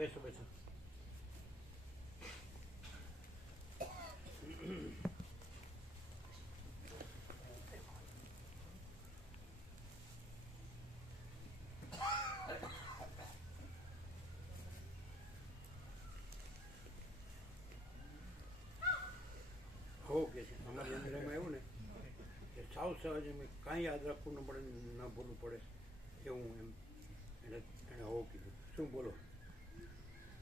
બેસો બેસો. હો કે છે અમારી અંદર એમાં એવું ને કે સાવ સહજ એમ કાંઈ યાદ રાખવું ન પડે, ન ભૂલવું પડે એવું એમ એને હો કીધું. શું બોલો?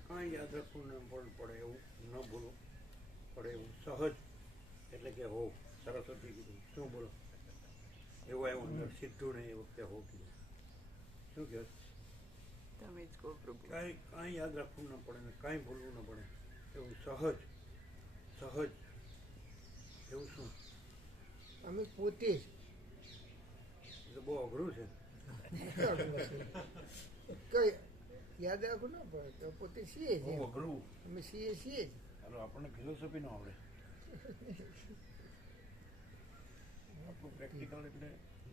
કાંઈ યાદ રાખવું ન પડે એવું, ન ભૂલવું પડે એવું, સહજ એટલે કે હો. સરસ્વતી કીધું. શું બોલો? એવું આવ્યું અંદર સીધું ને એ વખતે હો કીધું. શું કહે? તમે જ કહો પ્રભુ. કાંઈ યાદ રાખવું ન પડે ને કાંઈ ભૂલવું ન પડે એવું સહજ એવું. શું અમે પોતે જ તો બહુ અઘરું છે. કઈ યાદ રાખવું ના પડે તો પોતે છીએ જ બહુ એમ. અઘરું. અમે છીએ જ ચાલો આપણને ફિલોસોફી ન આવડે. આપણું પ્રેક્ટિકલ એટલે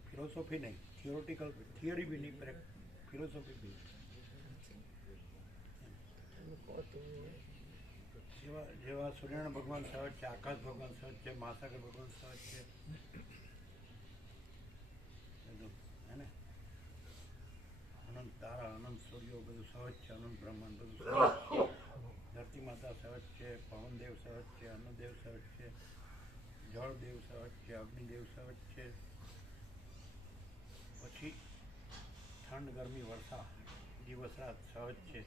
ફિલોસોફી નહીં, થિયરી બી નહીં, ફિલોસોફી બી. અમે કહો તો જેવા સૂર્યનારાયણ ભગવાન સહજ છે, આકાશ ભગવાન સહજ છે, મહાસાગર ભગવાન સહજ છે, બધું હે ને. અનંત તારા, અનંત સૂર્યો બધું સહજ છે, અનંત બ્રહ્માંડ બધું સહજ છે. ધરતી માતા સહજ છે, પવનદેવ સહજ છે, અન્નદેવ સહજ છે, જળદેવ સહજ છે, અગ્નિદેવ સહજ છે. પછી ઠંડ, ગરમી, વર્ષા, દિવસ રાત સહજ છે.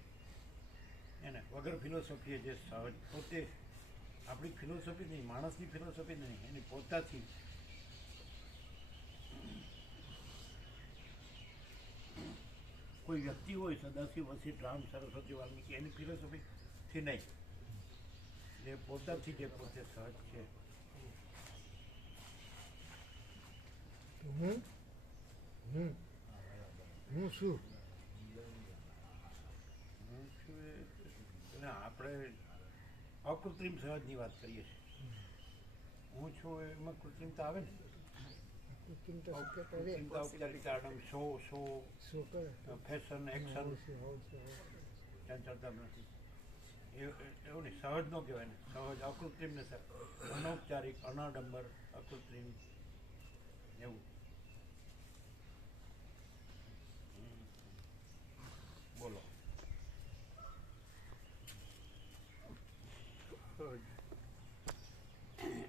એને વગર ફિલોસોફીએ જે સહજ પોતે, આપણી ફિલોસોફી નહીં, માણસની ફિલોસોફી નહીં, એની પોતાથી કોઈ વ્યક્તિ હોય, સદાશિવ, વશિષ્ઠ, રામ, સરસ્વતી, વાલ્મીકી, એની ફિલોસોફીથી નહીં, જે પોતાથી જે પોતે સહજ છે. હું શું એટલે આપણે અકૃત્રિમ સહજની વાત કરીએ છીએ. હું છું એમાં કૃત્રિમતા આવે ને. ચિંતા કૃત્રિમતા, ઔપચારિકતા, શો કરે ફેશન, એક્શન ત્યાં ચડતા નથી. એવું નહીં, સહજ ન કહેવાય ને. સહજ અકૃત્રિમ ને અનૌપચારિક, અનાડંબર, અકૃત્રિમ એવું. બોલો.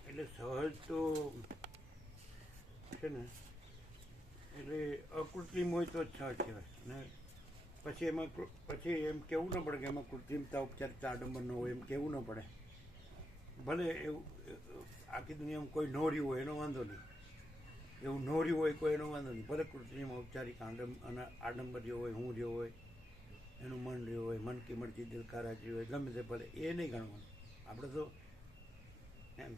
એટલે સહજ તો છે ને, એટલે અકૃત્રિમ હોય તો જ સહજ કહેવાય ને. પછી એમાં પછી એમ કહેવું ન પડે કે એમાં કૃત્રિમતા, ઔપચારિકતા, આડંબર ન હોય એમ કહેવું ન પડે. ભલે એવું આખી દુનિયામાં કોઈ નો રહ્યું હોય એનો વાંધો નહીં, એવું નો રહ્યું હોય કોઈ એનો વાંધો નહીં. ભલે કૃત્રિમ, ઔપચારિક, આડંબર્ય હોય, હું રહ્યો હોય, એનું મન રહ્યું હોય, મન કી મરજી દિલ કા રાજી હોય, ગમે તે, ભલે એ નહીં ગણવાનું. આપણે તો એમ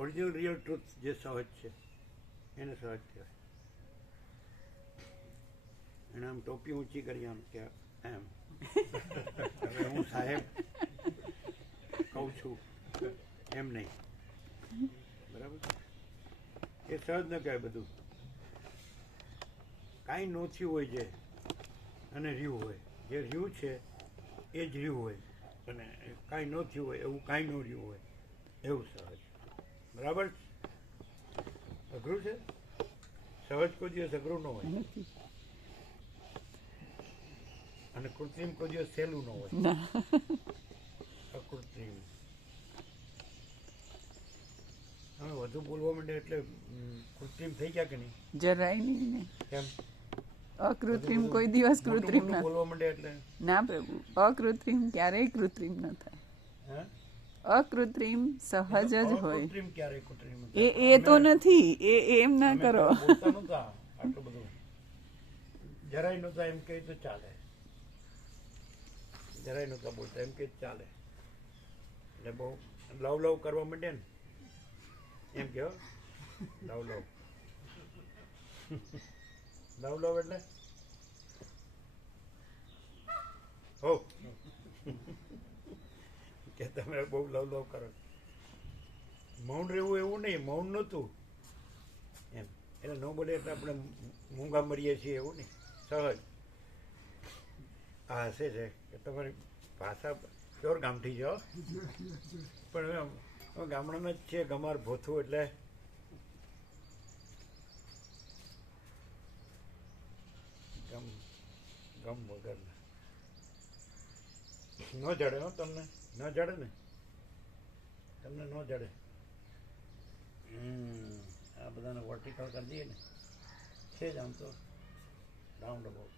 ઓરિજિનલ રિયલ ટ્રુથ જે સહજ છે એને સહજ કહેવાય. એને આમ ટોપી ઊંચી કરી આમ કે એમ હવે હું સાહેબ કહું છું એમ નહીં. બરાબર? એ સહજ ન કહેવાય. બધું કાંઈ નો થયું હોય જે અને રહ્યું હોય, જે રહ્યું છે એ જ રહ્યું હોય, અને કાંઈ ન થયું હોય એવું કાંઈ ન રહ્યું હોય એવું સહજ. બરાબર? અઘરું છે. સહજ કોઈ દિવસ અઘરું ન હોય, અને કૃત્રિમ કોઈ દિવસ સહેલું ન હોય. અકૃત્રિમ. હવે વધુ બોલવા માંડે એટલે કૃત્રિમ થઈ ગયા કે નહીં? જરાય નહીં ને. કેમ? અકૃત્રિમ કોઈ દિવસ કૃત્રિમ ના બોલવા માંડે એટલે ના પ્રભુ. અકૃત્રિમ ક્યારેય કૃત્રિમ ન થાય. હે? અકૃત્રિમ સહજ જ હોય. કૃત્રિમ ક્યારે કૃત્રિમ એ તો નથી. એ એમ ના કરો. બોલતા નહોતા આટલું બધું, જરાય નહોતા એમ કહે તો ચાલે. જરાય નહોતા બોલતા એમ કહે તો ચાલે. એટલે બહુ લવ કરવા માંડે ને એમ કહો. લવ એટલે હો કે તમે બહુ લવ કરો. મૌન રહેવું એવું નહીં, મૌન નહોતું એમ. એટલે ન બોલે એટલે આપણે મૂંગા મરીએ છીએ એવું નહીં. સહજ. હા હશે છે કે તમારી ભાષા પ્યોર ગામઠી છે હો. પણ અમે ગામડાના જ છીએ, ગમાર ભોથું એટલે ગમ ગમ વગરના. ન જડે હો તમને, ન જડે ને તમને, ન જડે. આ બધાને વર્ટિકલ કરી દઈએ ને છે જ આમ તો રાઉન્ડ અબાઉટ.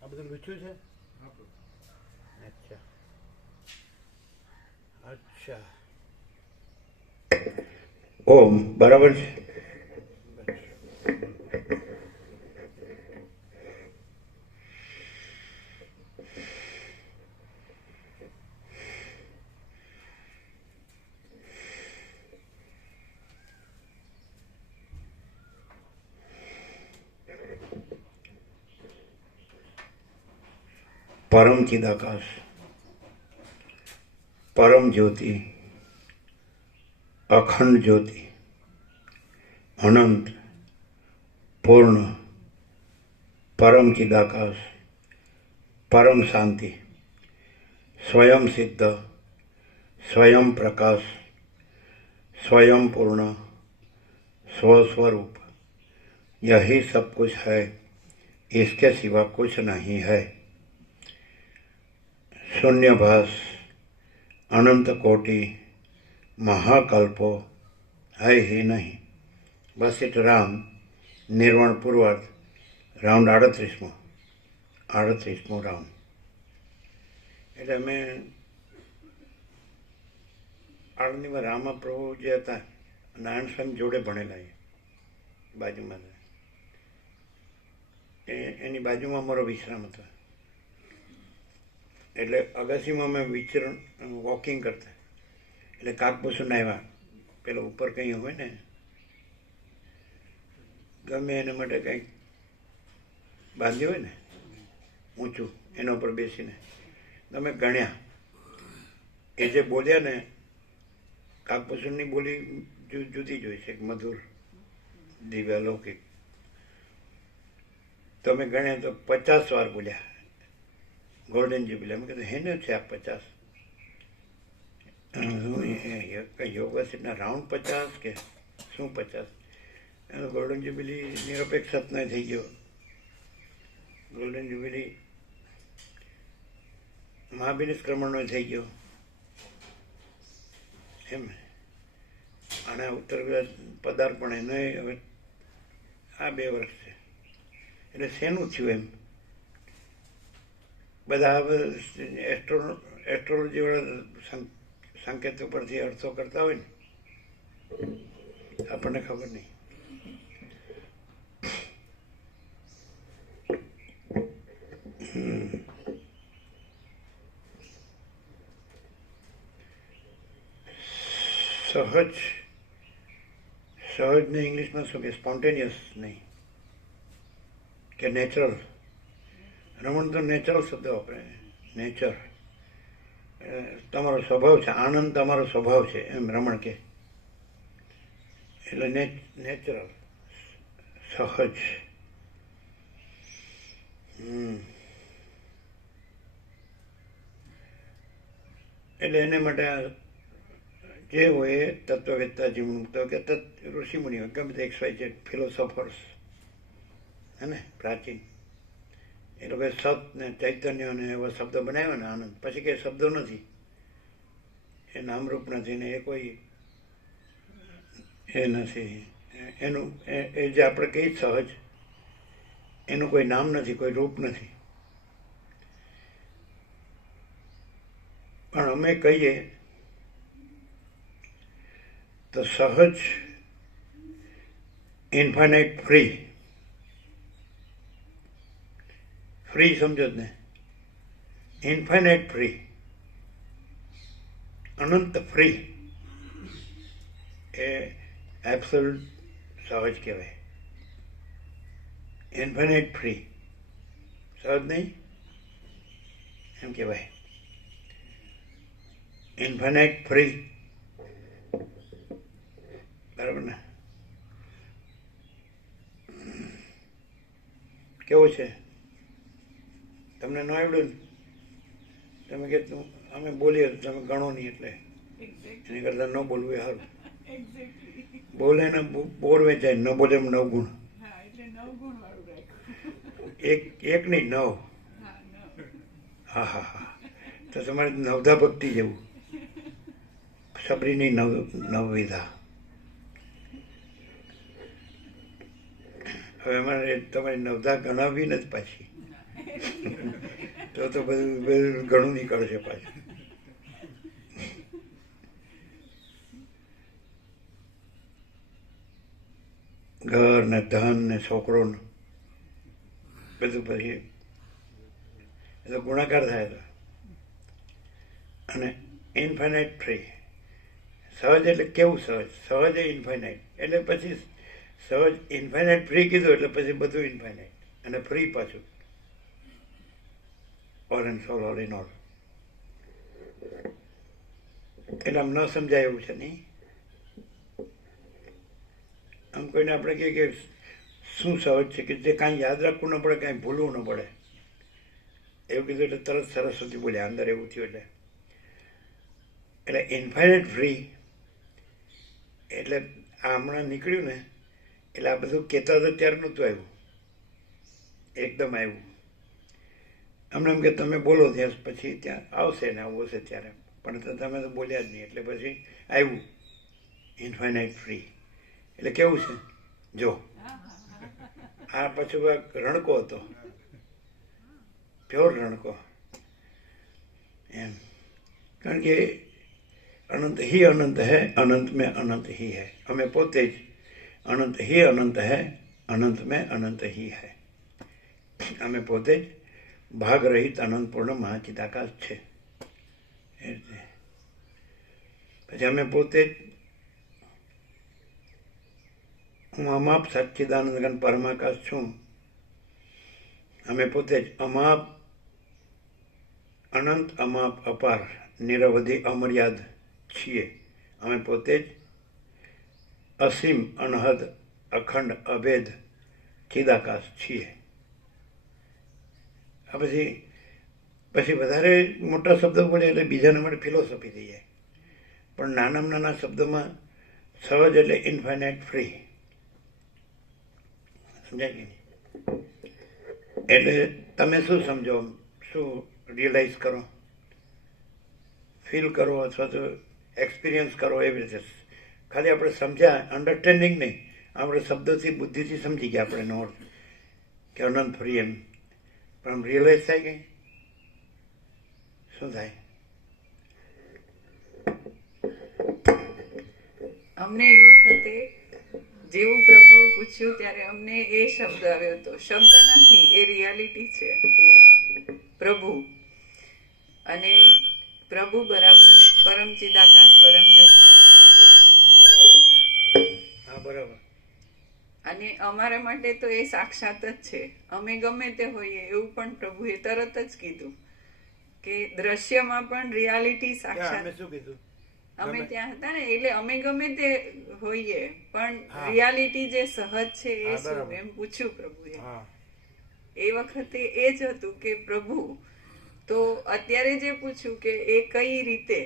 આ બધું લૂછ્યું છે. અચ્છા અચ્છા. ઓમ બરાબર છે. પરમ ચિદાકાશ, પરમ જ્યોતિ, અખંડ જ્યોતિ, અનંત, પૂર્ણ, પરમ ચિદાકાશ, પરમ શાંતિ, स्वयं सिद्ध, स्वयं प्रकाश, स्वयं पूर्ण, स्वस्वरूप, यही सब कुछ है, इसके सिवा कुछ नहीं है. शून्यभास, अनंत कोटि, महाकल्पो है ही नहीं. बस इट राम निर्वाण पूर्वार्ध राउंड 38મો રાઉન્ડ. એટલે અમે આળંદીમાં રામાપ્રભુ જે હતા નારાયણ સ્વામી જોડે ભણેલા એ બાજુમાં, એની બાજુમાં અમારો વિશ્રામ હતો. એટલે અગાસીમાં અમે વિચરણ વોકિંગ કરતા. એટલે કાગભૂષણ આવ્યા, પેલો ઉપર કંઈ હોય ને ગમે એના માટે કંઈક બાંધ્યું હોય ને ઊંચું, એના ઉપર બેસીને તમે ગણ્યા. એ જે બોલ્યા ને કાગભૂષણની બોલી જુદી જ હોય છે, મધુર, દિવ્ય, લૌકિક. તમે ગણ્યા તો 50 વાર બોલ્યા ગોલ્ડન જ્યુબિલી. અમે કીધું હેને છે આ 50 યોગવાસીના રાઉન્ડ 50 કે શું 50? એનો ગોલ્ડન જ્યુબિલી નિરપેક્ષ સત્ય થઈ ગયો. ગોલ્ડન જ્યુબિલી મહાબિનિષ્ક્રમણનો થઈ ગયો. એમ આના ઉત્તર ગુજરાત પદાર્પણ એને હવે આ 2 વર્ષ છે. એટલે શેનું થયું એમ બધા એસ્ટ્રોલોજી વાળા સંકેતો પરથી અર્થો કરતા હોય ને, આપણને ખબર નહીં. સહજને ઇંગ્લિશમાં શું કે સ્પોન્ટેનિયસ નહીં કે નેચરલ. રમણ તો નેચરલ શબ્દ વાપરે, નેચર. તમારો સ્વભાવ છે, આનંદ તમારો સ્વભાવ છે એમ રમણ કે. એટલે નેચરલ, સહજ. એટલે એને માટે જે હોય એ તત્વવેત્તા જીવન મુક્ત કે ઋષિમુનિ હોય, ગમે તે XYZ ફિલોસોફર્સ હે ને પ્રાચીન, એ લોકોએ સત ને ચૈતન્ય ને એવા શબ્દો બનાવ્યા ને આનંદ. પછી કંઈ શબ્દો નથી, એ નામરૂપ નથી ને એ કોઈ એ નથી. એનું એ જે આપણે કહીએ સહજ, એનું કોઈ નામ નથી, કોઈ રૂપ નથી. પણ અમે કહીએ તો સહજ ઇન્ફાઇનાઇટ ફ્રી. ફ્રી સમજો જ ને, ઇન્ફાઇનાઇટ ફ્રી, અનંત ફ્રી એ એબ્સોલ્યુટ સહજ કહેવાય. ઇન્ફાઇનાઇટ ફ્રી સહજ નહીં એમ કહેવાય. ઇન્ફાઇનાઇટ ફ્રી, બરાબર ને? કેવું છે તમને ન આવડ્યું ને તમે કે અમે બોલીએ તો તમે ગણો નહીં, એટલે એની કરતાં ન બોલવું એ સારું. બોલે ને બોર વેચાય, ન બોલે એમ 9 ગુણ. એક નહીં 9. હા હા હા, તો તમારે નવધા ભક્તિ જેવું, સબરીની નવવિધા. હવે અમારે તમારી નવધા ગણાવવી નથી પાછી, તો બધું ઘણું નીકળશે પાછું. ઘર ને ધન ને છોકરો ને બધું પછી એ તો ગુણાકાર થાય તો. અને ઇન્ફાઇનાઇટ ફ્રી સહજ એટલે કેવું સહજ? સહજ એ ઇન્ફાઇનાઇટ, એટલે પછી સહજ ઇન્ફાઇનાઇટ ફ્રી કીધું એટલે પછી બધું ઇન્ફાઇનાઇટ અને ફ્રી પાછું. All and soul, all in all. એટલે આમ ન સમજાય એવું છે નહીં. આમ કોઈને આપણે કહીએ કે શું સહજ છે, કે જે કાંઈ યાદ રાખવું ન પડે, કાંઈ ભૂલવું ન પડે, એવું કીધું એટલે તરત સરસ્વતી બોલ્યા અંદર એવું થયું. એટલે ઇન્ફાઇનાઇટ ફ્રી એટલે આ હમણાં નીકળ્યું ને, એટલે આ બધું કહેતા હતા ત્યારે નહોતું આવ્યું, એકદમ આવ્યું. અમને એમ કે તમે બોલો ત્યાં પછી ત્યાં આવશે ને આવું હશે ત્યારે, પણ તમે તો બોલ્યા જ નહીં, એટલે પછી આવ્યું ઇન્ફાઇનાઇટ ફ્રી. એટલે કેવું છે જો, આ પછી રણકો હતો, પ્યોર રણકો એમ. કારણ કે અનંત ही अनंत है, अनंत में अनंत ही है. हमें पोते જ अनंत ही अनंत है, अनंत में अनंत ही है. અમે પોતે જ ભાગ રહિત અનંત પૂર્ણ મહાચિદાકાશ છે. એટલે પછી અમે પોતે જ હું અમાપ સચ્ચિદાનંદ ઘન પરમાકાશ છું. અમે પોતે જ અમાપ અનંત અમાપ અપાર નિરવધિ અમર્યાદ છીએ. અમે પોતે જ અસીમ અનહદ અખંડ અભેદ ચિદાકાશ છીએ. આ પછી વધારે મોટા શબ્દો બોલે એટલે બીજાને માટે ફિલોસોફી થઈ જાય, પણ નાનામાં નાના શબ્દોમાં સહજ એટલે ઇન્ફાઇનાઇટ ફ્રી. સમજાય કે નહીં? એટલે તમે શું સમજો, શું રિયલાઇઝ કરો, ફીલ કરો અથવા તો એક્સપિરિયન્સ કરો, એવી રીતે. ખાલી આપણે સમજ્યા, અન્ડરસ્ટેન્ડિંગ નહીં, આપણે શબ્દોથી બુદ્ધિથી સમજી ગયા આપણે એનો અર્થ કે અનંત ફ્રી એમ, પણ આમ રિયલાઇઝ થાય કે શું થાય? અમને એ વખતે જેવું પ્રભુએ પૂછ્યું ત્યારે અમને એ શબ્દ આવ્યો હતો. શબ્દ નથી, એ રિયાલિટી છે. પ્રભુ અને પ્રભુ બરાબર પરમ ચિદાકાશ, પરમ જ્યોતિ, હા બરાબર. અને અમારા માટે તો એ સાક્ષાત જ છે. અમે ગમે તે હોઈએ એવું પણ પ્રભુએ તરત જ કીધું કે દ્રશ્યમાં પણ રિયાલિટી સાક્ષાત. શું કીધું? અમે ત્યાં હતા ને, એટલે અમે ગમે તે હોઈએ પણ રિયાલિટી જે સહજ છે એ શું, એમ પૂછ્યું પ્રભુએ. એ વખતે એ જ હતું કે પ્રભુ, તો અત્યારે જે પૂછ્યું કે એ કઈ રીતે,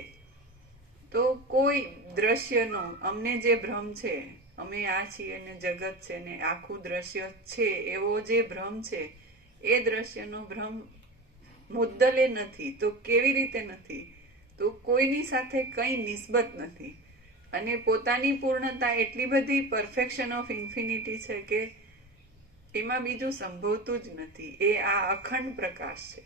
તો કોઈ દ્રશ્યનો અમને જે ભ્રમ છે, અમે આ છીએ ને જગત છે ને આખું દ્રશ્ય છે એવો જે ભ્રમ છે, એ દ્રશ્યનો ભ્રમ મુદ્દલે નથી. તો કેવી રીતે નથી? તો કોઈની સાથે કંઈ નિસ્બત નથી. અને પોતાની પૂર્ણતા એટલી બધી પરફેક્શન ઓફ ઇન્ફિનિટી છે કે એમાં બીજું સંભવતું જ નથી. એ આ અખંડ પ્રકાશ છે.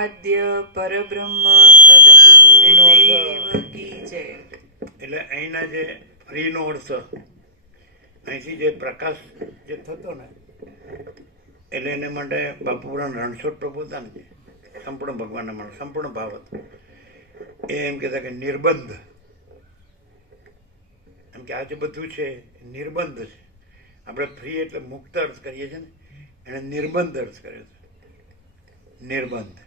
આદ્ય પરબ્રહ્મ સદગુરુ દેવ કી જય. એટલે અહીંના જે ફ્રીનો અર્થ, અહીંથી જે પ્રકાશ જે થતો ને, એટલે એને માટે બાપુરાણ રણછોડ પ્રભુ હતા ને, સંપૂર્ણ ભગવાનના માણસ, સંપૂર્ણ ભાવ હતો. એ એમ કહેતા કે નિર્બંધ, એમ કે આ જે બધું છે નિર્બંધ છે. આપણે ફ્રી એટલે મુક્ત અર્થ કરીએ છીએ ને, એને નિર્બંધ અર્થ કર્યો છે. નિર્બંધ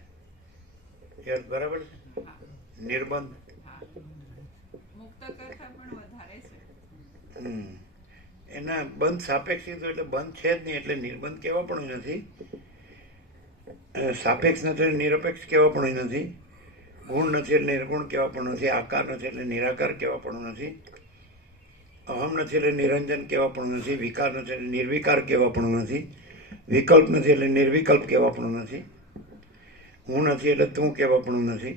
એ અર્થ બરાબર છે. નિર્બંધ મુક્ત કરતા પણ વધારે છે. એના બંધ સાપેક્ષ કીધું એટલે બંધ છે જ નહીં, એટલે નિર્બંધ કેવા પણ નથી, સાપેક્ષ નથી એટલે નિરપેક્ષ કેવા પણ નથી, ગુણ નથી એટલે નિર્ગુણ કેવા પણ નથી, આકાર નથી એટલે નિરાકાર કેવા પણ નથી, અહમ નથી એટલે નિરંજન કેવા પણ નથી, વિકાર નથી એટલે નિર્વિકાર કેવા પણ નથી, વિકલ્પ નથી એટલે નિર્વિકલ્પ કેવા પણ નથી, હું નથી એટલે તું કેવા પણ નથી.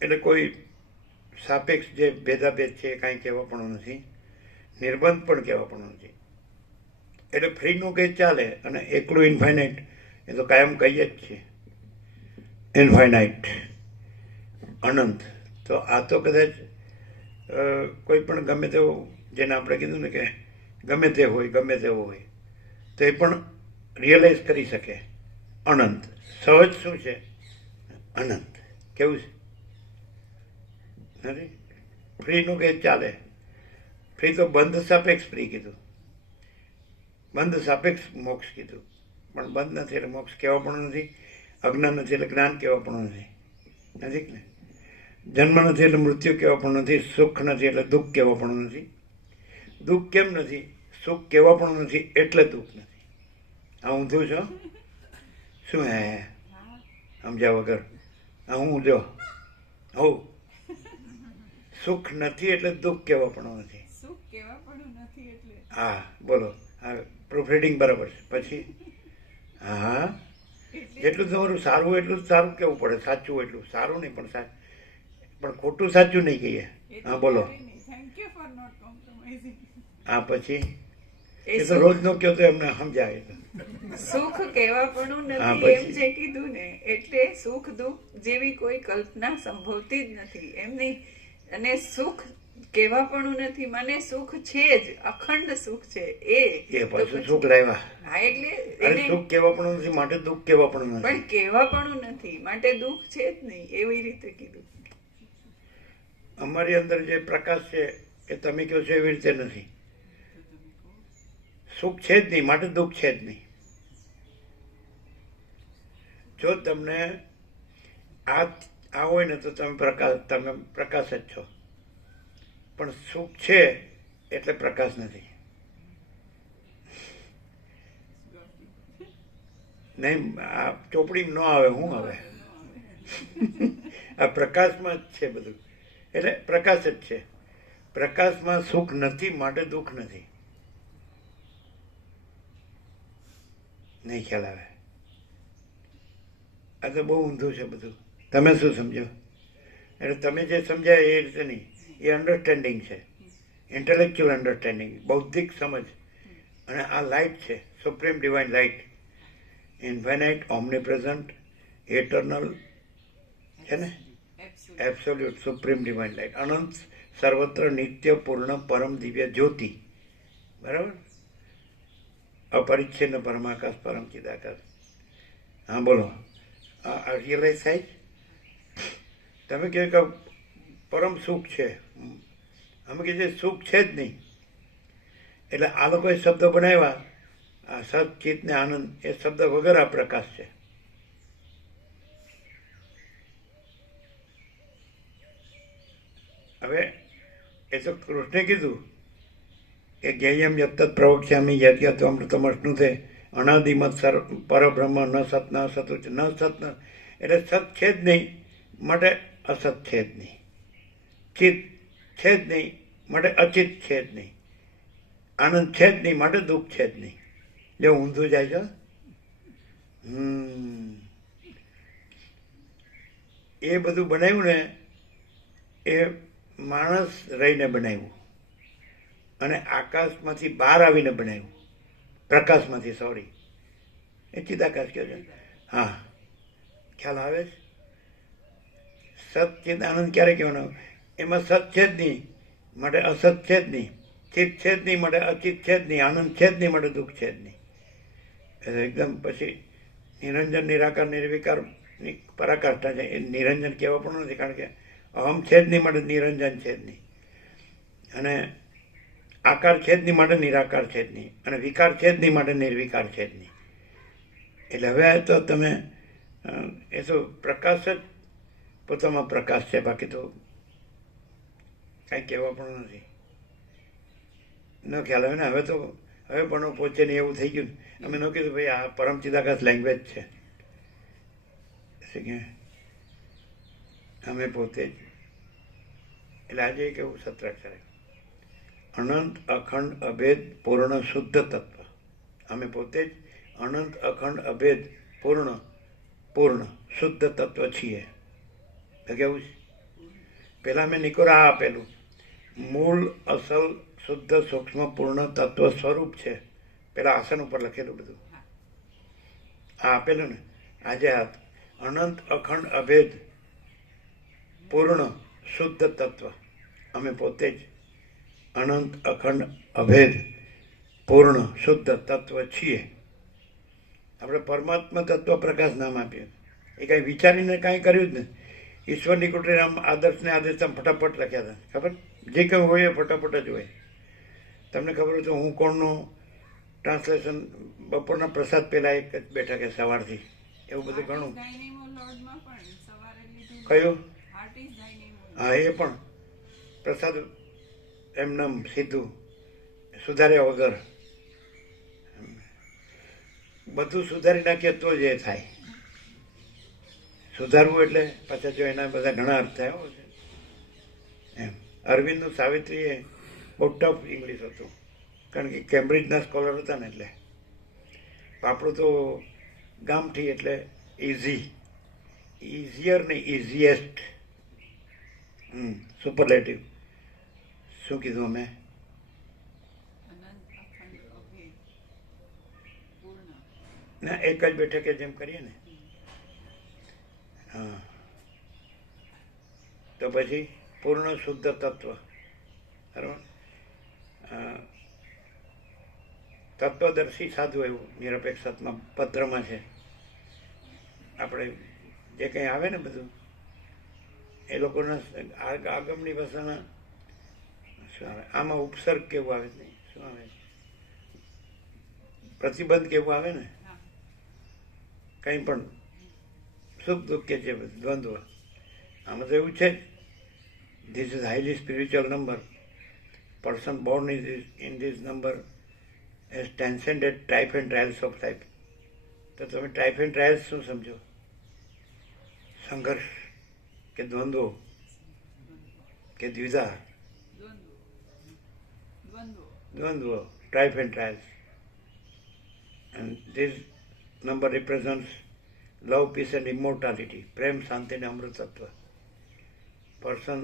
એટલે કોઈ સાપેક્ષ જે ભેદાભેદ છે એ કાંઈ કહેવા પણ નથી, નિર્બંધ પણ કહેવા પણ નથી. એટલે ફ્રીનું કંઈ ચાલે, અને એકલું ઇન્ફાઇનાઇટ એ તો કાયમ કહીએ જ છે. ઇન્ફાઇનાઇટ અનંત, તો આ તો કદાચ કોઈ પણ ગમે તેવું, જેને આપણે કીધું ને કે ગમે તે હોય, ગમે તેવો હોય, તો એ પણ રિયલાઇઝ કરી શકે. અનંત સહજ શું છે? અનંત. કેવું છે? નથી ફ્રીનું કંઈ ચાલે. ફ્રી તો બંધ સાપેક્ષ ફ્રી કીધું, બંધ સાપેક્ષ મોક્ષ કીધું, પણ બંધ નથી એટલે મોક્ષ કહેવા પણ નથી, અજ્ઞાન નથી એટલે જ્ઞાન કહેવા પણ નથી. નથી ને? જન્મ નથી એટલે મૃત્યુ કહેવા પણ નથી, સુખ નથી એટલે દુઃખ કહેવા પણ નથી. દુઃખ કેમ નથી? સુખ કહેવા પણ નથી એટલે દુઃખ નથી. આ ઊંધું છો શું? હે સમજ્યા વગર આ હું જો હોઉં. સુખ નથી એટલે દુઃખ કહેવા પણ નથી. સુખ કેવા પણ નથી એટલે. હા બોલો, હા પ્રૂફ રીડિંગ બરાબર છે. પછી હા, જેટલું તમારું સારું હોય એટલું સારું કેવું પડે, સાચું હોય એટલું સારું નહીં, પણ ખોટું સાચું નહીં કહીએ. હા બોલો. Thank you for not compromising. હા પછી એ તો રોજ નો કહો તો એમને સમજાય. સુખ કેવા પણ હા, નથી એમ પછી. જે કીધું ને, એટલે સુખ દુઃખ જેવી કોઈ કલ્પના સંભવતી જ નથી એમ નહીં. અને સુખ કેવા પણ નથી, મને સુખ છે જ, અખંડ સુખ છે એ એ પાછું સુખ લાવ્યા. હા એટલે અરે એને સુખ કેવા પણ નથી માટે દુઃખ કેવા પણ નથી. પણ કેવા પણ નથી માટે દુઃખ છે જ નહીં, એવી રીતે કીધું. અમારી અંદર જે પ્રકાશ છે એ તમે કહો છો એવી રીતે નથી. સુખ છે જ નહીં માટે દુઃખ છે જ નહીં. જો તમને આ હોય ને તો તમે પ્રકાશ જ છો, પણ સુખ છે એટલે પ્રકાશ નથી. નહીં આ ચોપડી ન આવે, હું આવે આ પ્રકાશમાં જ છે બધું, એટલે પ્રકાશ જ છે. પ્રકાશમાં સુખ નથી માટે દુઃખ નથી. નહીં ખ્યાલ આવે? આ તો બહુ ઊંધું છે બધું. તમે શું સમજો? એટલે તમે જે સમજાય એ રીતે નહીં, એ અન્ડરસ્ટેન્ડિંગ છે, ઇન્ટેલેક્ચ્યુઅલ અન્ડરસ્ટેન્ડિંગ, બૌદ્ધિક સમજ. અને આ લાઇટ છે, supreme divine light, infinite, omnipresent, eternal છે ને, એબ્સોલ્યુટ સુપ્રીમ ડિવાઇન લાઇટ, અનંત, સર્વત્ર, નિત્ય, પૂર્ણ, પરમ દિવ્ય જ્યોતિ. બરાબર? અપરિચ્છિન્ન પરમાકાશ, પરમ ચિદાકાશ. હા બોલો, આ રિયલાઇઝ થાય? તમે કહો કે પરમ સુખ છે, અમે કહે છે સુખ છે જ નહીં. એટલે આ લોકોએ શબ્દ બનાવ્યા, આ સત, ચિત્ત ને આનંદ, એ શબ્દ વગર આ પ્રકાશ છે. હવે એ તો કૃષ્ણે કીધું કે જ્ઞેયમ યત્તત પ્રવક્ષ્યામિ યદ્યત્વમૃતમશ્નુતે અનાદિમત પરબ્રહ્મ ન સત ન સતુચ ન સત ન, એટલે સત છે જ નહીં માટે અસત છે જ નહીં, ચિત્ત છે જ નહીં માટે અચિત છે જ નહીં, આનંદ છે જ નહીં માટે દુઃખ છે જ નહીં. એટલે ઊંધું જાય છે. એ બધું બનાવ્યું ને એ માણસ રહીને બનાવ્યું, અને આકાશમાંથી બહાર આવીને બનાવ્યું, પ્રકાશમાંથી, સોરી, એ ચિદાકાશ કહે છે. હા ખ્યાલ આવે છે? સત ચિત આનંદ ક્યારે કહેવાનો? એમાં સત છે જ નહીં માટે અસત છે જ નહીં, ચિત્ત છે જ નહીં માટે અચિત છે જ નહીં, આનંદ છે જ નહીં માટે દુઃખ છે જ નહીં. એકદમ પછી નિરંજન, નિરાકાર, નિર્વિકારની પરાકાષ્ઠા છે. એ નિરંજન કહેવા પણ નથી, કારણ કે અહમ છે જ નહીં માટે નિરંજન છે જ નહીં. અને આકાર છે જ નહીં માટે નિરાકાર છે જ નહીં, અને વિકાર છે જ નહીં માટે નિર્વિકાર છે જ નહીં. એટલે હવે તો તમે એ તો પ્રકાશ જ પોતામાં પ્રકાશ છે, બાકી તો કાંઈ કહેવા પણ નથી. ન ખ્યાલ આવે ને હવે તો હવે પણ પહોંચે નહીં એવું થઈ ગયું. અમે ન કીધું ભાઈ આ પરમ ચિદાકાશ લેંગ્વેજ છે, કે અમે પોતે જ. એટલે આજે એક એવું સત્રાક્ષર અનંત અખંડ અભેદ પૂર્ણ શુદ્ધ તત્વ. અમે પોતે જ અનંત અખંડ અભેદ પૂર્ણ શુદ્ધ તત્વ છીએ. તો કેવું છે? પેલા મેં નિકોરા આ આપેલું મૂળ અસલ શુદ્ધ સૂક્ષ્મ પૂર્ણ તત્વ સ્વરૂપ છે. પેલા આસન ઉપર લખેલું બધું આ આપેલું ને. આજે અનંત અખંડ અભેદ પૂર્ણ શુદ્ધ તત્વ. અમે પોતે જ અનંત અખંડ અભેદ પૂર્ણ શુદ્ધ તત્વ છીએ. આપણે પરમાત્મા તત્વ પ્રકાશ નામ આપ્યું. એ કાંઈ વિચારીને કાંઈ કર્યું જ ને. ઈશ્વરની કુટરે આમ આદર્શને આદેશ આમ ફટાફટ લખ્યા હતા. ખબર જે કંઈ હોય એ ફટાફટ જ હોય. તમને ખબર હોય તો હું કોણનું ટ્રાન્સલેશન બપોરના પ્રસાદ પહેલાં એક જ બેઠા કે સવારથી એવું બધું ઘણું. કયું? હા, એ પણ પ્રસાદ એમને સીધું સુધાર્યા વગર બધું સુધારી નાખીએ તો જ એ થાય. સુધારવું એટલે પાછા જો એના બધા ઘણા અર્થ થયા છે એમ. અરવિંદનું સાવિત્રી એ બહુ ટફ ઇંગ્લિશ હતું, કારણ કે કેમ્બ્રિજના સ્કોલર હતા ને. એટલે આપણું તો ગામઠી એટલે ઇઝીયર ને ઇઝીએસ્ટ. સુપરલેટિવ. શું કીધું અમે? ના, એક જ બેઠકે જેમ કરીએ ને. હા, તો પછી પૂર્ણ શુદ્ધ તત્વ. બરાબર. તત્વદર્શી સાધુ એવું નિરપેક્ષાત્મક પત્રમાં છે. આપણે જે કંઈ આવે ને બધું એ લોકોના આગમની ભાષાના શું આવે આમાં ઉપસર્ગ કેવું આવે નહીં, શું આવે પ્રતિબંધ કેવું આવે ને. કંઈ પણ સુખ દુઃખ કે છે દ્વંદ્વ આમાં તો એવું છે જ. This is highly spiritual number. Person Born in this number has transcended type and trials of life. તો તમે ટાઈપ એન્ડ ટ્રાયલ્સ શું સમજો? સંઘર્ષ કે દ્વંદ્વો કે દ્વિધા? દ્વંદ્વો, type and trials. And this number represents love, peace and immortality. પ્રેમ, શાંતિ અને અમૃતત્વ. Person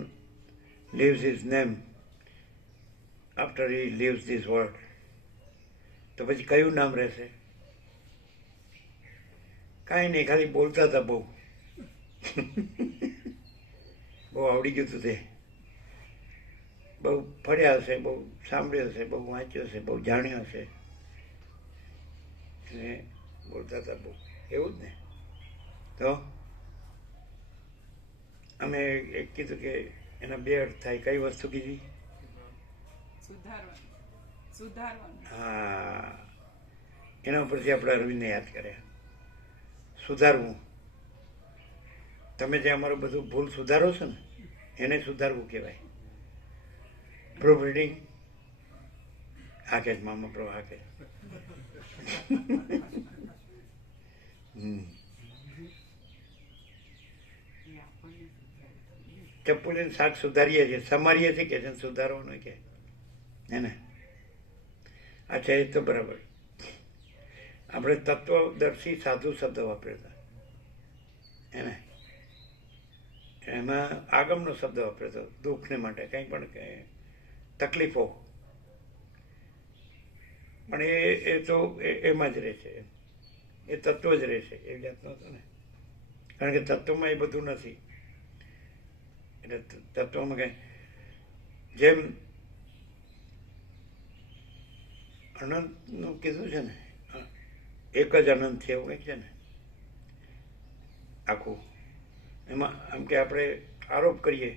leaves his name after he leaves this world. તો પછી કયું નામ રહેશે? કાંઈ નહીં, ખાલી બોલતા હતા. બહુ આવડી ગયું હતું તે. બહુ ફર્યા હશે, બહુ સાંભળ્યું હશે, બહુ વાંચ્યું હશે, બહુ જાણ્યું હશે, અને બોલતા હતા બહુ. એવું જ ને. તો અમે એક કીધું કે એના બે અર્થ થાય. કઈ વસ્તુ કીધી? હા, એના ઉપરથી આપણે અરવિંદને યાદ કર્યા. સુધારવું. તમે જે અમારું બધું ભૂલ સુધારો છો ને એને સુધારવું કહેવાય. પ્રૂફ રીડિંગ હાકે જ મામા પ્રો હાકે. ચપ્પુલીને શાક સુધારીએ છીએ, સમારીએ છીએ કે છે સુધારવાનું કે હે ને. અચ્છા, એ તો બરાબર. આપણે તત્વદર્શી સાધુ શબ્દ વાપર્યો હતા એને. એમાં આગમનો શબ્દ વાપર્યો હતો દુઃખને માટે, કંઈ પણ કે તકલીફો. પણ એ તો એમાં જ રહે છે, એ તત્વ જ રહે છે. એ જાતનો હતો ને, કારણ કે તત્વમાં એ બધું નથી. એટલે તત્વમાં કંઈ જેમ અનંતનું કીધું છે ને, એક જ અનંત છે એવું કંઈક છે ને આખું. એમાં આમ કે આપણે આરોપ કરીએ,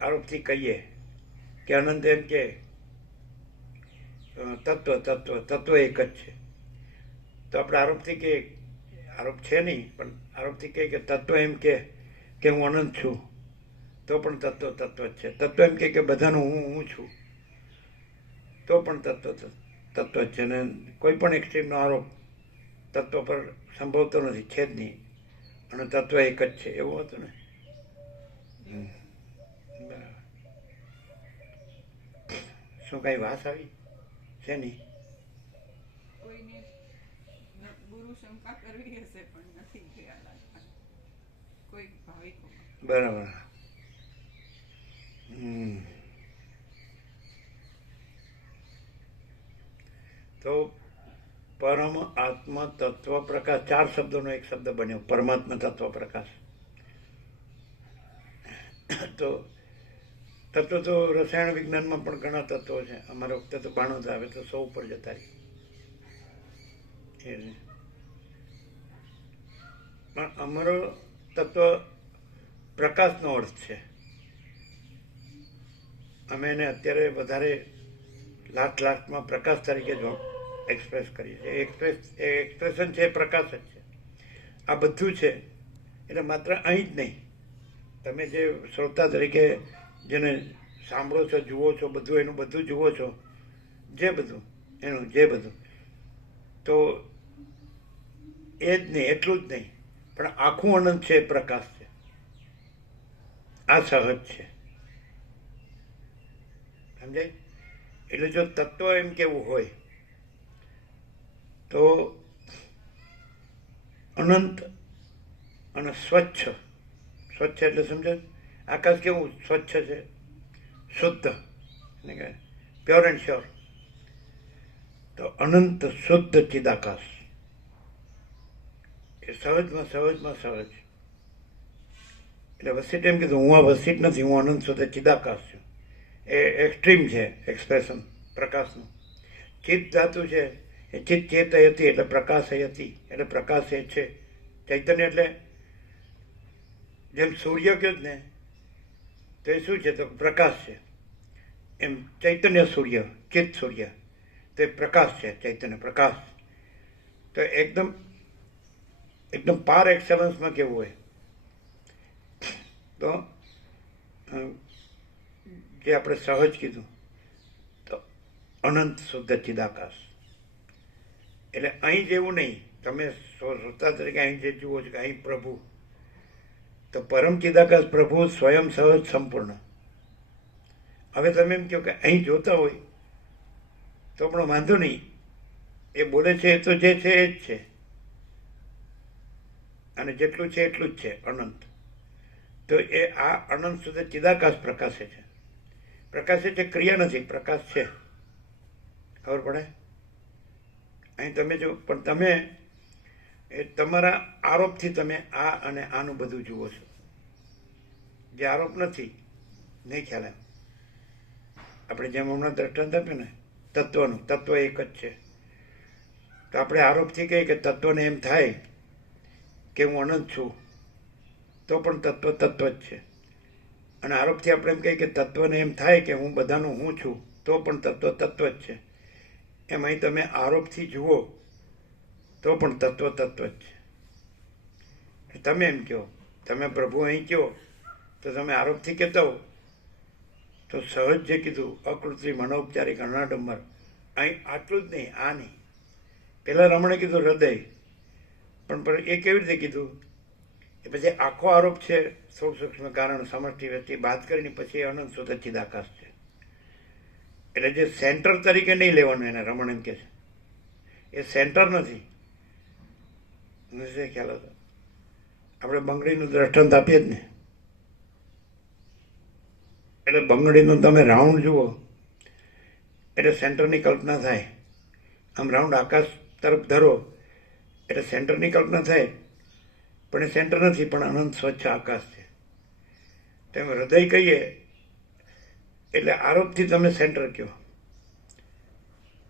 આરોપથી કહીએ કે અનંત એમ કે તત્વ એક જ છે. તો આપણે આરોપથી કે આરોપ છે નહીં, પણ આરોપથી કહે કે તત્વ એમ કે હું અનંત છું, તો પણ તત્વ જ છે. તત્વ એમ કે બધાનું હું છું, તો પણ તત્વ જ છે. અને કોઈ પણ એક્સ્ટ્રીમનો આરોપ તત્વ પર સંભવતો નથી, છે જ નહીં. અને તત્વ એક જ છે, એવું હતું ને. બરાબર. શું કાંઈ વાસ આવી છે નહીં? કોઈને ગુરુ શંકા કરવી હશે પણ નથી ગયા લાગતા કોઈ ભાવિકો. બરાબર. તો પરમ આત્મા તત્વ પ્રકાશ, 4 શબ્દોનો એક શબ્દ બન્યો, પરમાત્મા તત્વ પ્રકાશ. તો તત્વ તો રસાયણ વિજ્ઞાનમાં પણ ઘણા તત્વો છે. અમારા વખતે તો 92 આવે તો 100 ઉપર જતા રહી. પણ અમારો તત્વ પ્રકાશનો અર્થ છે. અમે એને અત્યારે વધારે લાસ્ટમાં પ્રકાશ તરીકે જો એક્સપ્રેસ કરીએ છીએ. એક્સપ્રેશન છે, પ્રકાશ જ છે. આ બધું છે એટલે માત્ર અહીં જ નહીં, તમે જે શ્રોતા તરીકે જેને સાંભળો છો, જુઓ છો, બધું એનું બધું જુઓ છો, જે બધું તો એ જ નહીં, એટલું જ નહીં, પણ આખું અનંત છે, પ્રકાશ છે. આ સહજ છે, સમજાય? એટલે જો તત્વ એમ કેવું હોય તો અનંત અને સ્વચ્છ એટલે સમજાય? આકાશ કેવું સ્વચ્છ છે, શુદ્ધ, એટલે કે પ્યોર એન્ડ શ્યોર. તો અનંત શુદ્ધ ચિદાકાશ એ સહજ. એટલે વસીટ એમ કીધું, હું આ વસીટ નથી, હું અનંત શુદ્ધ ચિદાકાશ છું. એ એક્સ્ટ્રીમ છે એક્સપ્રેશન પ્રકાશનું. ચિત્ત ધાતુ છે એ ચિત્ત ચેતય હતી એટલે પ્રકાશય હતી, એટલે પ્રકાશ એ છે. ચૈતન્ય એટલે જેમ સૂર્ય કહ્યું ને, તો એ શું છે? તો પ્રકાશ છે. એમ ચૈતન્ય સૂર્ય, ચિત્ત સૂર્ય, તો એ પ્રકાશ છે, ચૈતન્ય પ્રકાશ. તો એકદમ પાર એક્સેલન્સમાં કેવું હોય તો જે આપણે સહજ કીધું, તો અનંત શુદ્ધ ચિદાકાશ. એટલે અહીં જેવું નહીં. તમે શ્રોતા તરીકે અહીં જે જુઓ છો કે અહીં પ્રભુ, તો પરમ ચિદાકાશ પ્રભુ સ્વયં સહજ સંપૂર્ણ. હવે તમે એમ કહો કે અહીં જોતા હોય તો પણ વાંધો નહીં, એ બોલે છે એ તો જે છે એ જ છે, અને જેટલું છે એટલું જ છે, અનંત. તો એ આ અનંત સુધી ચિદાકાશ પ્રકાશે છે. પ્રકાશે છે, ક્રિયા નથી, પ્રકાશ છે. ખબર પડે? અહીં તમે જો, પણ તમે એ તમારા આરોપથી તમે આ અને આનું બધું જુઓ છો. જે આરોપ નથી, નહીં ખ્યાલ એમ. આપણે જેમ હમણાં દ્રષ્ટાંત આપ્યું ને તત્વનું, તત્વ એક જ છે. તો આપણે આરોપથી કહીએ કે તત્વને એમ થાય કે હું અનંત છું, તો પણ તત્વ જ છે. અને આરોપથી આપણે એમ કહીએ કે તત્વને એમ થાય કે હું બધાનું હું છું, તો પણ તત્વ જ છે. એમ અહીં તમે આરોપથી જુઓ તો પણ તત્વ જ છે. તમે એમ કહો, તમે પ્રભુ અહીં કહો, તો તમે આરોપથી કહેતા હો તો સહજ જે કીધું, અકૃત્રિમ, અનૌપચારિક, અનાડંબર, અહીં આટલું જ નહીં, આ નહીં. પેલા રમણે કીધું હૃદય, પણ એ કેવી રીતે કીધું? એ પછી આખો આરોપ છે, સ્થૂળ સૂક્ષ્મ કારણ સમષ્ટિ વ્યક્તિ બાદ કરીને પછી અનંત શુદ્ધ ચિદાકાશ છે. એટલે જે સેન્ટર તરીકે નહીં લેવાનું, એને રમણ એમ કે છે એ સેન્ટર નથી. ખ્યાલ હતો? આપણે બંગડીનું દ્રષ્ટાંત આપીએ જ ને, એટલે બંગડીનું તમે રાઉન્ડ જુઓ એટલે સેન્ટરની કલ્પના થાય. આમ રાઉન્ડ આકાશ તરફ ધરો એટલે સેન્ટરની કલ્પના થાય, પણ એ સેન્ટર નથી, પણ અનંત સ્વચ્છ આકાશ છે. તેમ હૃદય કહીએ એટલે આરોપથી તમે સેન્ટર કહો,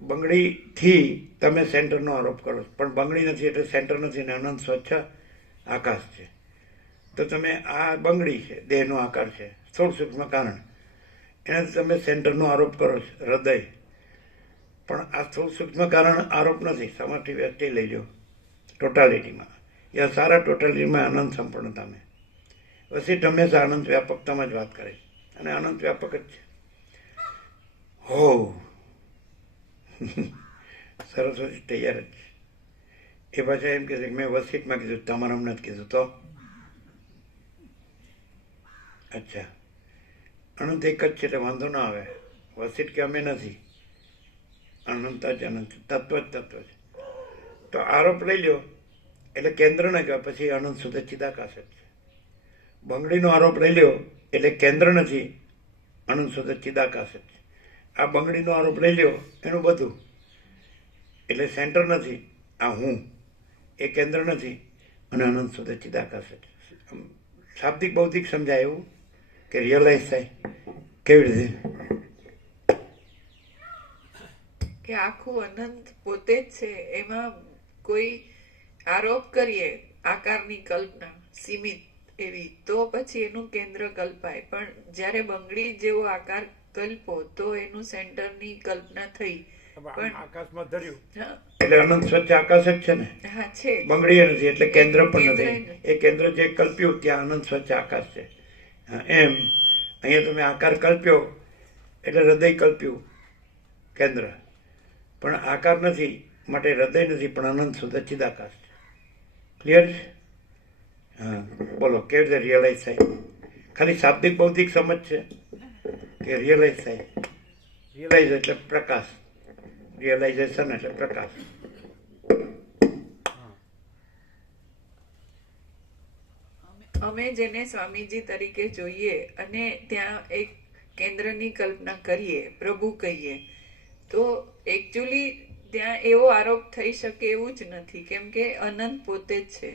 બંગડીથી તમે સેન્ટરનો આરોપ કરો, પણ બંગડી નથી એટલે સેન્ટર નથી ને અનંત સ્વચ્છ આકાશ છે. તો તમે આ બંગડી છે, દેહનો આકાર છે, સ્થૂળ સૂક્ષ્મ કારણ, એનાથી તમે સેન્ટરનો આરોપ કરો છો, હૃદય. પણ આ સ્થૂળ સૂક્ષ્મ કારણ આરોપ નથી. સમાધિ વ્યક્તિ લઈ લો ટોટાલિટીમાં, યા સારા ટોટાલિટીમાં અનંત સંપૂર્ણતામાં. વસિષ્ઠ હંમેશા અનંત વ્યાપકતામાં જ વાત કરે અને અનંત વ્યાપક જ છે. હો સરસ્વતી તૈયાર જ છે. એ પાછા એમ કહે છે કે મેં વસિષ્ઠમાં કીધું, તમારે અમને જ કીધું તો અચ્છા અનંત એક જ છે એટલે વાંધો ના આવે. વસિષ્ઠ કે અમે નથી, અનંત જ અનંત તત્વ જ તત્વ છે. તો આરોપ લઈ લ્યો એટલે કેન્દ્ર ને કહેવાય, પછી અનંત સુધી ચિદાકાશ જ છે. બંગડીનો આરોપ લઈ લ્યો એટલે કેન્દ્ર નથી, અનંત સુધી ચિદાકાશ જ છે. આ બંગડીનો આરોપ લઈ લ્યો એનું બધું એટલે સેન્ટર નથી, આ હું એ કેન્દ્ર નથી અને અનંત સુધી ચિદાકાશ જ. શાબ્દિક બૌદ્ધિક સમજાય એવું કે રિયલાઇઝ થાય કેવી રીતે કે આખું અનંત પોતે જ છે. એમાં કોઈ આરોપ કરીએ આકારની કલ્પના સીમિત એવી, તો પછી એનું કેન્દ્ર કલ્પાય. પણ જ્યારે બંગડી જેવો આકાર કલ્પો તો એનું સેન્ટરની કલ્પના થઈ. પણ આકાશમાં ધર્યું એટલે અનંત સ્વચ્છ આકાશ જ છે ને. હા છે, બંગડી નથી એટલે કેન્દ્ર પણ નથી. એ કેન્દ્ર જે કલ્પ્યું ત્યાં અનંત સ્વચ્છ આકાશ છે. એમ અહીંયા તમે આકાર કલ્પ્યો એટલે હૃદય કલ્પ્યું કેન્દ્ર, પણ આકાર નથી માટે હૃદય નથી, પણ અનંત શુદ્ધ ચિદાકાશ છે. ક્લિયર છે? હા બોલો કેવી રીતે રિયલાઇઝ થાય? ખાલી શાબ્દિક બૌદ્ધિક સમજ છે કે રિયલાઇઝ થાય. રિયલાઇઝ એટલે પ્રકાશ, રિયલાઇઝેશન એટલે પ્રકાશ. અમે જેને સ્વામીજી તરીકે જોઈએ અને ત્યાં એક કેન્દ્રની કલ્પના કરીએ, પ્રભુ કહીએ, તો એકચ્યુઅલી ત્યાં એવો આરોપ થઈ શકે એવું જ નથી, કેમ કે અનંત પોતે જ છે.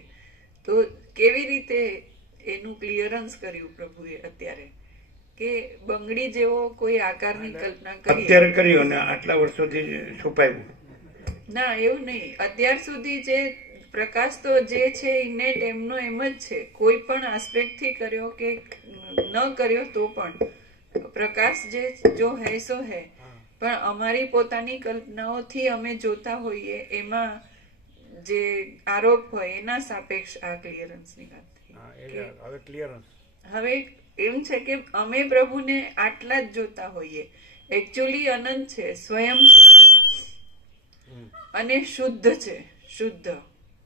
તો કેવી રીતે એનું ક્લિયરન્સ કર્યું પ્રભુએ અત્યારે કે બંગડી જેવો કોઈ આકારની કલ્પના કરી અત્યારે કર્યું અને આટલા વર્ષોથી છુપાયું? ના, એવું નહીં. અત્યાર સુધી જે પ્રકાશ તો જે છે ઇનેટ એમનો એમ જ છે. કોઈ પણ આસ્પેક્ટથી કર્યો કે ન કર્યો તો પણ પ્રકાશ જે જો હૈ સો હૈ. પણ અમારી પોતાની કલ્પનાઓથી અમે જોતા હોઈએ એમાં જે આરોપ હોય એના સાપેક્ષ આ ક્લિયરન્સની વાત થઈ. હવે ક્લિયરન્સ હવે એમ છે કે અમે પ્રભુને આટલા જ જોતા હોઈએ. એકચ્યુઅલી અનંત છે, સ્વયં છે અને શુદ્ધ છે, શુદ્ધ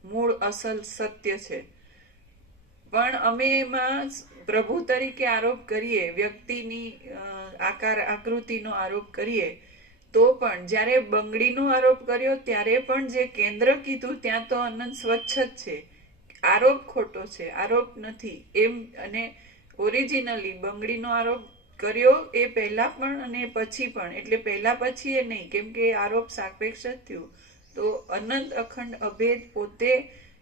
મૂળ અસલ સત્ય છે. પણ અમે એમાં પ્રભુ તરીકે આરોપ કરીએ, વ્યક્તિની આકાર આકૃતિનો આરોપ કરીએ, તો પણ જ્યારે બંગડીનો આરોપ કર્યો ત્યારે પણ જે કેન્દ્ર કીધું ત્યાં તો અનંત સ્વચ્છ જ છે. આરોપ ખોટો છે, આરોપ નથી એમ. અને ઓરિજિનલી બંગડીનો આરોપ કર્યો એ પહેલા પણ અને પછી પણ, એટલે પહેલા પછી એ નહીં, કેમ કે આરોપ સાપેક્ષ જ થયું. તો અનંત અખંડ અભેદ પોતે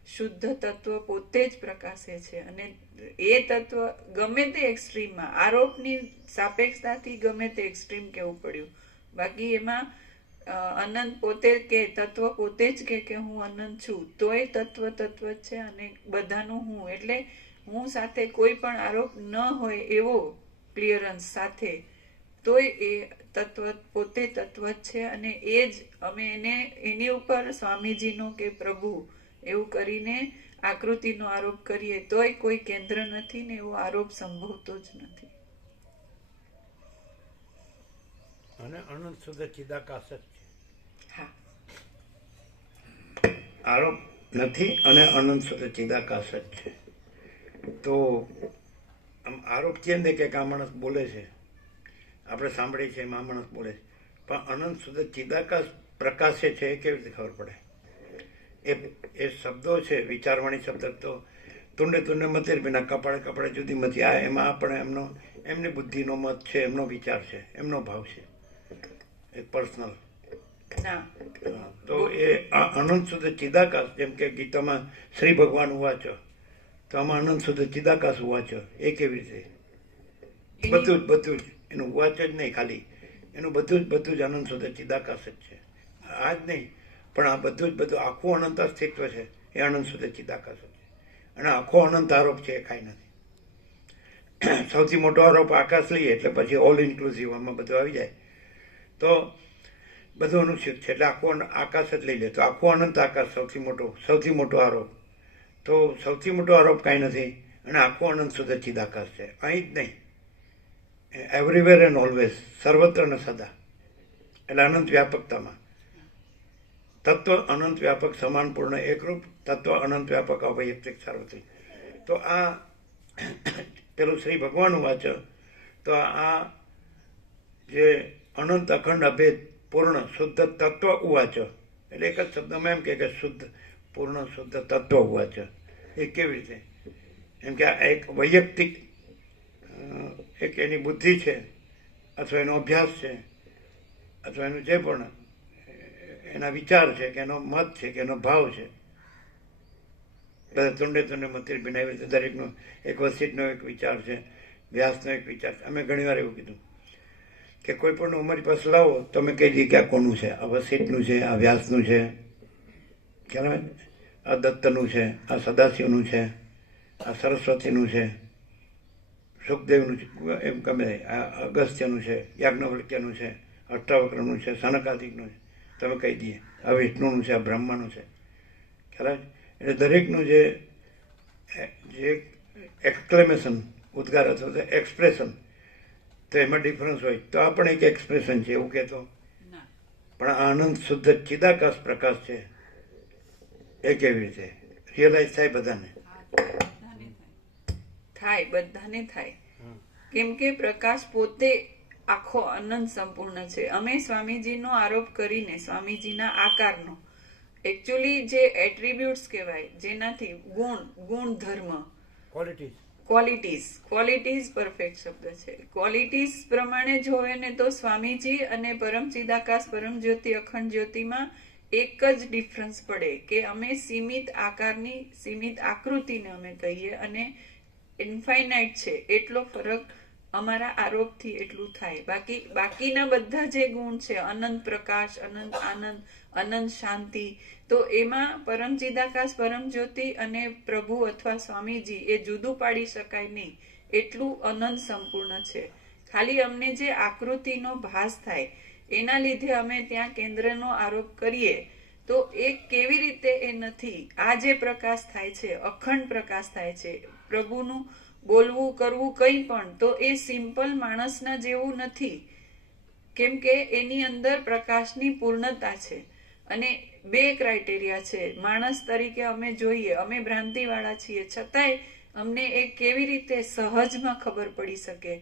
શુદ્ધ તત્વ પોતે જ પ્રકાશે છે. અને એ તત્વ ગમે તે એક્સ્ટ્રીમમાં આરોપની સાપેક્ષતાથી ગમે તે એક્સ્ટ્રીમ કહેવું પડ્યું. બાકી એમાં અનંત પોતે કે તત્વ પોતે જ કે હું અનંત છું, તો એ તત્વ તત્વ જ છે અને બધાનું હું. એટલે હું સાથે કોઈ પણ આરોપ ન હોય એવો ક્લિયરન્સ સાથે, તોય એ તત્વ પોતે તત્વ જ છે. અને એ જ અમે એની ઉપર સ્વામીજીનો કે પ્રભુ એવું કરીને આકૃતિનો આરોપ કરીએ તોય કોઈ કેન્દ્ર નથી ને એવો આરોપ સંભવતો જ નથી. અને અનંત સુધી ચિદાકાશ જ છે. હા, આરોપ નથી અને અનંત સુધી ચિદાકાશ જ છે. તો આમ આરોપ છે ને કે આ માણસ બોલે છે, આપણે સાંભળીએ છીએ એમાં માણસ બોલે છે, પણ અનંત સુધી ચિદાકાશ પ્રકાશે છે એ કેવી રીતે ખબર પડે? એ શબ્દો છે, વિચારવાણી શબ્દ તો તુંડે તુંડે મતીર વિના કપાળે કપાળે જુદી મતી. આ એમાં આપણે એમની બુદ્ધિનો મત છે, એમનો વિચાર છે, એમનો ભાવ છે, એક પર્સનલ. તો એ અનંત સુધી ચિદાકાશ, જેમ કે ગીતામાં શ્રી ભગવાન વાંચો તો આમાં અનંત સુધી ચિદાકાશ વાંચો, એ કેવી રીતે? બધું જ એનું વાંચ જ નહીં, ખાલી એનું બધું જ અનંત સુધી ચિદાકાશ જ છે. આ જ નહીં પણ આ બધું આખું અનંત અસ્તિત્વ છે એ અનંત સુધી ચિદાકાશ છે. અને આખો અનંત આરોપ છે એ કાંઈ નથી. સૌથી મોટો આરોપ આકાશ લઈએ એટલે પછી ઓલ ઇન્ક્લુઝિવ આમાં બધું આવી જાય. તો બધું અનુચિત છે. એટલે આખું આકાશ જ લઈ લે તો આખું અનંત આકાશ સૌથી મોટો આરોપ. તો સૌથી મોટો આરોપ કાંઈ નથી અને આખું અનંત શુદ્ધ ચિદાકાશ છે. અહીં જ નહીં, એવરીવેર એન્ડ ઓલવેઝ, સર્વત્ર ને સદા. એટલે અનંત વ્યાપકતામાં તત્વ અનંત વ્યાપક સમાન પૂર્ણ એકરૂપ તત્વ અનંત વ્યાપક અવૈયક્તિક સાર્વત્રિક. તો આ પેલું શ્રી ભગવાન વાંચો તો આ જે અનંત અખંડ અભેદ પૂર્ણ શુદ્ધ તત્વ ઉવાચ, એટલે એક જ શબ્દમાં એમ કે શુદ્ધ પૂર્ણ શુદ્ધ તત્વ ઉવાચ. એ કેવી રીતે? એમ કે આ એક વૈયક્તિક એક એની બુદ્ધિ છે અથવા એનો અભ્યાસ છે અથવા એનું જે પણ એના વિચાર છે કે એનો મત છે કે એનો ભાવ છે, બધા તુંડે મતિર બનાવી રીતે દરેકનો એક વસીટનો એક વિચાર છે, વ્યાસનો એક વિચાર છે. અમે ઘણી વાર એવું કીધું કે કોઈ પણ અમારી પાસે લાવો તમે કહી દઈએ કે આ કોનું છે, આ વસીટનું છે, આ વ્યાસનું છે, ખ્યાલ આવે, આ દત્તનું છે, આ સદાશિવનું છે, આ સરસ્વતીનું છે, સુખદેવનું છે, એમ ગમે, આ અગસ્ત્યનું છે, યાજ્ઞવલ્ક્યનું છે, અષ્ટાવક્રમનું છે, સનકાદિકનું છે, તમે કહી દઈએ આ વિષ્ણુનું છે, આ બ્રહ્માનું છે, ખ્યાલ આવે. એટલે દરેકનું જે એક્સક્લેમેશન ઉદ્ગાર અથવા તો એક્સપ્રેશન, તો એમાં ડિફરન્સ હોય. તો આ પણ એક એક્સપ્રેશન છે એવું કહેતો, પણ આ આનંદ શુદ્ધ ચિદાકાશ પ્રકાશ છે. એ કેવી રીતે રિયલાઇઝ થાય? બધાને થાય. કેમ કે પ્રકાશ પોતે આખો અનંત સંપૂર્ણ છે. અમે સ્વામીજીનો આરોપ કરીને સ્વામીજીના આકારનો એકચ્યુઅલી જે એટ્રીબ્યુટ્સ કહેવાય, જેનાથી ગુણધર્મ, ક્વોલિટીઝ પરફેક્ટ શબ્દ છે. ક્વોલિટીઝ પ્રમાણે જોવે ને તો સ્વામીજી અને પરમ ચિદાકાશ પરમ જ્યોતિ અખંડ જ્યોતિમાં એક જ ડિફરન્સ પડે કે અમે સીમિત આકારની સીમિત આકૃતિને અમે કહીએ અને ઇન્ફાઇનાઇટ છે એટલો ફરક અમારા આરોપથી એટલું થાય. બાકીના બધા જે ગુણ છે, અનંત પ્રકાશ, અનંત આનંદ, અનંત શાંતિ, તો એમાં પરમ ચિદાકાશ પરમ જ્યોતિ અને પ્રભુ અથવા સ્વામીજી એ જુદું પાડી શકાય નહીં, એટલું અનંત સંપૂર્ણ છે. ખાલી અમને જે આકૃતિનો ભાસ થાય એના લીધે અમે ત્યાં કેન્દ્રનો આરોપ કરીએ તો એ કેવી રીતે એ નથી. આ જે પ્રકાશ થાય છે, અખંડ પ્રકાશ થાય છે, પ્રભુનું બોલવું કરવું કંઈ પણ, તો એ સિમ્પલ માણસના જેવું નથી. કેમ કે એની અંદર પ્રકાશની પૂર્ણતા છે. અને બે ક્રાઇટેરિયા છે. માણસ તરીકે અમે જોઈએ, અમે ભ્રાંતિવાળા છીએ, છતાંય અમને એ કેવી રીતે સહજમાં ખબર પડી શકે,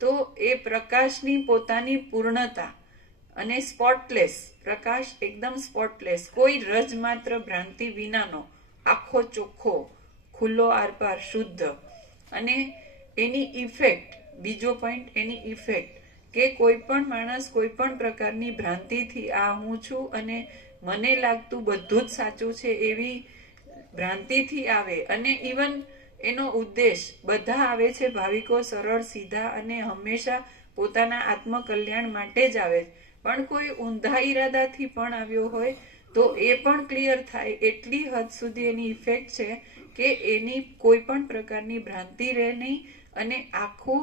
તો એ પ્રકાશની પોતાની પૂર્ણતા અને સ્પોટલેસ પ્રકાશ, એકદમ સ્પોટલેસ, કોઈ રજ માત્ર ભ્રાંતિ વિનાનો, આખો ચોખ્ખો, ખુલ્લો આરપાર, શુદ્ધ. અને એની ઇફેક્ટ, બીજો પોઈન્ટ, એની ઇફેક્ટ કે કોઈ પણ માણસ કોઈ પણ પ્રકારની ભ્રાંતિથી આ હું છું અને મને લાગતું બધું જ સાચું છે એવી ભ્રાંતિથી આવે, અને ઇવન એનો ઉદ્દેશ, બધા આવે છે ભાવિકો સરળ, સીધા અને હંમેશા પોતાના આત્મકલ્યાણ માટે જ આવે, પણ કોઈ ઊંધા ઈરાદાથી પણ આવ્યો હોય તો એ પણ ક્લિયર થાય. એટલી હદ સુધી એની ઇફેક્ટ છે કે એની કોઈ પણ પ્રકારની ભ્રાંતિ રહે નહીં અને આખું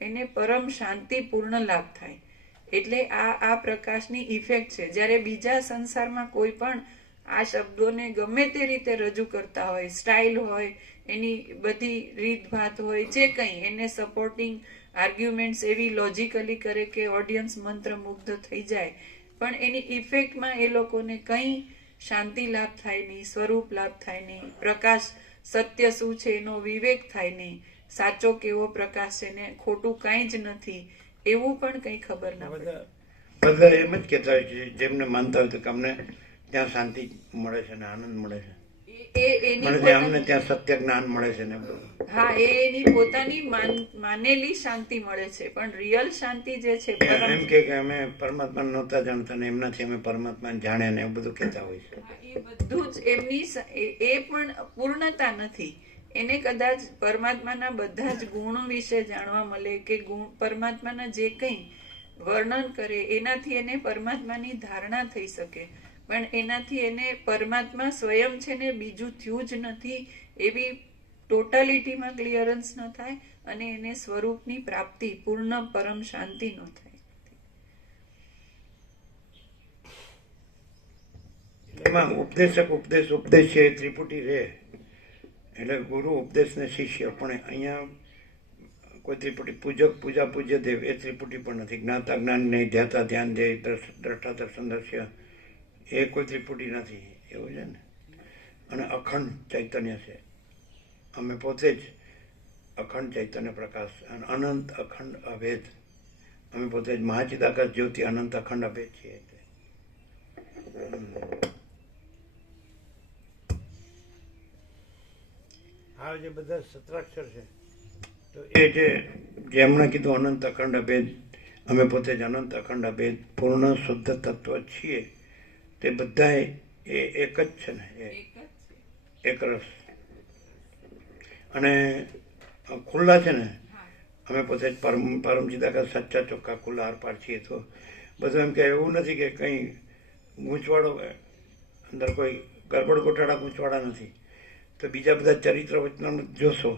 એને પરમ શાંતિપૂર્ણ લાભ થાય. એટલે આ પ્રકાશની ઇફેક્ટ છે. જ્યારે બીજા સંસારમાં કોઈ પણ આ શબ્દોને ગમે તે રીતે રજૂ કરતા હોય, સ્ટાઇલ હોય, એની બધી રીતભાત હોય, જે કંઈ એને સપોર્ટિંગ આર્ગ્યુમેન્ટ્સ એવી લોજિકલી કરે કે ઓડિયન્સ મંત્રમુગ્ધ થઈ જાય, પણ એની ઇફેક્ટમાં એ લોકોને કંઈ શાંતિ લાભ થાય નહીં, સ્વરૂપ લાભ થાય નહીં, પ્રકાશ સત્ય શું છે એનો વિવેક થાય નહીં, સાચો કેવો પ્રકાશ છે ને ખોટું કાંઈ જ નથી એવું પણ કંઈ ખબર ના પડે. બધા એમ જ કહેતા હોય છે, જેમને માનતા હોય તો કે અમને ત્યાં શાંતિ મળે છે ને આનંદ મળે છે, અમને ત્યાં સત્ય જ્ઞાન મળે છે ને. હા, એની પોતાની માનેલી શાંતિ મળે છે, પણ રિયલ શાંતિ જે છે એમ કે અમે પરમાત્માને નહોતા જાણતા ને એમનાથી અમે પરમાત્માને જાણ્યા ને એવું બધું કહેતા હોય છે. એ બધું જ એમની એ પણ પૂર્ણતા નથી. એને કદાચ પરમાત્માના બધા જ ગુણો વિશે જાણવા મળે કે પરમાત્માના જે કંઈ વર્ણન કરે એનાથી એને પરમાત્માની ધારણા થઈ શકે, પણ એનાથી એને પરમાત્મા સ્વયં છે ને બીજું થયું જ નથી એવી ટોટાલિટીમાં ક્લિયરન્સ ન થાય અને એને સ્વરૂપની પ્રાપ્તિ, પૂર્ણ પરમ શાંતિ ન થાય. એમાં ઉપદેશક ઉપદેશ છે એ ત્રિપુટી રહે, એટલે ગુરુ ઉપદેશ ને શિષ્ય. પણ અહીંયા કોઈ ત્રિપુટી પૂજા પૂજ્ય દેવ એ ત્રિપુટી પણ નથી. જ્ઞાતા જ્ઞાન નહીં, ધ્યાતા ધ્યાન દે, દ્રષ્ટા દર્શન દર્શ્ય એ કોઈ ત્રિપુટી નથી, એવું છે ને. અને અખંડ ચૈતન્ય છે. અમે પોતે જ અખંડ ચૈતન્ય પ્રકાશ અને અનંત અખંડ અભેદ. અમે પોતે જ મહાચિદાકાશ જ્યોતિ અનંત અખંડ અભેદ છીએ. આ જે બધા સત્રાક્ષર છે તો એ જે હમણાં કીધું અનંત અખંડ અભેદ, અમે પોતે જ અનંત અખંડ અભેદ પૂર્ણ શુદ્ધ તત્વ છીએ. તે બધા એ એક જ છે ને, એક રસ. અને ખુલ્લા છે ને, અમે પોતે જ પરમચિદાકાશ સાચા ચોખ્ખા ખુલ્લા આરપાર છીએ. તો બધું એમ કે એવું નથી કે કંઈ ગૂંચવાડો અંદર કોઈ ગરબડ ગોટાળા ગૂંચવાડા નથી. તો બીજા બધા ચરિત્ર વચન જોશો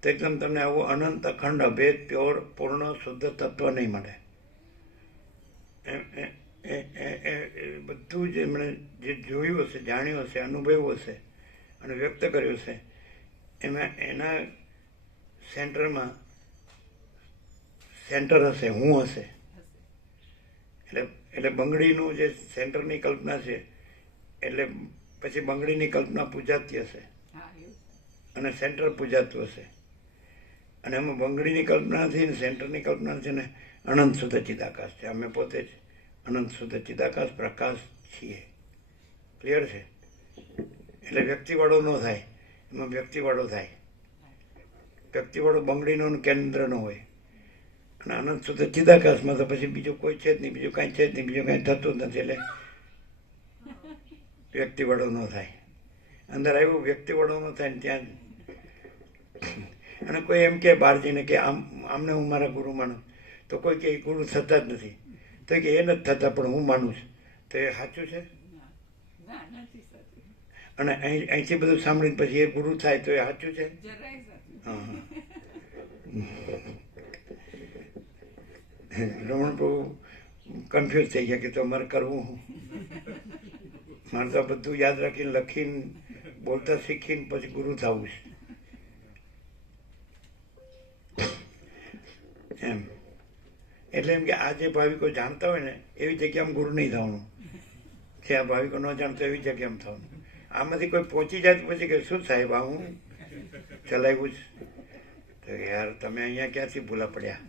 તો એકદમ તમને આવું અનંત અખંડ અભેદ પ્યોર પૂર્ણ શુદ્ધ તત્વ નહીં મળે. બધું જ એમણે જે જોયું હશે, જાણ્યું હશે, અનુભવ્યું હશે અને વ્યક્ત કર્યું હશે, એમાં એના સેન્ટર હશે, હું હશે. એટલે બંગડીનું જે સેન્ટરની કલ્પના છે, એટલે પછી બંગડીની કલ્પના પૂજાતી હશે અને સેન્ટર પૂજાતું હશે. અને એમાં બંગડીની કલ્પના નથી ને સેન્ટરની કલ્પના નથી ને અનંત શુદ્ધ ચિદાકાશ છે. અમે પોતે જ અનંત શુદ્ધ ચિદાકાશ પ્રકાશ છીએ. ક્લિયર છે? એટલે વ્યક્તિવાળો ન થાય, એમાં વ્યક્તિવાળો થાય. વ્યક્તિવાળો બંગડીનો કેન્દ્રનો હોય અને અનંત શુદ્ધ ચિદાકાશમાં તો પછી બીજું કોઈ છે જ નહીં, બીજું કાંઈ છે જ નહીં, બીજું કાંઈ થતું જ નથી. એટલે વ્યક્તિવાળો ન થાય. અંદર આવ્યું વ્યક્તિવાળો ન થાય ને ત્યાં. અને કોઈ એમ કે બહાર જઈને કે આમને હું મારા ગુરુ માનું, તો કોઈ કે ગુરુ થતા જ નથી, તો કે એ નથી થતા પણ હું માનું છું, તો એ સાચું છે? અને અહીંથી બધું સાંભળીને પછી એ ગુરુ થાય તો એ સાચું છે? હા. રમણ બહુ કન્ફ્યુઝ થઈ ગયા કે તો અમારે કરવું હું. મારે તો બધું યાદ રાખીને લખીને બોલતા શીખીને પછી ગુરુ થવું છે એમ. એટલે એમ કે આ જે ભાવિકો જાણતા હોય ને એવી જગ્યામાં ગુરુ નહીં થવાનું છે. આ ભાવિકો ન જાણતો એવી જગ્યામાં થવાનું. આમાંથી કોઈ પહોંચી જાય તો પછી કે શું સાહેબ આ હું ચલાવ્યું છે, તો યાર તમે અહીંયા ક્યાંથી ભૂલા પડ્યા.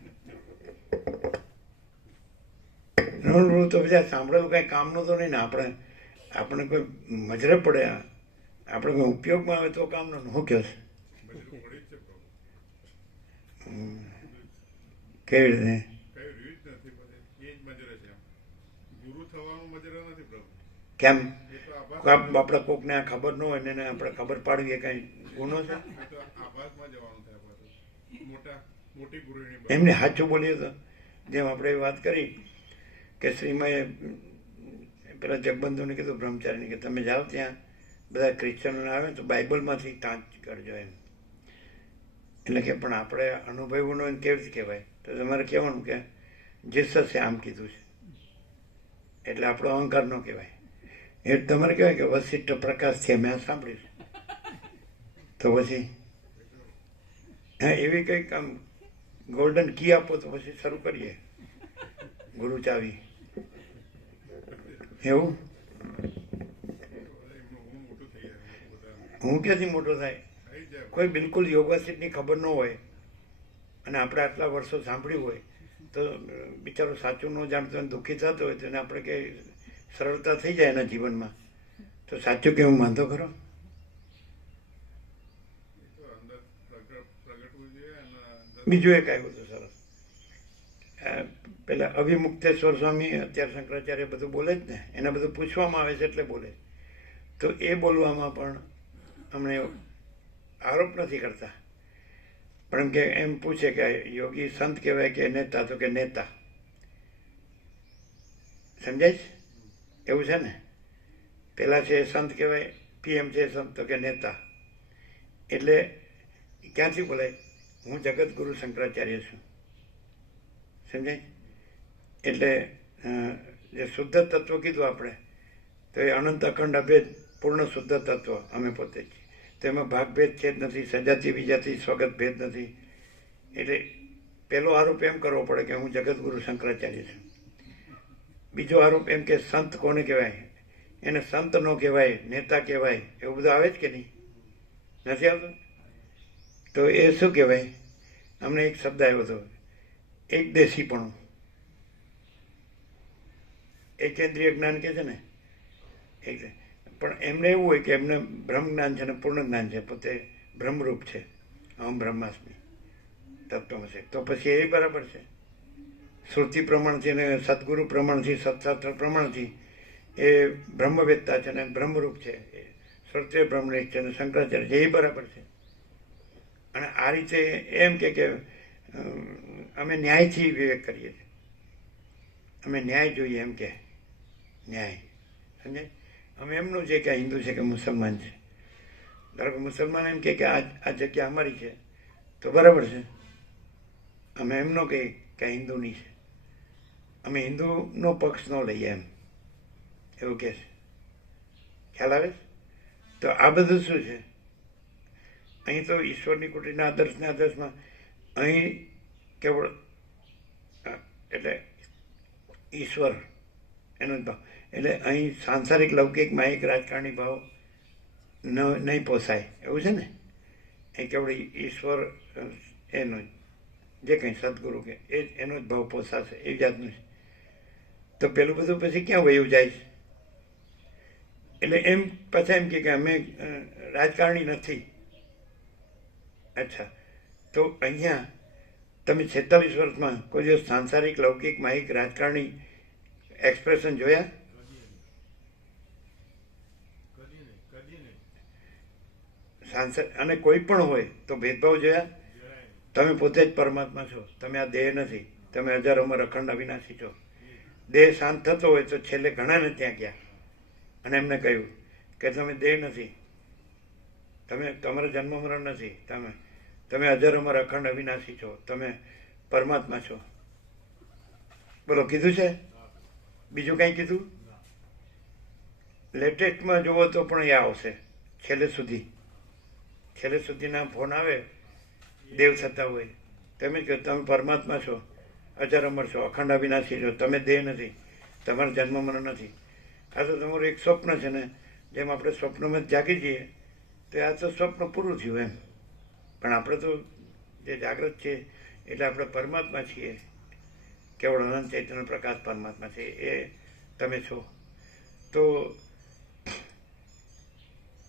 તો બધા સાંભળેલું કાંઈ કામનું તો નહીં ને. આપણે કોઈ મજરે પડે, આપણે કોઈ ઉપયોગમાં આવે તો કામનો હું કહો છે. કેવી રીતે? કેમ? આપણે કોકને આ ખબર ન હોય ને એને આપણે ખબર પાડવી કઈ ગુનો છે? એમને સાચું બોલીએ તો જેમ આપણે વાત કરી કે શ્રીમાએ પેલા જગબંધુને કીધું બ્રહ્મચારીને કે તમે જાઓ ત્યાં બધા ક્રિશ્ચનો આવે તો બાઇબલમાંથી ટાંચ કરજો એમ. એટલે કે પણ આપણે અનુભવ્યું હોય કેવી રીતે કહેવાય? તો તમારે કહેવાનું કે જીસસે આમ કીધું છે, એટલે આપણો અહંકાર ન કહેવાય. એટલે તમારે કહેવાય કે વશિષ્ઠ પ્રકાશથી મેં સાંભળ્યું છે. તો પછી હા એવી કંઈક આમ ગોલ્ડન કી આપો તો પછી શરૂ કરીએ ગુરુ ચાવી. એવું હું ક્યાંથી મોટો થાય? કોઈ બિલકુલ યોગાસિતની ખબર ન હોય અને આપણે આટલા વર્ષો સાંભળ્યું હોય તો બિચારો સાચું ન જાણતો હોય દુઃખી થતો હોય તો એને આપણે કે સરળતા થઈ જાય એના જીવનમાં, તો સાચું કેવું વાંધો ખરો? બીજું એક આવ્યું હતું સરસ, પેલા અભિમુક્તેશ્વર સ્વામી અત્યારે શંકરાચાર્ય બધું બોલે જ ને, એને બધું પૂછવામાં આવે છે એટલે બોલે. તો એ બોલવામાં પણ અમને આરોપ નથી કરતા, પણ કે એમ પૂછે કે યોગી સંત કહેવાય કે નેતા? તો કે નેતા. સમજાય છે? એવું છે ને, પેલા છે સંત કહેવાય, પીએમ છે સંત, તો કે નેતા. એટલે ક્યાંથી બોલાય? હું જગતગુરુ શંકરાચાર્ય છું. સમજાય? એટલે જે શુદ્ધ તત્વ કીધું આપણે, તો તો એ અનંત અખંડ અભેદ પૂર્ણ શુદ્ધ તત્વ અમે પોતે છીએ. તેમાં ભાગભેદ છે જ નથી, સજાતિ વિજાતિ સ્વગત ભેદ નથી. એટલે પહેલો આરોપ એમ કરવો પડે કે હું જગતગુરુ શંકરાચાર્ય છું. બીજો આરોપ એમ કે સંત કોને કહેવાય, એને સંત નો કહેવાય, નેતા કહેવાય, એવું બધું આવે જ કે નહીં, નથી આવતું? તો એ શું કહેવાય? અમને એક શબ્દ આવ્યો હતો, એક દેશીપણું. એકેન્દ્રિય જ્ઞાન કે છે ને, પણ એમને એવું હોય કે એમને બ્રહ્મ જ્ઞાન છે ને પૂર્ણ જ્ઞાન છે, પોતે બ્રહ્મરૂપ છે, અહમ બ્રહ્માસ્મિ તત્વમસી. તો પછી એ બરાબર છે. શ્રુતિ પ્રમાણથી અને સદગુરુ પ્રમાણથી, સત્શાસ્ત્ર પ્રમાણથી એ બ્રહ્મવેત્તા છે ને બ્રહ્મરૂપ છે, શ્રોત્રિય બ્રહ્મનિષ્ઠ છે અને શંકરાચાર્ય છે, એ બરાબર છે. અને આ રીતે એમ કે અમે ન્યાયથી વિવેક કરીએ છીએ, અમે ન્યાય જોઈએ, એમ કે ન્યાય, સમજાય? અમે એમનું છે કે આ હિન્દુ છે કે મુસલમાન છે. ધારો કે મુસલમાન એમ કે આ જગ્યા અમારી છે, તો બરાબર છે. અમે એમ ન કહીએ કે આ હિન્દુની છે, અમે હિન્દુનો પક્ષ ન લઈએ, એમ એવું કહે છે. ખ્યાલ આવે? તો આ બધું શું છે? અહીં તો ઈશ્વરની કુટીરના આદર્શમાં અહીં કેવળ એટલે ઈશ્વર એનો જ ભાવ. એટલે અહીં સાંસારિક લૌકિક માહિક રાજકારણી ભાવ નહીં પોસાય, એવું છે ને? અહીં કેવળ ઈશ્વર એનો જે કંઈ સદગુરુ કે એનો જ ભાવ પોસાશે, એ જાતનું છે. તો પેલું બધું પછી ક્યાં વયું જાય છે? એટલે એમ પાછા એમ કે અમે રાજકારણી નથી. અચ્છા, તો અહીંયા તમે 46 વર્ષમાં કોઈ દિવસ સાંસારિક લૌકિક માહિક રાજકારણી એક્સપ્રેશન જોયા? અને કોઈ પણ હોય તો ભેદભાવ જોયા? તમે પોતે જ પરમાત્મા છો, તમે આ દેહ નથી, તમે હજારોમાં અખંડ અવિનાશી છો. દેહ શાંત થતો હોય તો છેલ્લે ઘણાને ત્યાં ગયા અને એમને કહ્યું કે તમે દેહ નથી, તમે તમારો જન્મ મરણ નથી, તમે હજારોમાં અખંડ અવિનાશી છો, તમે પરમાત્મા છો. બોલો, કીધું છે? બીજું કંઈ કીધું? લેટેસ્ટમાં જુઓ તો પણ એ આવશે. છેલ્લે સુધીના ફોન આવે દેવ થતા હોય, તમે કહો તમે પરમાત્મા છો, અજર અમર છો, અખંડ અવિનાશી છો, તમે દેહ નથી, તમારો જન્મ મરણ નથી. આ તો તમારું એક સ્વપ્ન છે ને, જેમ આપણે સ્વપ્નમાં જાગી જઈએ તો આ તો સ્વપ્ન પૂરું થયું એમ. પણ આપણે તો જે જાગૃત છે એટલે આપણે પરમાત્મા છીએ, કેવળ અનંત ચૈતન્ય પ્રકાશ પરમાત્મા છે, એ તમે છો. તો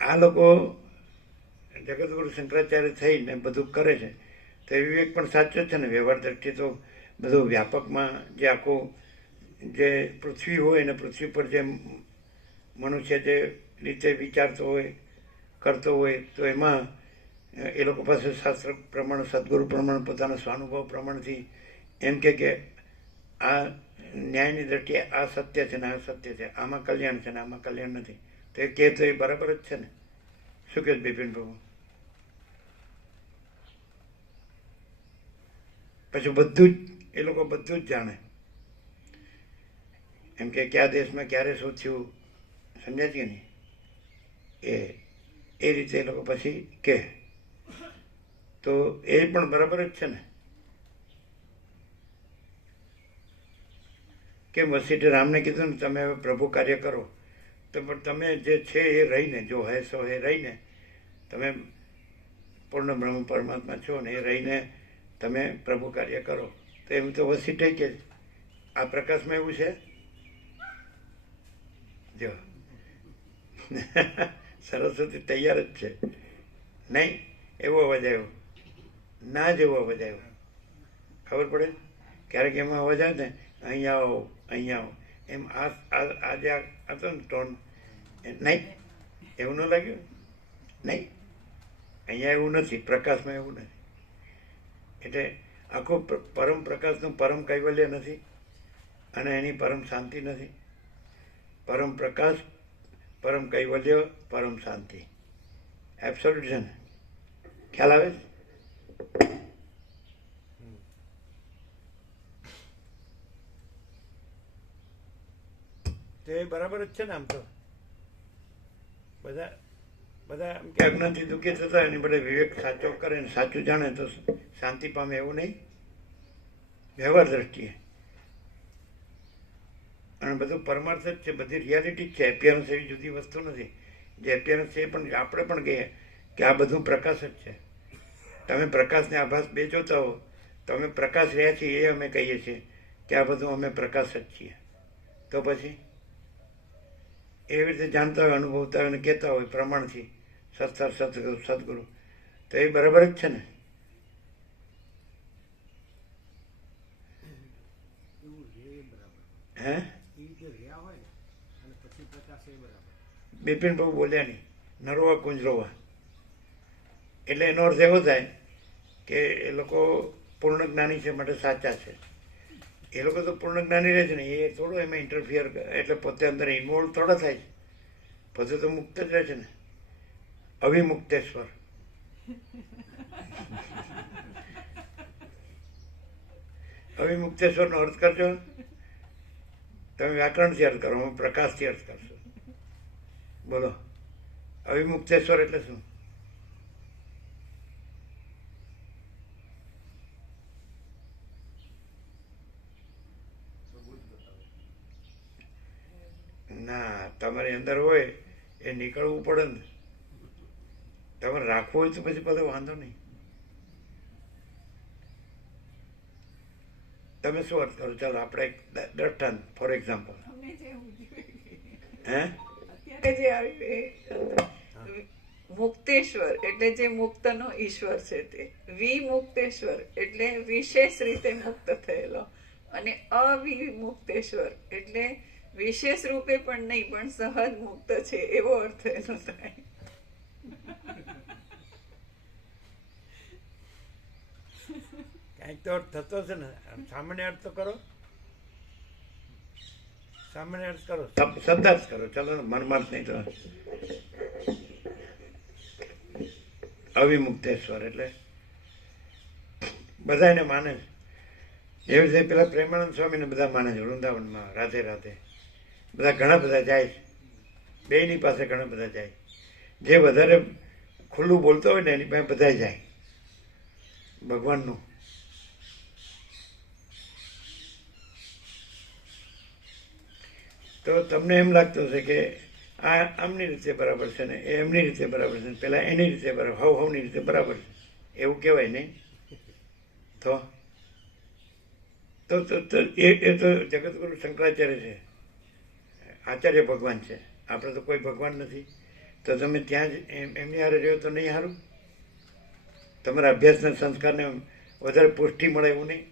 આ લોકો જગતગુરુ શંકરાચાર્ય થઈને બધું કરે છે, તો એ વિવેક પણ સાચો છે ને. વ્યવહાર દ્રષ્ટિએ તો બધું વ્યાપકમાં જે આખું જે પૃથ્વી હોય ને, પૃથ્વી પર જે મનુષ્ય જે રીતે વિચારતો હોય, કરતો હોય, તો એમાં એ લોકો પાસે શાસ્ત્ર પ્રમાણ, સદગુરુ પ્રમાણ, પોતાના સ્વાનુભવ પ્રમાણથી એમ કે આ ન્યાયની દ્રષ્ટિએ આ સત્ય છે ને આ સત્ય છે, આમાં કલ્યાણ છે ને આમાં કલ્યાણ નથી. તો એ કહે તો એ બરાબર જ છે ને. શું કહે બિપિન પ્રભુ? પછી બધું જ એ લોકો બધું જ જાણે, એમ કે કયા દેશમાં ક્યારે શું થયું, સમજાય છે નહીં? એ રીતે એ લોકો પછી કહે તો એ પણ બરાબર જ છે ને. કેમ વસીઠે રામને કીધું ને તમે હવે પ્રભુ કાર્ય કરો, તો પણ તમે જે છે એ રહીને, જો હે સો એ રહીને, તમે પૂર્ણ બ્રહ્મ પરમાત્મા છો ને, એ રહીને તમે પ્રભુ કાર્ય કરો. તો એવું તો વસીઠે કે આ પ્રકાશમાં એવું છે. જો સરસ્વતી તૈયાર જ છે. નહીં એવો અવાજ આવ્યો, ના જેવો અવાજ આવ્યો, ખબર પડે? ક્યારેક એમાં અવાજ આવે ને, અહીંયા આવો, અહીંયા આવો, એમ આજે હતો ને ટોન, નહીં એવું ન લાગ્યું? નહીં, અહીંયા એવું નથી, પ્રકાશમાં એવું નથી. એટલે આખો પરમ પ્રકાશનું પરમ કૈવલ્ય નથી અને એની પરમ શાંતિ નથી. પરમ પ્રકાશ, પરમ કૈવલ્ય, પરમ શાંતિ, એબ્સોલ્યુટ છે ને. ખ્યાલ આવે? તો એ બરાબર જ છે ને. આમ તો બધા બધા એમ કે અજ્ઞાનથી દુઃખી થતા હોય ને બધા વિવેક સાચો કરે ને સાચું જાણે તો શાંતિ પામે એવું નહીં વ્યવહાર દ્રષ્ટિએ. અને બધું પરમાર્થ જ છે, બધી રિયાલિટી જ છે. એપિયરન્સ એવી જુદી વસ્તુ નથી. જે એપિયરન્સ છે એ પણ આપણે પણ કહીએ કે આ બધું પ્રકાશ જ છે. તમે પ્રકાશને આભાસ બે જોતા હો તો અમે પ્રકાશ રહ્યા છીએ એ અમે કહીએ છીએ કે આ બધું અમે પ્રકાશ જ છીએ. તો પછી એવી રીતે જાણતા હોય, અનુભવતા હોય અને કહેતા હોય પ્રમાણથી સત્સર સદગુરુ તો એ બરાબર જ છે ને. હે બિપિન બહુ બોલ્યા નહીં, નરોવા કુંજરોવા. એટલે એનો અર્થ એવો થાય કે એ લોકો પૂર્ણ જ્ઞાની છે માટે સાચા છે. એ લોકો તો પૂર્ણ જ્ઞાની રહે છે ને, એ થોડો એમાં ઇન્ટરફિયર એટલે પોતે અંદર ઇન્વોલ્વ થોડા થાય છે. પોતે તો મુક્ત જ રહે છે ને, અવિમુક્તેશ્વર. અવિમુક્તેશ્વરનો અર્થ કરજો. તમે વ્યાકરણથી અર્થ કરો, હું પ્રકાશથી અર્થ કરશો. બોલો, અવિમુક્તેશ્વર એટલે શું? ના, તમારી અંદર હોય એ નીકળવું પડે ને. તમારે રાખવું હોય તો પછી બધો વાંધો નહીં. તમે શું અર્થ કરો? ચાલો આપણે એક દ્રષ્ટાંત ફોર એક્ઝામ્પલ. હે અત્યારે જે આવ્યું મુક્તેશ્વર એટલે જે મુક્તનો ઈશ્વર છે તે, વિમુક્તેશ્વર એટલે વિશેષ રીતે મુક્ત થયેલો, અને અવિમુક્તેશ્વર એટલે વિશેષ રૂપે પણ નહીં પણ સહજ મુક્ત છે એવો અર્થ એનો થાય. કંઈક તો અર્થ થતો છે ને. સામાન્ય અર્થ તો કરો, સામાન્ય અર્થ કરો, શબ્દાર્થ કરો. ચલો ને, મનમાર્થ નહીં તો. અવિમુક્તેશ્વર એટલે બધા એને માને છે. એવી રીતે પેલા પ્રેમાનંદ સ્વામીને બધા માને છે વૃંદાવનમાં. રાધે રાધે બધા ઘણા બધા જાય છે. બેયની પાસે ઘણા બધા જાય. જે વધારે ખુલ્લું બોલતો હોય ને એની પાસે બધા જાય ભગવાનનું. તો તમને એમ લાગતું હશે કે આ આમની રીતે બરાબર છે ને એ એમની રીતે બરાબર છે, પેલા એની રીતે બરાબર, હવની રીતે બરાબર છે, એવું કહેવાય નહીં. તો એ તો જગતગુરુ શંકરાચાર્ય છે, આચાર્ય ભગવાન છે. આપણે તો કોઈ ભગવાન નથી. તો તમે ત્યાં જ એમની હારે રહ્યો તો નહીં સારું? તમારા અભ્યાસના સંસ્કારને વધારે પુષ્ટિ મળે એવું નહીં?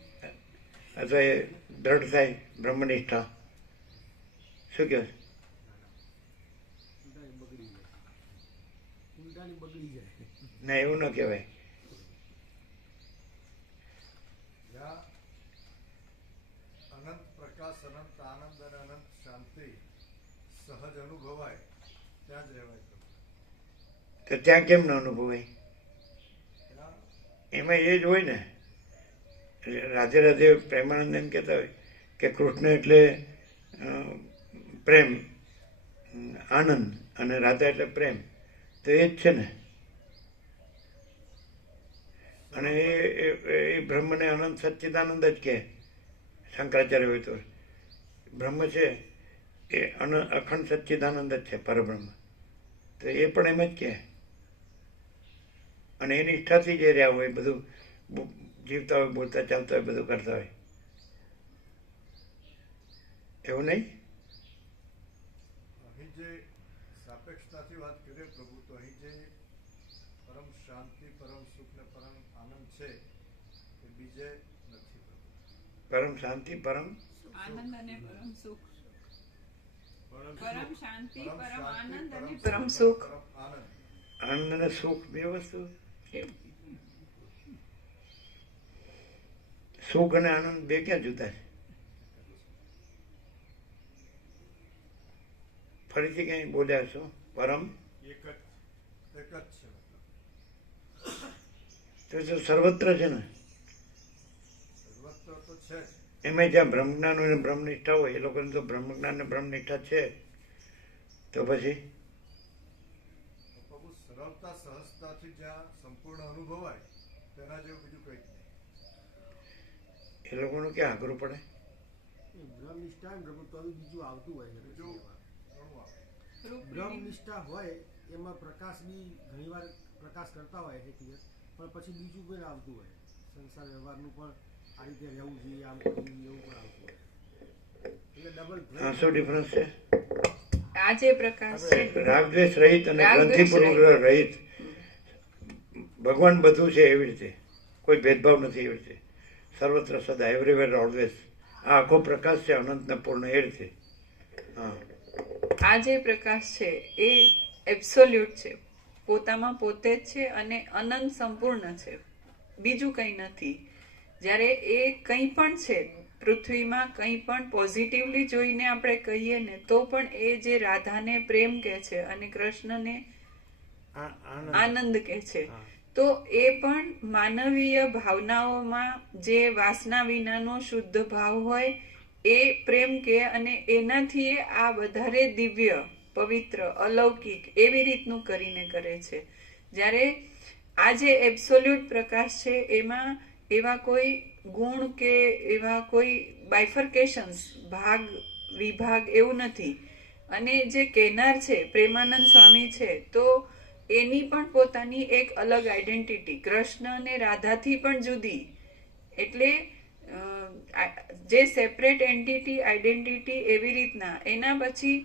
અથવા એ દ્રઢ થાય બ્રહ્મનિષ્ઠા. શું કહેવાય? ના, એવું ન કહેવાય. અનંત પ્રકાશ, અનંત આનંદ અને અનંત શાંતિ સહજ અનુભવાય ત્યાં જ રહેવાય. તો ત્યાં કેમ ન અનુભવાય? એમાં એ જ હોય ને. રાધે રાધે પ્રેમાનંદ એમ કહેતા હોય કે કૃષ્ણ એટલે પ્રેમ, આનંદ, અને રાધા એટલે પ્રેમ. તો એ જ છે ને. અને એ બ્રહ્મને અનંત સચ્ચિદાનંદ જ કહે. શંકરાચાર્ય હોય તો બ્રહ્મ છે એ અખંડ સચ્ચિદાનંદ જ છે, પરબ્રહ્મ. તો એ પણ એમ જ કહે. અને એની ઈચ્છાથી જે રહ્યા હોય, બધું જીવતા હોય, બોલતા ચાલતા હોય, બધું કરતા હોય. એવું નહીં? અહીં જે સાપેક્ષતાથી વાત કરીએ પ્રભુ, તો અહીં જે પરમ શાંતિ, પરમ સુખ ને પરમ આનંદ છે એ બીજે નથી. પરમ શાંતિ, પરમ આનંદ અને પરમ સુખ, પરમ શાંતિ, પરમ આનંદ અને પરમ પરમ સુખ. આનંદ, આનંદ અને સુખ બે વસ્તુ. સુખ અને આનંદ બે ક્યાં જુદા છે? ફરીથી કઈ બોલ્યા છો? પરમ એક જ છે. તો સર્વત્ર છે ને. સર્વત્ર તો છે જ. એમાં જ્યાં બ્રહ્મજ્ઞાન હોય ને બ્રહ્મનિષ્ઠા હોય, એ લોકોને તો બ્રહ્મજ્ઞાન ને બ્રહ્મનિષ્ઠા છે. તો પછી સરળતા સહજતાથી જ્યાં સંપૂર્ણ અનુભવાય તેના જેવું બીજું કંઈક નહીં. એ લોકોનું ક્યાં અઘરું પડે? બ્રહ્મનિષ્ઠા પ્રભુત્વ બીજું આવતું હોય છે. બીજું ઘણું આવે. બ્રહ્મનિષ્ઠા હોય એમાં પ્રકાશ બી ઘણીવાર પ્રકાશ કરતા હોય છે ક્લિયર, પણ પછી બીજું પણ આવતું હોય સંસાર વ્યવહારનું પણ આ રીતે રહેવું જોઈએ, આમ કરવું જોઈએ એવું પણ આવતું હોય. એટલે ડબલ શું ડિફરન્સ છે? આ જે પ્રકાશ છે રાગદ્વેષ રહિત અને રાગદ્વેષ ગ્રંથિપૂર્વક રહિત ભગવાન બધું છે એવી રીતે, કોઈ ભેદભાવ નથી એવી રીતે, સર્વત્ર સદા, એવરીવેર ઓલવેઝ. આ આખો પ્રકાશ છે અનંતના પૂર્ણ એ રીતે. હા, આ જે પ્રકાશ છે એ એબ્સોલ્યુટ છે, પોતામાં પોતે જ છે અને અનંત સંપૂર્ણ છે, બીજું કંઈ નથી. જ્યારે એ કંઈ પણ છે પૃથ્વીમાં, કંઈ પણ પોઝિટિવલી જોઈને આપણે કહીએ ને તો પણ એ જે રાધાને પ્રેમ કહે છે અને કૃષ્ણને આનંદ કહે છે, તો એ પણ માનવીય ભાવનાઓમાં જે વાસના વિનાનો શુદ્ધ ભાવ હોય એ પ્રેમ કે, અને એનાથી આ વધારે દિવ્ય, પવિત્ર, અલૌકિક એવી રીતનું કરીને કરે છે. જ્યારે આ જે એબ્સોલ્યુટ પ્રકાશ છે એમાં એવા કોઈ ગુણ કે એવા કોઈ બાયફર્કેશન્સ, ભાગ વિભાગ એવું નથી. અને જે કહેનાર છે પ્રેમાનંદ સ્વામી છે, તો એની પણ પોતાની એક અલગ આઈડેન્ટિટી, કૃષ્ણ અને રાધાથી પણ જુદી. એટલે જે સેપરેટ એન્ટિટી, આઈડેન્ટિટી એવી રીતના એના પછી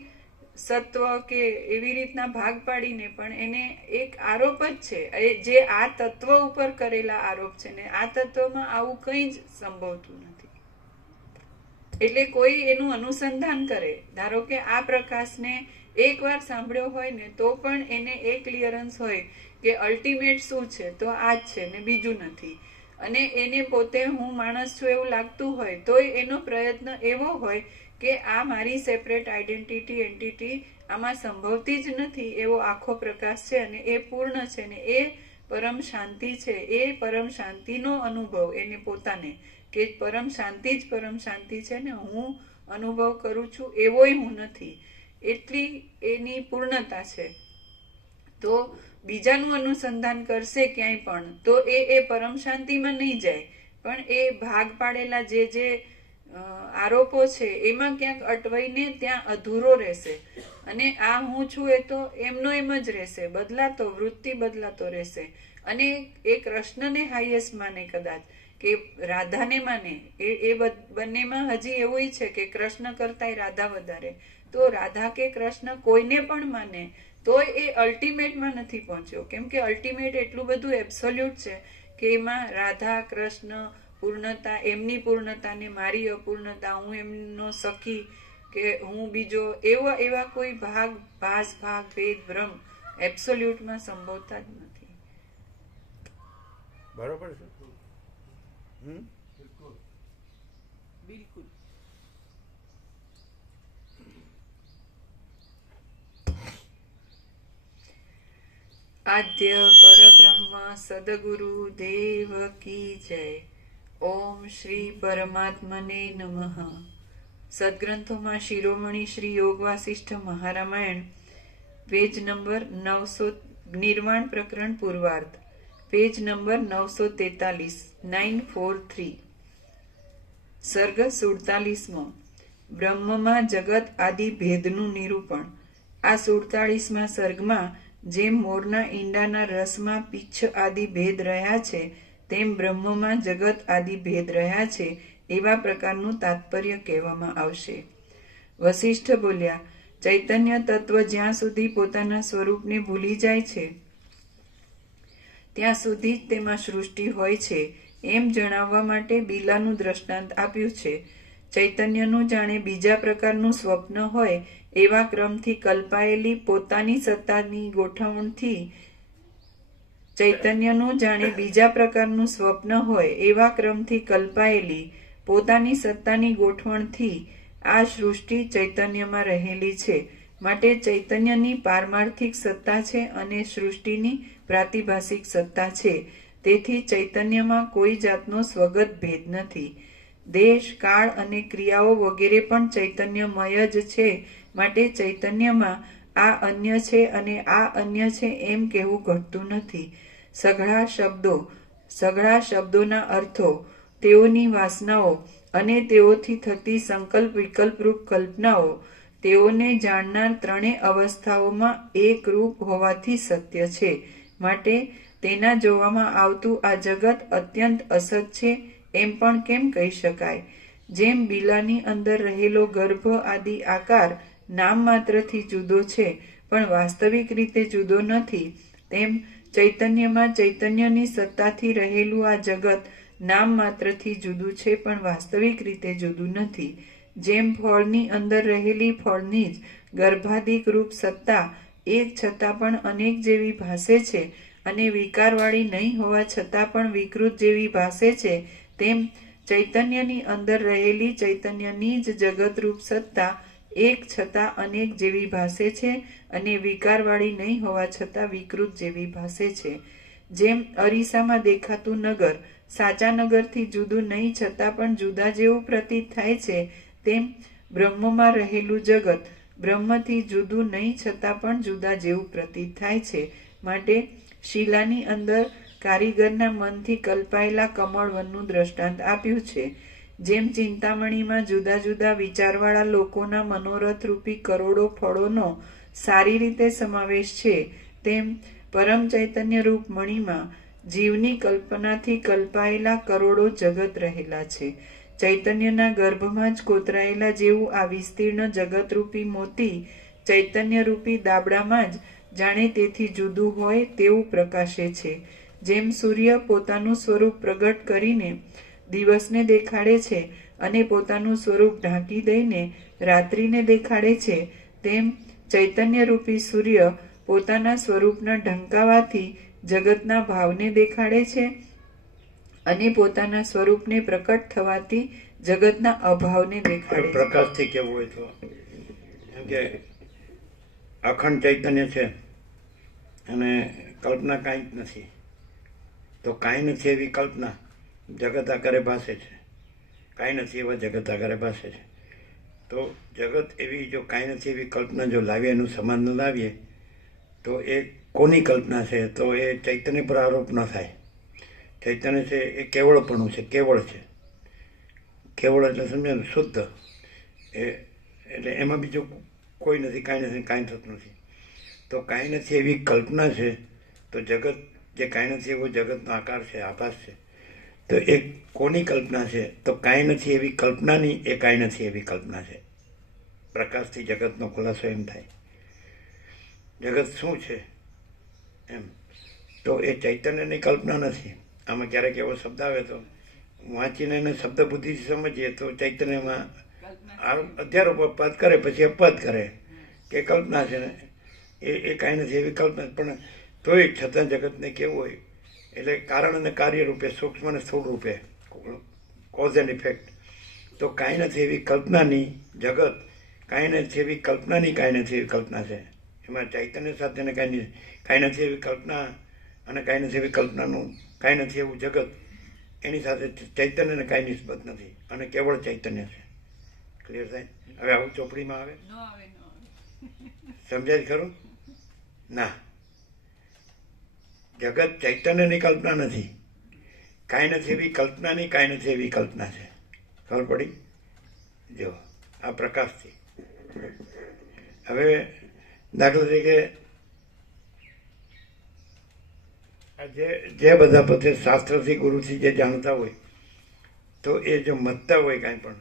સત્વ કે એવી રીતના ભાગ પાડીને પણ એને એક આરોપ જ છે, જે આ તત્વ ઉપર કરેલા આરોપ છે ને આ તત્વમાં આવું કંઈ જ સંભવતું નથી. એટલે કોઈ એનું અનુસંધાન કરે, ધારો કે આ પ્રકાશને એકવાર સાંભળ્યો હોય ને તો પણ એને એ ક્લિયરન્સ હોય કે અલ્ટિમેટ શું છે, તો આ જ છે ને બીજું નથી. અને એને પોતે હું માણસ છું એવું લાગતું હોય તોય એનો પ્રયત્ન એવો હોય કે આ મારી સેપરેટ આઈડેન્ટિટી, એન્ટિટી આમાં સંભવતી જ નથી એવો આખો પ્રકાશ છે અને એ પૂર્ણ છે ને એ પરમ શાંતિ છે. એ પરમ શાંતિનો અનુભવ એને પોતાને, કે પરમ શાંતિ જ પરમ શાંતિ છે ને હું અનુભવ કરું છું એવોય હું નથી, એટલી એની પૂર્ણતા છે. તો બીજાનું અનુસંધાન કરશે ક્યાંય પણ તો એ પરમ શાંતિમાં નહીં જાય, પણ એ ભાગ પાડેલા જે આરોપો છે એમાં ક્યાંક અટવાઈને ત્યાં અધૂરો રહેશે. અને આ હું છું એ તો એમનો એમ જ રહેશે, બદલાતો, વૃત્તિ બદલાતો રહેશે. અને એ કૃષ્ણને હાઈએસ્ટ માને, કદાચ કે રાધાને માને, એ બંનેમાં હજી એવું છે કે કૃષ્ણ કરતાંય રાધા વધારે. તો રાધા કે કૃષ્ણ કોઈને પણ માને તોય એ અલ્ટિમેટમાં નથી પહોંચ્યો, કેમ કે અલ્ટિમેટ એટલું બધું એબ્સોલ્યુટ છે કે એમાં રાધા કૃષ્ણ પૂર્ણતા, એમની પૂર્ણતા ને મારી અપૂર્ણતા, હું એમનો સખી કે હું બીજો, એવા કોઈ ભાગ, ભેદ, ભ્રમ એબ્સોલ્યુટમાં સંભવતા જ નથી. બરોબર છે. બિલકુલ. બિલકુલ. આદ્ય પરબ્રહ્મ સદગુરુ દેવ કી જય. ઓમ શ્રી પરમાત્મને નમઃ. સદગ્રંથોમાં શિરોમણી શ્રી યોગ વાસિષ્ઠ મહારામાયણ, પેજ નંબર 900, નિર્વાણ પ્રકરણ પૂર્વાર્ધ, પેજ નંબર 943, 943. સર્ગ 47મો. બ્રહ્મમાં જગત આદિ ભેદનું નિરૂપણ. આ 47મા સર્ગમાં જેમ મોરના ઈંડાના રસમાં પિચ્છ આદિ ભેદ રહ્યા છે તેમ બ્રહ્મમાં જગત આદિ ભેદ રહ્યા છે એવા પ્રકારનું તાત્પર્ય કહેવામાં આવશે. વસિષ્ઠ બોલ્યા, ચૈતન્ય તત્વ જ્યાં સુધી પોતાના સ્વરૂપને ભૂલી જાય છે ત્યાં સુધી જ તેમાં સૃષ્ટિ હોય છે એમ જણાવવા માટે બિલાનું દ્રષ્ટાંત આપ્યું છે. ચૈતન્યનું જાણે બીજા પ્રકારનું સ્વપ્ન હોય એવા ક્રમથી કલ્પાયેલી પોતાની સત્તાની ગોઠવણથી, ચૈતન્યનું જાણે બીજા પ્રકારનું સ્વપ્ન હોય એવા ક્રમથી કલ્પાયેલી પોતાની સત્તાની ગોઠવણથી આ સૃષ્ટિ ચૈતન્યમાં રહેલી છે. માટે ચૈતન્યની પારમાર્થિક સત્તા છે અને સૃષ્ટિની પ્રાતિભાષિક સત્તા છે. તેથી ચૈતન્યમાં કોઈ જાતનો સ્વગત ભેદ નથી. દેશ, કાળ અને ક્રિયાઓ વગેરે પણ ચૈતન્યમય જ છે. માટે ચૈતન્યમાં આ અન્ય છે અને આ અન્ય છે એમ કહેવું ઘટતું નથી. સઘળા શબ્દોના અર્થો, તેઓની વાસનાઓ અને તેઓથી થતી સંકલ્પ વિકલ્પરૂપ કલ્પનાઓ તેઓને જાણનાર ત્રણેય અવસ્થાઓમાં એકરૂપ હોવાથી સત્ય છે. માટે તેના જોવામાં આવતું આ જગત અત્યંત અસત છે એમ પણ કેમ કહી શકાય? જેમ બિલાની અંદર રહેલો ગર્ભ આદિ આકાર નામ માત્રથી જુદો છે પણ વાસ્તવિક રીતે જુદો નથી, તેમ ચૈતન્યમાં ચૈતન્યની સત્તાથી રહેલું આ જગત નામ માત્રથી જુદું છે પણ વાસ્તવિક રીતે જુદું નથી. જેમ ફળની અંદર રહેલી ફળની જ ગર્ભાધિક રૂપ સત્તા એક છતાં પણ અનેક જેવી ભાસે છે અને વિકારવાળી નહીં હોવા છતાં પણ વિકૃત જેવી ભાસે છે, તેમ ચૈતન્યની અંદર રહેલી ચૈતન્યની જ જગતરૂપ સત્તા એક છતાં અનેક જેવી ભાસે છે અને વિકારવાળી નહીં હોવા છતાં વિકૃત જેવી ભાસે છે. જેમ અરીસામાં દેખાતું નગર સાચા નગરથી જુદું નહીં છતાં પણ જુદા જેવું પ્રતીત થાય છે, તેમ બ્રહ્મમાં રહેલું જગત બ્રહ્મથી જુદું નહીં છતાં પણ જુદા જેવું પ્રતીત થાય છે. માટે શિલાની અંદર કારીગરના મનથી કલ્પાયેલા કમળવનનું દ્રષ્ટાંત આપ્યું છે. જેમ ચિંતામણીમાં જુદા જુદા વિચારવાળા લોકોના મનોરથરૂપી કરોડો ફળોનો સારી રીતે સમાવેશ છે, તેમ પરમ ચૈતન્ય રૂપ મણીમાં જીવની કલ્પનાથી કલ્પાયેલા કરોડો જગત રહેલા છે. ચૈતન્યના ગર્ભમાં જ કોતરાયેલા જેવું આ વિસ્તીર્ણ જગતરૂપી મોતી ચૈતન્યરૂપી દાબડામાં જ જાણે તેથી જુદું હોય તેવું પ્રકાશે છે. જેમ સૂર્ય પોતાનું સ્વરૂપ પ્રગટ કરીને દિવસને દેખાડે છે અને પોતાનું સ્વરૂપ ઢાંકી દઈને રાત્રિને દેખાડે છે, તેમ ચૈતન્યરૂપી સૂર્ય પોતાના સ્વરૂપના ઢંકાવાથી જગતના ભાવને દેખાડે છે અને પોતાના સ્વરૂપને પ્રકટ થવાથી જગતના અભાવને દેખાડે છે. પ્રકાશથી કેવું હોય તો એમ કે અખંડ ચૈતન્ય છે અને કલ્પના કાંઈ જ નથી, તો કાંઈ નથી એવી કલ્પના જગત આકારે ભાસે છે, કાંઈ નથી એવા જગત આકારે ભાસે છે. તો જગત એવી જો કાંઈ નથી એવી કલ્પના જો લાવીએ, એનું સમાન લાવીએ તો એ કોની કલ્પના છે? તો એ ચૈતન્ય પર આરોપ ન થાય. ચૈતન્ય છે એ કેવળપણું છે, કેવળ છે. કેવળ એટલે સમજો ને, શુદ્ધ. એટલે એમાં બીજું કોઈ નથી, કાંઈ નથી, કાંઈ થતું નથી. તો કાંઈ નથી એવી કલ્પના છે. તો જગત જે કાંઈ નથી એવો જગતનો આકાર છે, આભાસ છે, તો એ કોની કલ્પના છે? તો કાંઈ નથી એવી કલ્પનાની એ કાંઈ નથી એવી કલ્પના છે. પ્રકાશથી જગતનો ખુલાસો એમ થાય. જગત શું છે એમ, તો એ ચૈતન્યની કલ્પના નથી. આમાં ક્યારેક એવો શબ્દ આવે તો વાંચીને એને શબ્દ બુદ્ધિથી સમજીએ તો ચૈતન્યમાં અધ્યારોપ અપવાદ કરે, પછી અપવાદ કરે કે કલ્પના છે ને એ કાંઈ નથી એવી કલ્પના. પણ તોય છતાં જગતને કેવું હોય, એટલે કારણ અને કાર્ય રૂપે, સૂક્ષ્મ અને સ્થૂળ રૂપે, કોઝ એન્ડ ઇફેક્ટ. તો કાંઈ નથી એવી કલ્પનાની જગત, કાંઈ નથી એવી કલ્પનાની કાંઈ નથી એવી કલ્પના છે. એમાં ચૈતન્ય સાથેને કાંઈ નથી એવી કલ્પના અને કાંઈ નથી એવી કલ્પનાનું કાંઈ નથી એવું જગત, એની સાથે ચૈતન્યને કાંઈ નિસ્બત નથી અને કેવળ ચૈતન્ય છે. ક્લિયર થાય? હવે આવું ચોપડીમાં આવે? સમજાય ખરું? ના, જગત ચૈતન્યની કલ્પના નથી, કાંઈ નથી એવી કલ્પનાની કાંઈ નથી એવી કલ્પના છે. ખબર પડી? જો આ પ્રકાશથી. હવે દાખલા તરીકે જે બધા પોતે શાસ્ત્રથી ગુરુથી જે જાણતા હોય તો એ જો મથતા હોય કાંઈ પણ,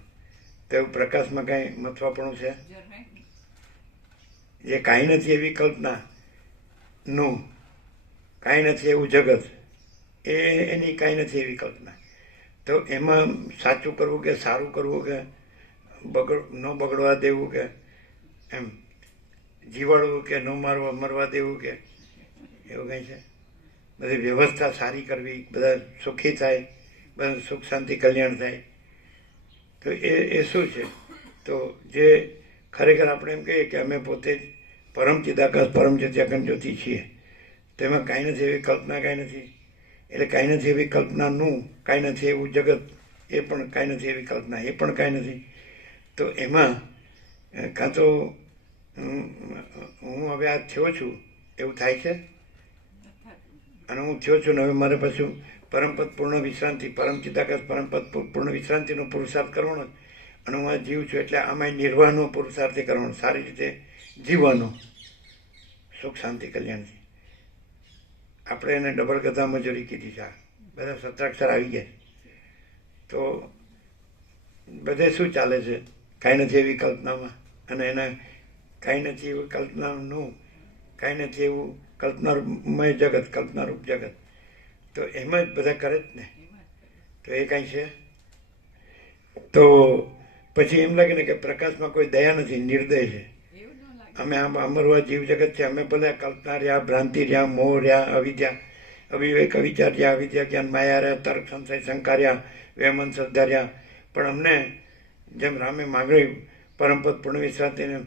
તો એવું પ્રકાશમાં કાંઈ મથવાપણું છે? જે કાંઈ નથી એવી કલ્પનાનું કાંઈ નથી એવું જગત, એની કાંઈ નથી એવી કલ્પના. તો એમાં સાચું કરવું કે સારું કરવું કે ન બગડવા દેવું કે એમ જીવાડવું કે ન મરવા દેવું કે એવું કંઈ છે? બધી વ્યવસ્થા સારી કરવી, બધા સુખી થાય, બધા સુખ શાંતિ કલ્યાણ થાય. તો એ શું છે? તો જે ખરેખર આપણે એમ કહીએ કે અમે પોતે જ પરમ ચિદાકાશ પરમ ચિત્યાકંડ જ્યોતિ છીએ, તો એમાં કાંઈ નથી એવી કલ્પના કાંઈ નથી. એટલે કાંઈ નથી એવી કલ્પનાનું કાંઈ નથી એવું જગત, એ પણ કાંઈ નથી એવી કલ્પના, એ પણ કાંઈ નથી. તો એમાં કાં તો હું હવે આ થયો છું એવું થાય છે, અને હું થયો છું ને હવે મારે પાછું પરમપદ પૂર્ણ વિશ્રાંતિ, પરમ ચિદાકાશ પરમપદ પૂર્ણ વિશ્રાંતિનો પુરુષાર્થ કરવાનો, અને હું આ જીવ છું એટલે આમાં નિર્વાહનો પુરુષાર્થ કરવાનો, સારી રીતે જીવવાનો, સુખ શાંતિ કલ્યાણથી. આપણે એને ડબલ ગધા મજૂરી કીધી છે. બધા સત્રાક્ષર આવી ગયા તો બધે શું ચાલે છે? કાંઈ નથી એવી કલ્પનામાં, અને એના કાંઈ નથી એવું કલ્પનાનું, કાંઈ નથી એવું કલ્પનામય જગત, કલ્પનારૂપ જગત, તો એમાં જ બધા કરે જ ને. તો એ કાંઈ છે તો પછી એમ લાગે ને કે પ્રકાશમાં કોઈ દયા નથી, નિર્દય છે. અમે અમારું આ જીવ જગત છે, અમે બધા કલ્પના રહ્યા, ભ્રાંતિ રહ્યા, મોહ રહ્યા, અવિદ્યા, અવિવેક, અવિચાર રહ્યા, અવિદ્યા, જ્ઞાન, માયા રહ્યા, તર્ક, સંશય, શંકા રહ્યા, વેમન, શ્રદ્ધા રહ્યા. પણ અમને જેમ રામે માગણી પરમપદ પૂર્ણ વિશ્રાંતિને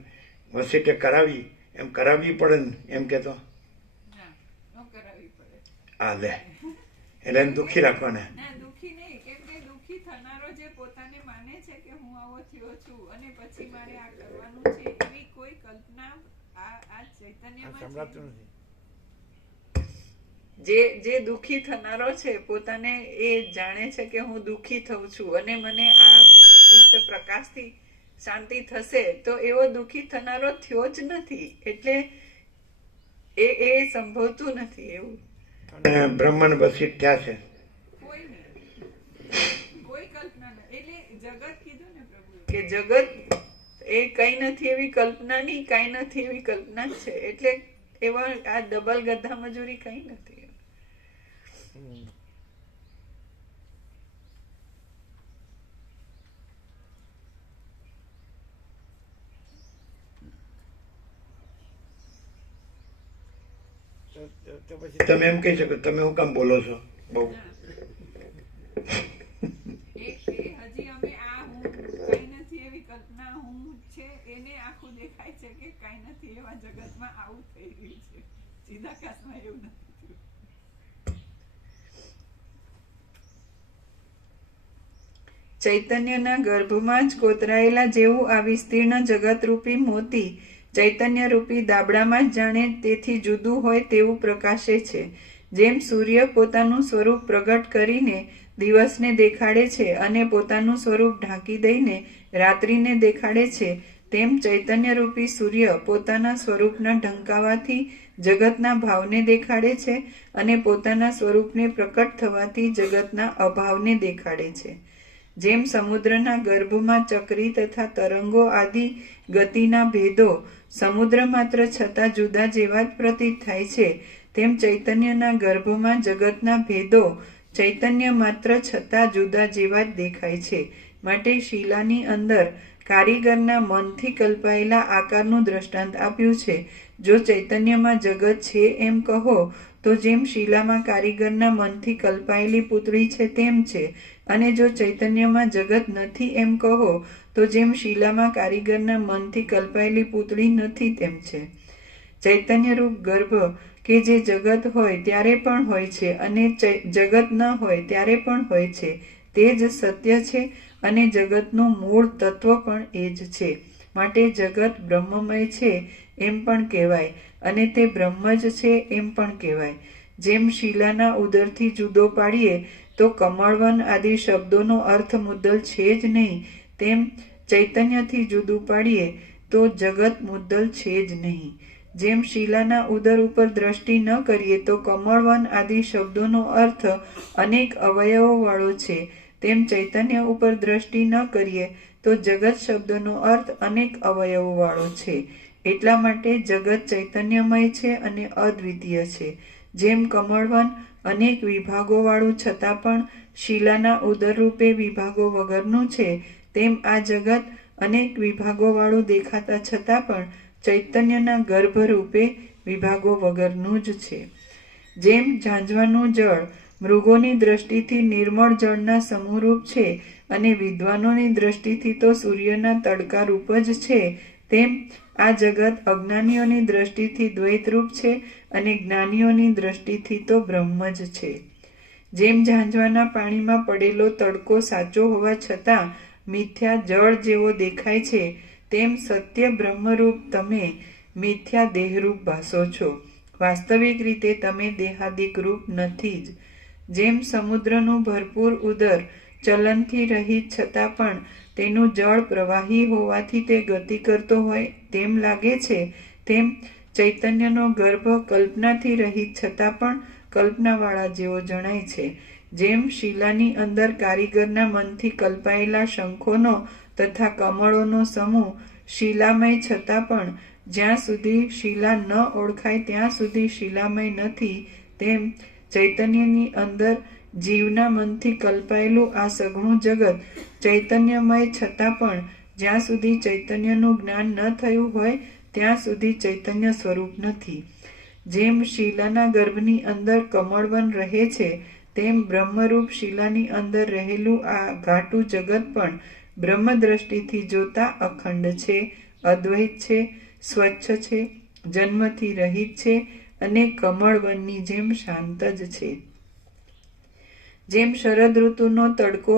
વસીટે કરાવી એમ કરાવવી પડે ને, એમ કહેતો આ લે એટલે એને દુઃખી રાખવાના. દુઃખી નહીં, કેમ કે દુઃખી થનારો જે પોતાને માને છે કે હું આવો થયો છું અને પછી મારે આ કરવાનું છે, એવી કોઈ કલ્પના આ ચૈતન્યમાં છે. જે દુઃખી થનારો છે પોતાને એ જાણે છે કે હું દુઃખી થઉં છું અને મને આ વશિષ્ઠ પ્રકાશથી શાંતિ થશે, તો એવો દુઃખી થનારો થયો જ નથી, એટલે એ સંભવતું નથી એવું. અને બ્રહ્મણ વશિષ્ઠ થયા છે, કોઈ કલ્પના નથી. એટલે જગત કીધું ને પ્રભુ કે જગત એ કઈ નથી એવી કલ્પના નહીં, કઈ નથી એવી કલ્પના જ છે. એટલે એવા આ ડબલ ગધા મજૂરી કઈ નથી. તો પછી તમે એમ કહી શકો તમે હું કામ બોલો છો બહુ? હજી અમે આ હું કઈ નથી એવી કલ્પના હું છે એને આખું દેખાય છે કે કઈ નથી એવા જગતમાં આવું થઈ રહ્યું છે, ચિદાકાશમાં એવું નથી થયું. ચૈતન્યના ગર્ભમાં જ કોતરાયેલા જેવું આ વિસ્તીર્ણ જગતરૂપી મોતી ચૈતન્ય રૂપી દાબડામાં જ જાણે તેથી જુદું હોય તેવું પ્રકાશે છે. જેમ સૂર્ય પોતાનું સ્વરૂપ પ્રગટ કરીને દિવસને દેખાડે છે અને પોતાનું સ્વરૂપ ઢાંકી દઈને રાત્રિને દેખાડે છે, તેમ ચૈતન્ય રૂપી સૂર્ય પોતાના સ્વરૂપના ઢંકાવાથી જગતના ભાવને દેખાડે છે અને પોતાના સ્વરૂપને પ્રકટ થવાથી જગતના અભાવને દેખાડે છે. જેમ સમુદ્રના ગર્ભમાં ચક્રી તથા તરંગો આદિ ગતિના ભેદો સમુદ્ર માત્ર છતાં જુદા જેવા જ પ્રતીત થાય છે, તેમ ચૈતન્યના ગર્ભમાં જગતના ભેદો ચૈતન્ય માત્ર છતાં જુદા જેવા જ દેખાય છે. માટે શિલાની અંદર કારીગરના મનથી કલ્પાયેલા આકારનું દ્રષ્ટાંત આપ્યું છે. જો ચૈતન્યમાં જગત છે એમ કહો તો જેમ શિલામાં કારીગરના મનથી કલ્પાયેલી પૂતળી છે તેમ છે, અને જો ચૈતન્યમાં જગત નથી એમ કહો તો જેમ શિલામાં કારીગરના મનથી કલ્પાયેલી પૂતળી નથી તેમ છે. ચૈતન્યરૂપ ગર્ભ કે જે જગત હોય ત્યારે પણ હોય છે અને જગત ન હોય ત્યારે પણ હોય છે, તે જ સત્ય છે અને જગતનું મૂળ તત્વ પણ એ જ છે. માટે જગત બ્રહ્મમય છે એમ પણ કહેવાય અને તે બ્રહ્મ જ છે એમ પણ કહેવાય. જેમ શિલાના ઉદરથી જુદો પાડીએ તો કમળવન આદિ શબ્દોનો અર્થ મુદ્દલ છે જ નહીં, તેમ ચૈતન્યથી જુદું પાડીએ તો જગત મુદ્દલ છે જ નહીં. જેમ શિલાના ઉદર ઉપર દ્રષ્ટિ ન કરીએ તો કમળવન આદિ શબ્દોનો અર્થ અનેક અવયવો વાળો છે, તેમ ચૈતન્ય ઉપર દ્રષ્ટિ ન કરીએ તો જગત શબ્દનો અર્થ અનેક અવયવો વાળો છે. એટલા માટે જગત ચૈતન્યમય છે અને અદ્વિતીય છે. જેમ કમળવન અનેક વિભાગો વાળું છતાં પણ શિલાના ઉદર રૂપે વિભાગો વગરનું છે, તેમ આ જગત અનેક વિભાગો વાળું દેખાતા છતાં પણ ચૈતન્યના ગર્ભ રૂપે વિભાગો વગરનું જ છે. જેમ ઝાંઝવાનું જળ મૃગોની દ્રષ્ટિથી નિર્મળ જળના સમૂહરૂપ છે અને વિદ્વાનોની દ્રષ્ટિથી તો સૂર્યના તડકા રૂપ જ છે, તેમ આ જગત અજ્ઞાનીઓની દ્રષ્ટિથી દ્વૈતરૂપ છે અને જ્ઞાનીઓની દ્રષ્ટિથી તો બ્રહ્મ જ છે. જેમ ઝાંઝવાના પાણીમાં પડેલો તડકો સાચો હોવા છતાં મિથ્યા જળ જેવો દેખાય છે, તેમ સત્ય બ્રહ્મરૂપ તમે મિથ્યા દેહરૂપ ભાસો છો. વાસ્તવિક રીતે તમે દેહાદિક રૂપ નથી જ. જેમ સમુદ્રનું ભરપૂર ઉદર ચલનથી રહિત છતાં પણ તેનું જળ પ્રવાહી હોવાથી તે ગતિ કરતો હોય તેમ લાગે છે, તેમ ચૈતન્યનો ગર્ભ કલ્પનાથી રહિત છતાં પણ કલ્પનાવાળા જેવો જણાય છે. જેમ શિલાની અંદર કારીગરના મનથી કલ્પાયેલા શંખોનો તથા કમળોનો સમૂહ શિલામય છતાં પણ જ્યાં સુધી શિલા ન ઓળખાય ત્યાં સુધી શિલામય નથી, તેમ ચૈતન્યની અંદર જીવના મનથી કલ્પાયેલું આ સઘળું જગત ચૈતન્યમય છતાં પણ જ્યાં સુધી ચૈતન્યનું જ્ઞાન ન થયું હોય ત્યાં સુધી ચૈતન્ય સ્વરૂપ નથી. જેમ શિલાના ગર્ભની અંદર કમળવન રહે છે, તેમ બ્રહ્મરૂપ શિલાની અંદર રહેલું આ ઘાટું જગત પણ બ્રહ્મ દ્રષ્ટિથી જોતા અખંડ છે, અદ્વૈત છે, સ્વચ્છ છે, જન્મથી રહિત છે અને કમળવનની જેમ શાંત જ છે. જેમ શરદ ઋતુનો તડકો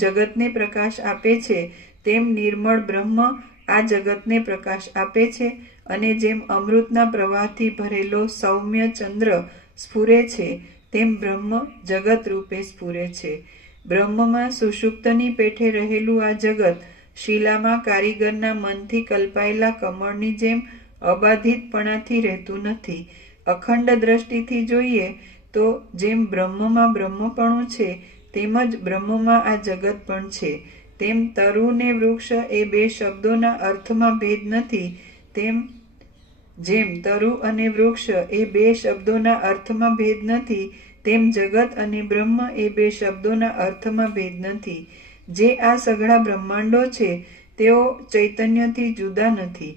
જગતને પ્રકાશ આપે છે, તેમ નિર્મળ બ્રહ્મ આ જગતને પ્રકાશ આપે છે અને જેમ અમૃતના પ્રવાહથી ભરેલો સૌમ્ય ચંદ્ર સ્ફુરે છે, તેમ બ્રહ્મ જગત રૂપે સ્ફુરે છે. બ્રહ્મમાં સુષુપ્તની પેઠે રહેલું આ જગત શિલામાં કારીગરના મનથી કલ્પાયેલા કમળની જેમ અબાધિતપણાથી રહેતું નથી. અખંડ દ્રષ્ટિથી જોઈએ તો જેમ બ્રહ્મમાં બ્રહ્મપણું છે તેમજ બ્રહ્મમાં આ જગત પણ છે. તેમ તરુ ને વૃક્ષ એ બે શબ્દોના અર્થમાં ભેદ નથી, તેમ જેમ તરુ અને વૃક્ષ એ બે શબ્દોના અર્થમાં ભેદ નથી, તેમ જગત અને બ્રહ્મ એ બે શબ્દોના અર્થમાં ભેદ નથી. જે આ સઘળા બ્રહ્માંડો છે તેઓ ચૈતન્યથી જુદા નથી.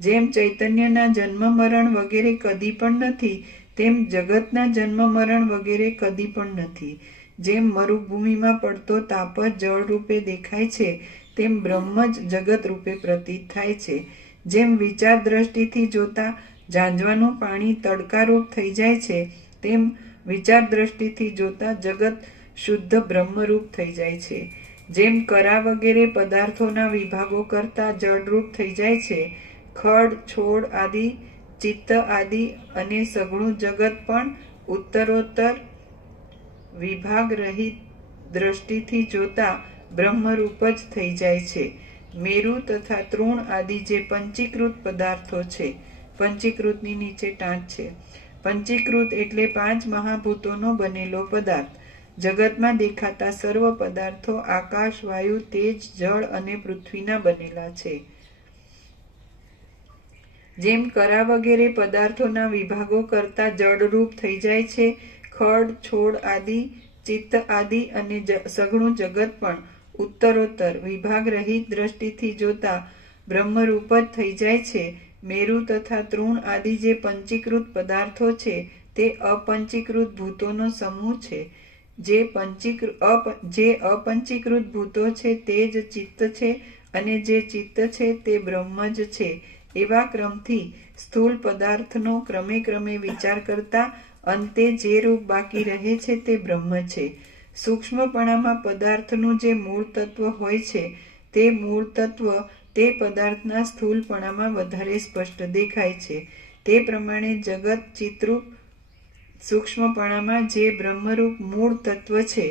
જેમ ચૈતન્યના જન્મ મરણ વગેરે કદી પણ નથી, તેમ જગતના જન્મ મરણ વગેરે કદી પણ નથી. જેમ મરુભૂમિમાં પડતો તાપ જ જળ રૂપે દેખાય છે, તેમ બ્રહ્મ જ જગત રૂપે પ્રતીત થાય છે. જેમ વિચાર દ્રષ્ટિથી જોતા ઝાંઝવાનું પાણી તડકારૂપ થઈ જાય છે, તેમ વિચાર દ્રષ્ટિથી જોતા જગત શુદ્ધ બ્રહ્મરૂપ થઈ જાય છે. જેમ કરા વગેરે પદાર્થોના વિભાગો કરતા જળરૂપ થઈ જાય છે, ખડ, છોડ આદિ, ચિત્ત આદિ અને સઘળું જગત પણ ઉત્તરોત્તર વિભાગ રહિત દ્રષ્ટિથી જોતા બ્રહ્મરૂપ જ થઈ જાય છે. મેરુ તથા તૃણ આદિ જે પંચીકૃત પદાર્થો છે, પંચીકૃતની નીચે ટાંચ છે. પંચીકૃત એટલે 5 મહાભૂતોનો બનેલો પદાર્થ. જગતમાં દેખાતા સર્વ પદાર્થો આકાશ, વાયુ, તેજ, જળ અને પૃથ્વીના બનેલા છે. જેમ કરા વગેરે પદાર્થોના વિભાગો કરતા જળરૂપ થઈ જાય છે, ખડ, છોડ આદિ, ચિત્ત આદિ અને સઘળું જગત પણ ઉત્તરોત્તર વિભાગ રહિત દ્રષ્ટિથી જોતા બ્રહ્મરૂપ જ થઈ જાય છે. મેરુ તથા તૃણ આદિ જે પંચીકૃત પદાર્થો છે તે અપંચીકૃત ભૂતોનો સમૂહ છે. જે અપંચીકૃત ભૂતો છે તે જ ચિત્ત છે અને જે ચિત્ત છે તે બ્રહ્મ જ છે. એવા ક્રમથી સ્થૂળ પદાર્થનો ક્રમે ક્રમે વિચાર કરતા અંતે જે રૂપ બાકી રહે છે તે બ્રહ્મ છે. સૂક્ષ્મપણામાં પદાર્થનું જે મૂળ તત્વ હોય છે તે મૂળ તત્વ તે પદાર્થના સ્થૂળપણામાં વધારે સ્પષ્ટ દેખાય છે. તે પ્રમાણે જગત ચિત્રૂપ સૂક્ષ્મપણામાં જે બ્રહ્મરૂપ મૂળ તત્વ છે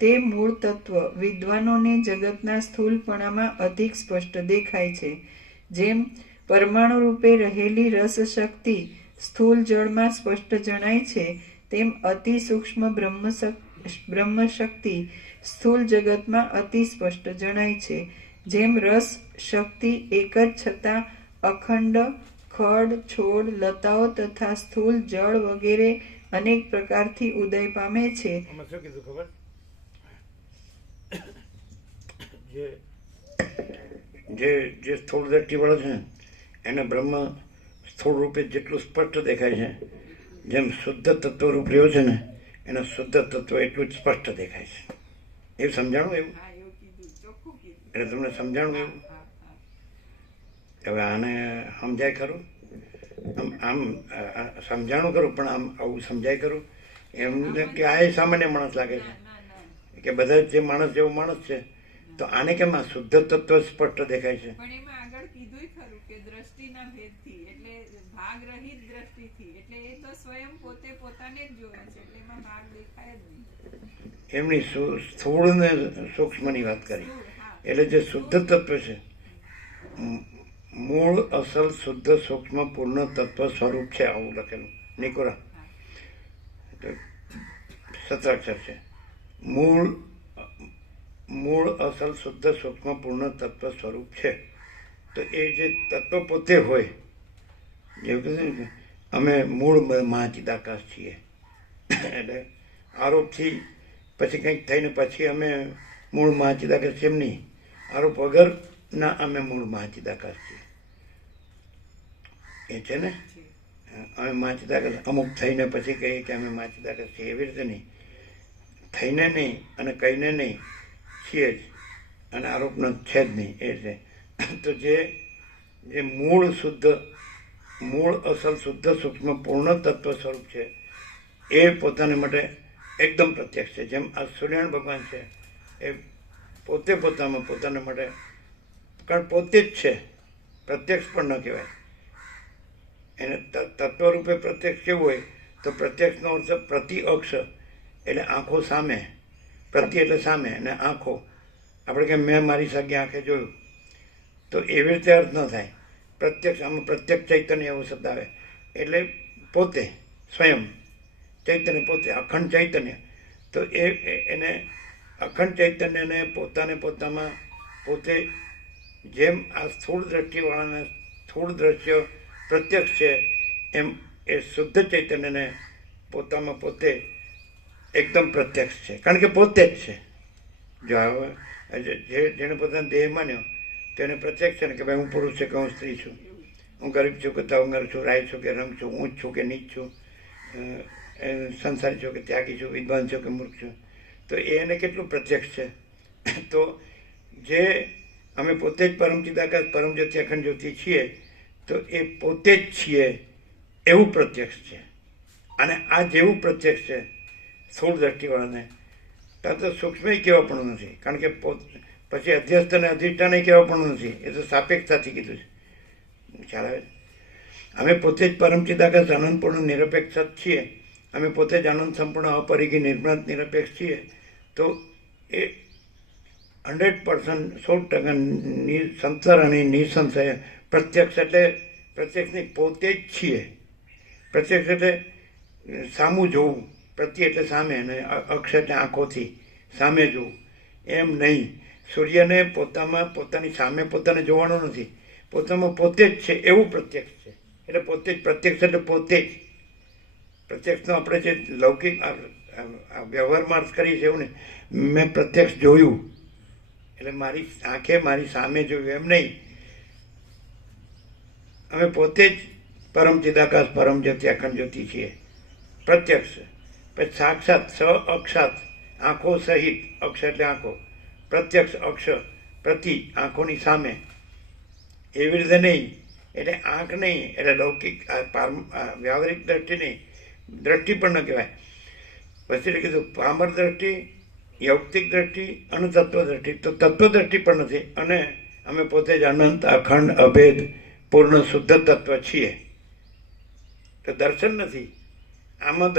તે મૂળ તત્વ વિદ્વાનોને જગતના સ્થૂળપણામાં અધિક સ્પષ્ટ દેખાય છે. જેમ પરમાણુ રૂપે રહેલી રસ શક્તિ સ્થૂળ જળમાં સ્પષ્ટ જણાય છે, તેમ અતિ સૂક્ષ્મ બ્રહ્મ શક્તિ સ્થૂળ જગતમાં અતિ સ્પષ્ટ જણાય છે. જેમ રસ શક્તિ એક જ છતાં અખંડ ખડ, છોડ, લતાઓ તથા સ્થૂળ જળ વગેરે અનેક પ્રકારથી ઉદય પામે છે. આમાં શું કીધું ખબર? જે સ્થૂળ દ્રષ્ટિવાળો છે એને બ્રહ્મ સ્થૂળ રૂપે જેટલું સ્પષ્ટ દેખાય છે, જેમ શુદ્ધ તત્વ રૂપ રહ્યો છે ને એના શુદ્ધ તત્વ એટલું જ સ્પષ્ટ દેખાય છે. એવું સમજાણું? એવું એટલે તમને સમજાણું એવું? હવે આને સમજાય ખરું? આમ સમજાણું ખરું, પણ આમ આવું સમજાય ખરું? એમને કે આ સામાન્ય માણસ લાગે છે કે બધા જે માણસ જેવો માણસ છે તો આને કેમ આ શુદ્ધ તત્વ સ્પષ્ટ દેખાય છે? પણ એમાં આગળ કીધું ખરું કે દ્રષ્ટિના ભેદથી, એટલે ભાગ રહિત દ્રષ્ટિથી, એટલે એ તો સ્વયં પોતે પોતાને જ જોવે છે, એટલે એમાં ભાગ દેખાય જ નહીં. એમની સ્થૂળ ને સૂક્ષ્મની વાત કરી. એટલે જે શુદ્ધ તત્વ છે, મૂળ અસલ શુદ્ધ સૂક્ષ્મ પૂર્ણ તત્વ સ્વરૂપ છે, આવું લખેલું નિકોરા 17 છે. મૂળ અસલ શુદ્ધ સૂક્ષ્મ પૂર્ણ તત્વ સ્વરૂપ છે. તો એ જે તત્વ પોતે હોય, જેવું કહે ને અમે મૂળ મહાચિદાકાશ છીએ, એટલે આરોપથી પછી કંઈક થઈને પછી અમે મૂળ મહાચિદાકાશ એમ નહીં, આરોપ વગરના અમે મૂળ મહાચિદાકાશ છીએ. એ છે ને, અમે મહાચિદાકાશ અમુક થઈને પછી કહીએ કે અમે મહાચિદાકાશ છીએ, એવી રીતે નહીં. થઈને નહીં અને કહીને નહીં, છીએ જ, અને આરોપનો છે જ નહીં. એ રીતે તો જે મૂળ અસલ શુદ્ધ સૂક્ષ્મ પૂર્ણ તત્વ સ્વરૂપ છે, એ પોતાને માટે એકદમ પ્રત્યક્ષ છે. જેમ આ સૂર્યનારાયણ ભગવાન છે, એ પોતે પોતામાં પોતાને માટે, કારણ પોતે જ છે, પ્રત્યક્ષ પણ ન કહેવાય એને. તત્વરૂપે પ્રત્યક્ષ કેવું હોય તો પ્રત્યક્ષનો અર્થ પ્રતિ અક્ષ, એટલે આંખો સામે, પ્રતિ એટલે સામે, અને આંખો આપણે કે મેં મારી સગી આંખે જોયું, તો એવી રીતે અર્થ ન થાય. પ્રત્યક્ષ, આમાં પ્રત્યક્ષ ચૈતન્ય એવો શબ્દ આવે, એટલે પોતે સ્વયં ચૈતન્ય, પોતે અખંડ ચૈતન્ય. તો એને અખંડ ચૈતન્યને પોતાને પોતામાં પોતે, જેમ આ સ્થૂળ દ્રષ્ટિવાળાને સ્થૂળ દ્રશ્ય પ્રત્યક્ષ છે, એમ એ શુદ્ધ ચૈતન્યને પોતામાં પોતે એકદમ પ્રત્યક્ષ છે, કારણ કે પોતે જ છે. જો હવે જેને પોતાનો દેહ માન્યો તેને પ્રત્યક્ષ છે ને કે ભાઈ હું પુરુષ છું કે હું સ્ત્રી છું, હું ગરીબ છું કે તવંગર છું, રાય છું કે રંગ છું, ઊંચ છું કે નીચ છું, સંસારી છું કે ત્યાગી છું, વિદ્વાન છું કે મૂર્ખ છું. તો એને કેટલું પ્રત્યક્ષ છે? તો જે અમે પોતે જ પરમ ચિદાકાશ પરમ જ્યોતિ અખંડ જ્યોતિ છીએ, તો એ પોતે જ છીએ એવું પ્રત્યક્ષ છે. અને આ જેવું પ્રત્યક્ષ છે સ્થૂળ દ્રષ્ટિવાળાને, ત્યાં તો સૂક્ષ્મ કહેવા પણ નથી, કારણ કે પછી અધ્યસ્થ અને અધિષ્ઠાન કહેવા પણ નથી. એ તો સાપેક્ષતાથી કીધું છે. ખ્યાલ આવે? અમે પોતે જ પરમ ચિદાકાશ આનંદપૂર્ણ નિરપેક્ષ છીએ, અમે પોતે જ આનંદ સંપૂર્ણ અપરિગી નિર્ભ્રાંત નિરપેક્ષ છીએ. તો એ 100% 100% સંસાર અને નિસંશય પ્રત્યક્ષ, એટલે પ્રત્યક્ષની પોતે જ છીએ. પ્રત્યક્ષ એટલે સામું જોવું, પ્રતિ એટલે સામે, અને અક્ષ એટલે આંખોથી સામે જોવું, એમ નહીં. સૂર્યને પોતામાં પોતાની સામે પોતાને જોવાનું નથી, પોતામાં પોતે જ છે એવું પ્રત્યક્ષ છે. એટલે પોતે જ પ્રત્યક્ષ, એટલે પોતે જ પ્રત્યક્ષનો આપણે જે લૌકિક વ્યવહારમાં અર્થ કરીએ છીએ એવું ને, મેં પ્રત્યક્ષ જોયું એટલે મારી આંખે મારી સામે જોયું એમ નહીં. અમે પોતે જ પરમ ચિદાકાશ પરમ જ્યોતિ અખંડ જ્યોતિ છીએ, પ્રત્યક્ષ. પછી સાક્ષાત સ અક્ષાત, આંખો સહિત, અક્ષ એટલે આંખો, પ્રત્યક્ષ અક્ષ પ્રતિ, આંખોની સામે, એવી રીતે નહીં. એટલે આંખ નહીં, એટલે લૌકિક વ્યવહારિક દ્રષ્ટિ નહીં, દ્રષ્ટિ પણ ન કહેવાય. પછી કીધું પામર દ્રષ્ટિ, યૌક્તિક દ્રષ્ટિ અને તત્વ દ્રષ્ટિ. તો તત્વ દ્રષ્ટિ પણ નથી, અને અમે પોતે જ અનંત અખંડ અભેદ પૂર્ણ શુદ્ધ તત્વ છીએ. તો દર્શન નથી આમાં,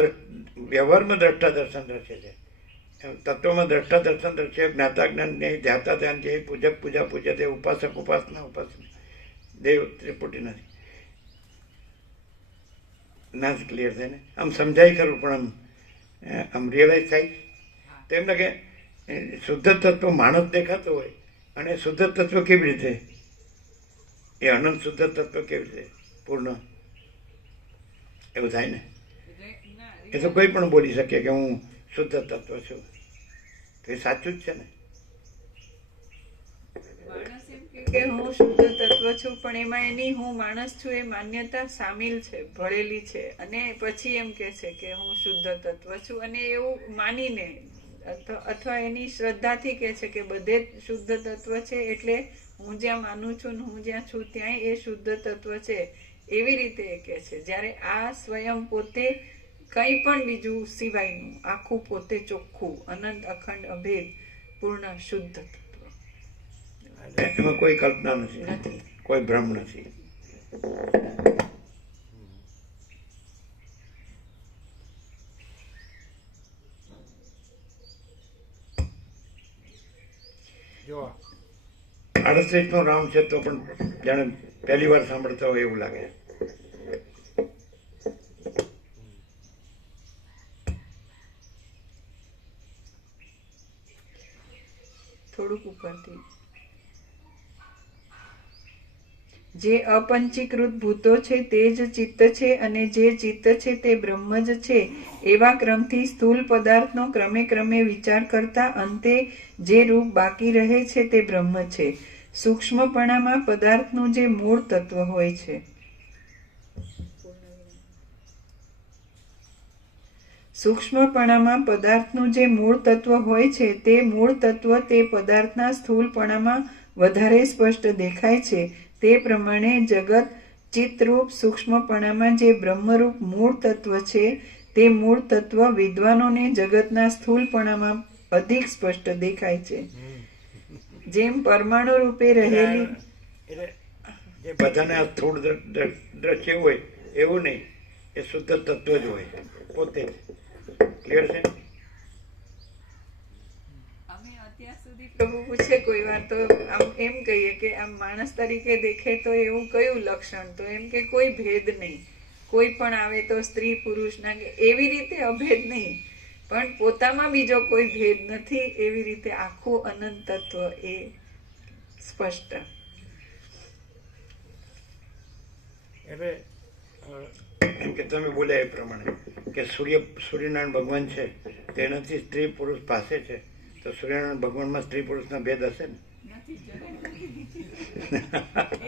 વ્યવહારમાં દ્રષ્ટા દર્શન દ્રશ્ય છે, તત્વમાં દ્રષ્ટા દર્શન દ્રશ્ય, જ્ઞાતા જ્ઞાન જ્ઞેય, ધ્યાતા ધ્યાન જે, પૂજક પૂજા પૂજ્ય, તે ઉપાસક ઉપાસના ઉપાસના, દેવ ત્રિપુટી નથી. ના ક્લિયર થાય ને? આમ સમજાય ખરું, પણ આમ રિયલાઇઝ થાય. તો એમ લાગે શુદ્ધ તત્વ માણસ દેખાતો હોય, અને શુદ્ધ તત્વ કેવી રીતે, એ અનંત શુદ્ધ તત્વ કેવી રીતે પૂર્ણ, એવું થાય ને? એ તો કોઈ પણ બોલી શકે કે હું શુદ્ધ તત્વ છું, તો એ સાચું જ છે ને? માણસ એમ કે હું શુદ્ધ તત્વ છું, પણ એમાં એની હું માણસ છું એ માન્યતા સામેલ છે, ભળેલી છે, અને પછી એમ કે છે કે હું શુદ્ધ તત્વ છું, અને એવું માનીને અથવા એની શ્રદ્ધાથી કે છે કે બધે જ શુદ્ધ તત્વ છે, એટલે હું જ્યાં માનું છું ને હું જ્યાં છું ત્યાં એ શુદ્ધ તત્વ છે, એવી રીતે એ કે છે. જ્યારે આ સ્વયં પોતે કંઈ પણ બીજું સિવાયનું, આખું પોતે ચોખ્ખું, અનંત અખંડ અભેદ પૂર્ણ શુદ્ધ તત્વ. એમાં કોઈ કલ્પના નથી, નથી. કોઈ ભ્રમ નથી. જો 38નો રાઉન્ડ છે તો પણ જાણે પહેલી વાર સાંભળતા હોય એવું લાગે. થોડુંક ઉપરથી. જે અપંચીકૃત ભૂતો છે તે જ ચિત્ત છે અને જે ચિત્ત છે તે બ્રહ્મ જ છે. એવા ક્રમથી સ્થૂલ પદાર્થનો ક્રમે ક્રમે વિચાર કરતા અંતે જે રૂપ બાકી રહે છે તે બ્રહ્મ છે. સૂક્ષ્મપણામાં પદાર્થનું જે મૂળ તત્વ હોય છે. સૂક્ષ્મપણામાં પદાર્થનું જે મૂળ તત્વ હોય છે તે મૂળ તત્વ તે પદાર્થના સ્થૂળપણામાં વધારે સ્પષ્ટ દેખાય છે. તે પ્રમાણે જગત ચિત્તરૂપ સૂક્ષ્મપણામાં જે બ્રહ્મરૂપ મૂળ તત્વ છે તે મૂળ તત્વ વિદ્વાનોને જગતના સ્થૂળપણામાં અધિક સ્પષ્ટ દેખાય છે. જેમ પરમાણુ રૂપે રહેલી એટલે જે બધાને આ સ્થૂળ દ્રશ્ય હોય એવું નહીં, એ શુદ્ધ તત્વ જ હોય પોતે જ. ક્લિયર છે? અમે અત્યાર સુધી પ્રભુ પૂછે કોઈ વાર તો આમ એમ કહીએ કે આમ માણસ તરીકે દેખે તો એવું કયું લક્ષણ, તો એમ કે કોઈ ભેદ નહીં, કોઈ પણ આવે તો સ્ત્રી પુરુષના કે એવી રીતે અભેદ નહીં, પણ પોતામાં બીજો કોઈ ભેદ નથી, એવી રીતે આખું અનંત તત્વ એ સ્પષ્ટ. એટલે એમ કે તમે બોલ્યા એ પ્રમાણે કે સૂર્યનારાયણ ભગવાન છે તેનાથી સ્ત્રી પુરુષ પાસે છે, તો સૂર્યનારાયણ ભગવાનમાં સ્ત્રી પુરુષના ભેદ હશે ને? નથી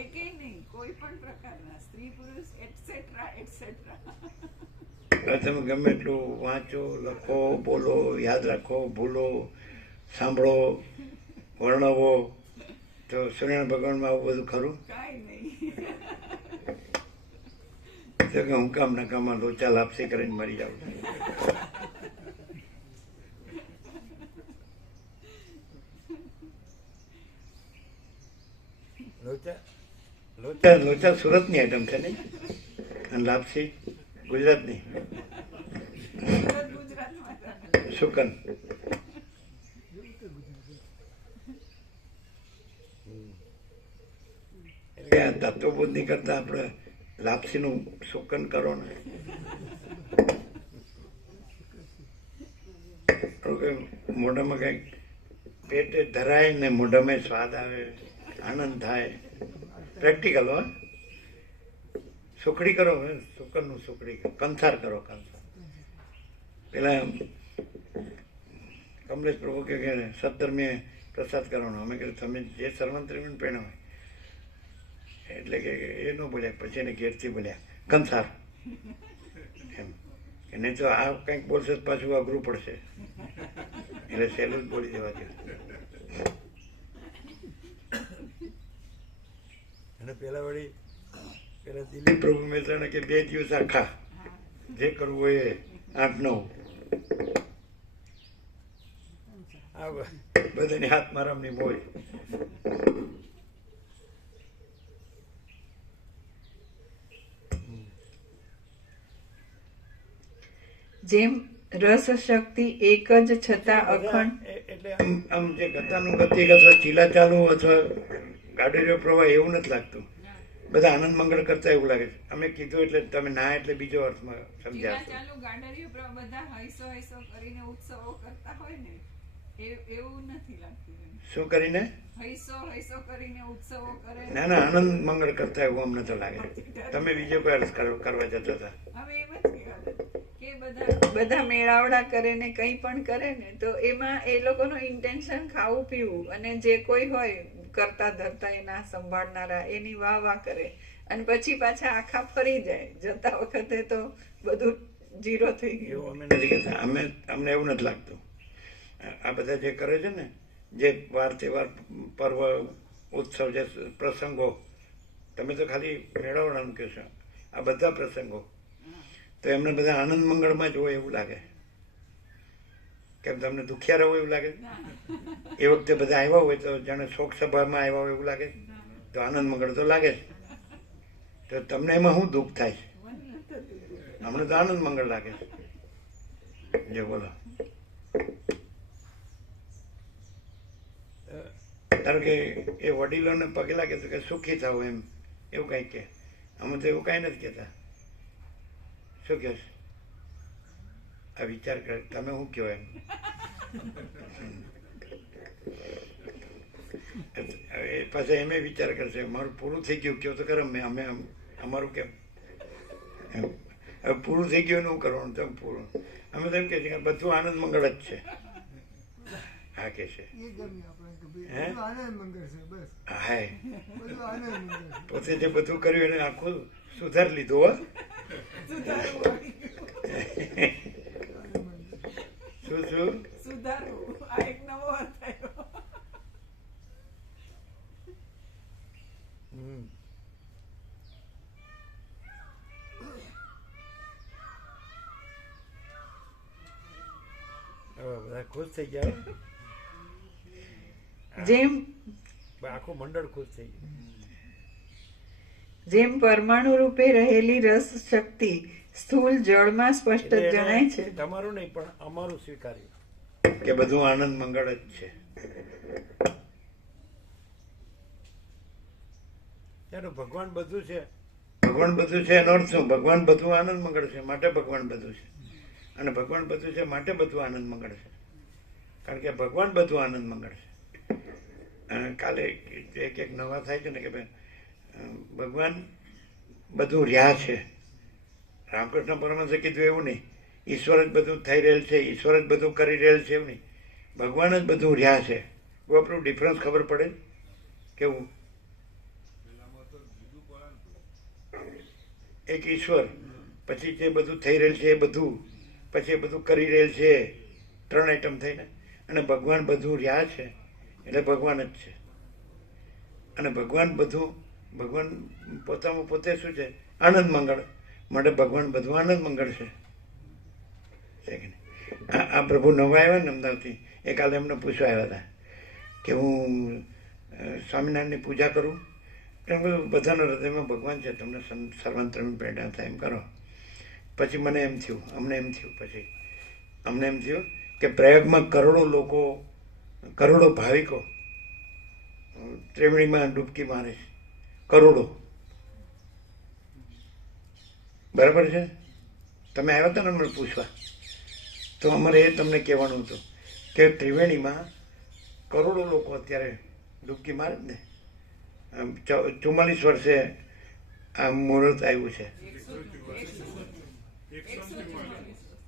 એકેય નહીં, કોઈ પણ પ્રકારના સ્ત્રી પુરુષ એટસેટ્રા એટસેટ્રા. હવે તમે ગમે એટલું વાંચો, લખો, બોલો, યાદ રાખો, ભૂલો, સાંભળો, વર્ણવો, તો સૂર્યનારાયણ ભગવાનમાં આવું બધું ખરું? કાંઈ નહીં. તો કે હું કામ નકામાં લોચા લાપસી કરીને મરી જાઉં છું. લોચા સુરતની આઈટમ છે નહીં, અને લાપસી ગુજરાતની. સુકન એટલે આ તત્વબોધ નહીં કરતા આપણે લાપસીનું સુકન કરો ને. મોઢામાં કંઈક પેટે ધરાય ને મોઢામાં સ્વાદ આવે, આનંદ થાય. પ્રેક્ટિકલ હો. સુખડી કરો, સુકનનું સુખડી, કંસાર કરો, કંસાર. પેલા કમલેશ પ્રભુ કે 17મી પ્રસાદ કરવાનો, અમે કીધું તમે જે સર્વંત્રી પહેણો હોય એટલે કે એ ન બોલ્યા, પછી એને ઘેરથી બોલ્યા કંસાર એમ કે નહીં તો આ કંઈક બોલશે પાછું અઘરું પડશે, એટલે સહેલું જ બોલી દેવા જોઈએ. અને પેલા દિલીપ પ્રભુ મહેસાણા કે 2 દિવસ આખા જે કરવું હોય એ 8-9 આ બધાની હાથ મારામની મોજ. જેમ રસ શક્તિ એક જ છતાં અખંડ. એટલે આમ જે ગતાનું ગતિક અથવા ચીલા ચાલુ અથવા ગાડીનો પ્રવાહ એવું નથી લાગતું. બધા આનંદ મંગળ કરતા એવું લાગે છે. અમે કીધું એટલે તમે ના એટલે બીજો અર્થમાં સમજ્યા. ચાલુ ગાડરીઓ બધા હૈસો હૈસો કરીને ઉત્સવો કરતા હોય ને એવું નથી લાગતું. શું કરીને? હૈસો હૈસો કરીને ઉત્સવો કરે. ના ના, આનંદ મંગળ કરતા એવું અમને તો લાગે. તમે બીજો કોઈ અર્થ કરવા જતા હતા. હવે એમ જ કે બધા મેળાવડા કરે ને કંઈ પણ કરે ને તો એમાં એ લોકોનું ઇન્ટેન્શન ખાવું પીવું, અને જે કોઈ હોય કરતા ધરતા એના સંભાળનારા એની વાહ વાહ કરે, અને પછી પાછા આખા ફરી જાય. જતા વખતે તો બધું જીરો થઈ ગયું. એવું અમે નથી કહેતા. અમને એવું નથી લાગતું. આ બધા જે કરે છે ને, જે વાર તહેવાર પર્વ ઉત્સવ જે પ્રસંગો, તમે તો ખાલી મેળવવાનું કહેશો, આ બધા પ્રસંગો તો એમને બધા આનંદ મંગળમાં જ હોય એવું લાગે. કેમ તમને દુખિયા રહો એવું લાગે? એ વખતે બધા આવ્યા હોય તો જાણે શોક સભામાં આવ્યા હોય એવું લાગે, તો આનંદ મંગળ તો લાગે છે. તો તમને એમાં શું દુઃખ થાય છે? અમને તો આનંદ મંગળ લાગે છે. જો બોલો. ધારો કે એ વડીલોને પગે લાગે તો કે સુખી થાવ એમ, એવું કઈ કે. અમે તો એવું કઈ નથી કહેતા. શું કહે છે? આ વિચાર કરે તમે શું કહો એમ. પછી એમ વિચાર કરશે મારું પૂરું થઈ ગયું કયો તો ખરે અમે અમારું કેમ હવે પૂરું થઈ ગયું શું કરવાનું? તમે પૂરું અમે તો એમ કે છે કે બધું આનંદ મંગળ જ છે. હા કે છે એ ગમે આપણે કે ભાઈ બધું આનંદ મંગળ છે બસ. હા બધું આનંદ મંગળ છે. પોતે જે બધું કર્યું એને આખું સુધાર લીધું હો. શું શું સુધારવું આ એક નવો અર્થ આવ્યો. હવે બધા ખુશ થઈ ગયા. જેમ આખું મંડળ ખુશ થઈ ગયું. જેમ પરમાણુ રૂપે રહેલી રસ શક્તિ સ્થૂળ જળમાં સ્પષ્ટ એટલે જણાય એને છે. તમારું નહીં પણ અમારું સ્વીકાર્યું કે બધું આનંદ મંગળ જ છે. ત્યારે ભગવાન બધું છે, ભગવાન બધું છે એનો અર્થ શું? ભગવાન બધું આનંદ મંગળ છે માટે ભગવાન બધું છે, અને ભગવાન બધું છે માટે બધું આનંદ મંગળ છે. કારણ કે ભગવાન બધું આનંદ મંગળ છે. કાલે એક નવા થાય છે ને કે ભાઈ ભગવાન બધું રહ્યા છે. રામકૃષ્ણ પરમહંસે કીધું એવું નહીં ઈશ્વર જ બધું થઈ રહેલ છે, ઈશ્વર જ બધું કરી રહેલ છે, એવું નહીં. ભગવાન જ બધું રહ્યા છે. બહુ આપણું ડિફરન્સ ખબર પડે કેવું? એક ઈશ્વર, પછી જે બધું થઈ રહેલ છે એ બધું, પછી એ બધું કરી રહેલ છે, 3 આઈટમ થઈને. અને ભગવાન બધું રહ્યા છે એટલે ભગવાન જ છે. અને ભગવાન બધું, ભગવાન પોતામાં પોતે શું છે? આનંદ મંગળ માટે ભગવાન બધું આનંદ મંગળ છે. આ પ્રભુ નવા આવ્યા ને અમદાવાદથી, એ કાલે એમને પૂછવા આવ્યા હતા કે હું સ્વામિનારાયણની પૂજા કરું. એમ બધું બધાના હૃદયમાં ભગવાન છે, તમને સર્વાંતરમી પ્રેરણા થાય એમ કરો. પછી મને એમ થયું, અમને એમ થયું, પછી અમને એમ થયું કે પ્રયાગમાં કરોડો લોકો, કરોડો ભાવિકો ત્રિવેણીમાં ડૂબકી મારે છે. કરોડો. બરાબર છે? તમે આવ્યા હતા ને મને પૂછવા, તો અમારે એ તમને કહેવાનું હતું કે ત્રિવેણીમાં કરોડો લોકો અત્યારે ડૂબકી મારે જ ને. 44 વર્ષે આ મુહૂર્ત આવ્યું છે.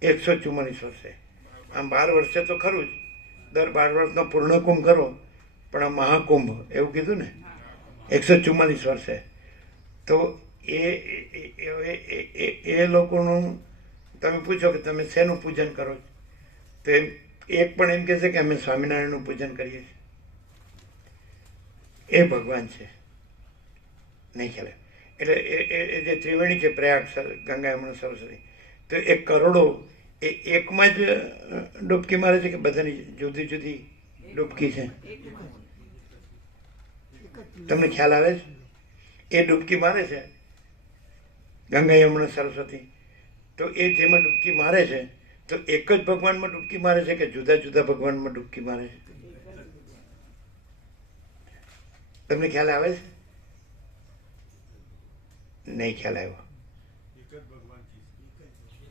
144 વર્ષે. આમ 12 વર્ષે તો ખરું જ, દર 12 વર્ષનો પૂર્ણકુંભ કરો, પણ આ મહાકુંભ એવું કીધું ને 144 વર્ષે. તો એ લોકોનું તમે પૂછો કે તમે શેનું પૂજન કરો છો, તો એક પણ એમ કહેશે કે અમે સ્વામિનારાયણનું પૂજન કરીએ છીએ. એ ભગવાન છે. નહીં ખ્યાલ. એટલે એ જે ત્રિવેણી છે, પ્રયાગ, ગંગા, યમુના, સરસ્વતી, તો એ કરોડો એ એકમાં જ ડૂબકી મારે છે કે બધાની જુદી જુદી ડૂબકી છે? તમને ખ્યાલ આવે છે? એ ડૂબકી મારે છે ગંગા, યમુના, સરસ્વતી. તો એ જેમાં ડૂબકી મારે છે, તો એક જ ભગવાનમાં ડૂબકી મારે છે કે જુદા જુદા ભગવાનમાં ડૂબકી મારે છે? તમને ખ્યાલ આવે છે? નહીં ખ્યાલ આવ્યો.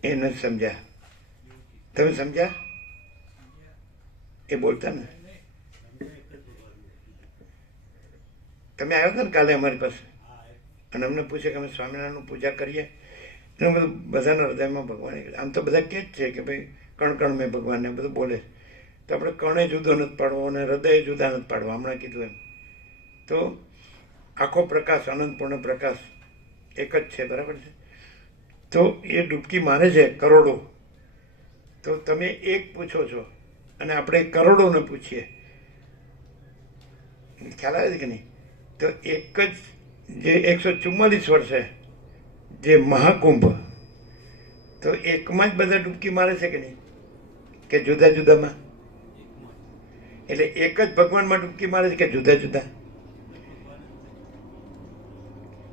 એ નથી સમજ્યા. તમે સમજ્યા? એ બોલતા ને. તમે આવ્યો હતા ને કાલે અમારી પાસે અને અમને પૂછે કે અમે સ્વામિનારાયણનું પૂજા કરીએ. એનું બધું બધાના હૃદયમાં ભગવાન. આમ તો બધા કહે જ છે કે ભાઈ કણ કણ મેં ભગવાનને બધું બોલે. તો આપણે કણે જુદો નથી પાડવો અને હૃદય જુદા નથી પાડવા. હમણાં કીધું એમ. તો આખો પ્રકાશ, અનંતપૂર્ણ પ્રકાશ એક જ છે. બરાબર છે? તો એ ડૂબકી મારે છે કરોડો. તો તમે એક પૂછો છો અને આપણે કરોડોને પૂછીએ. ખ્યાલ આવે છે કે નહીં? તો એક જ જે 144 વર્ષે જે મહાકુંભ, તો એકમાં જ બધા ડૂબકી મારે છે કે નહીં? કે જુદા જુદામાં? એટલે એક જ ભગવાનમાં ડૂબકી મારે છે કે જુદા જુદા?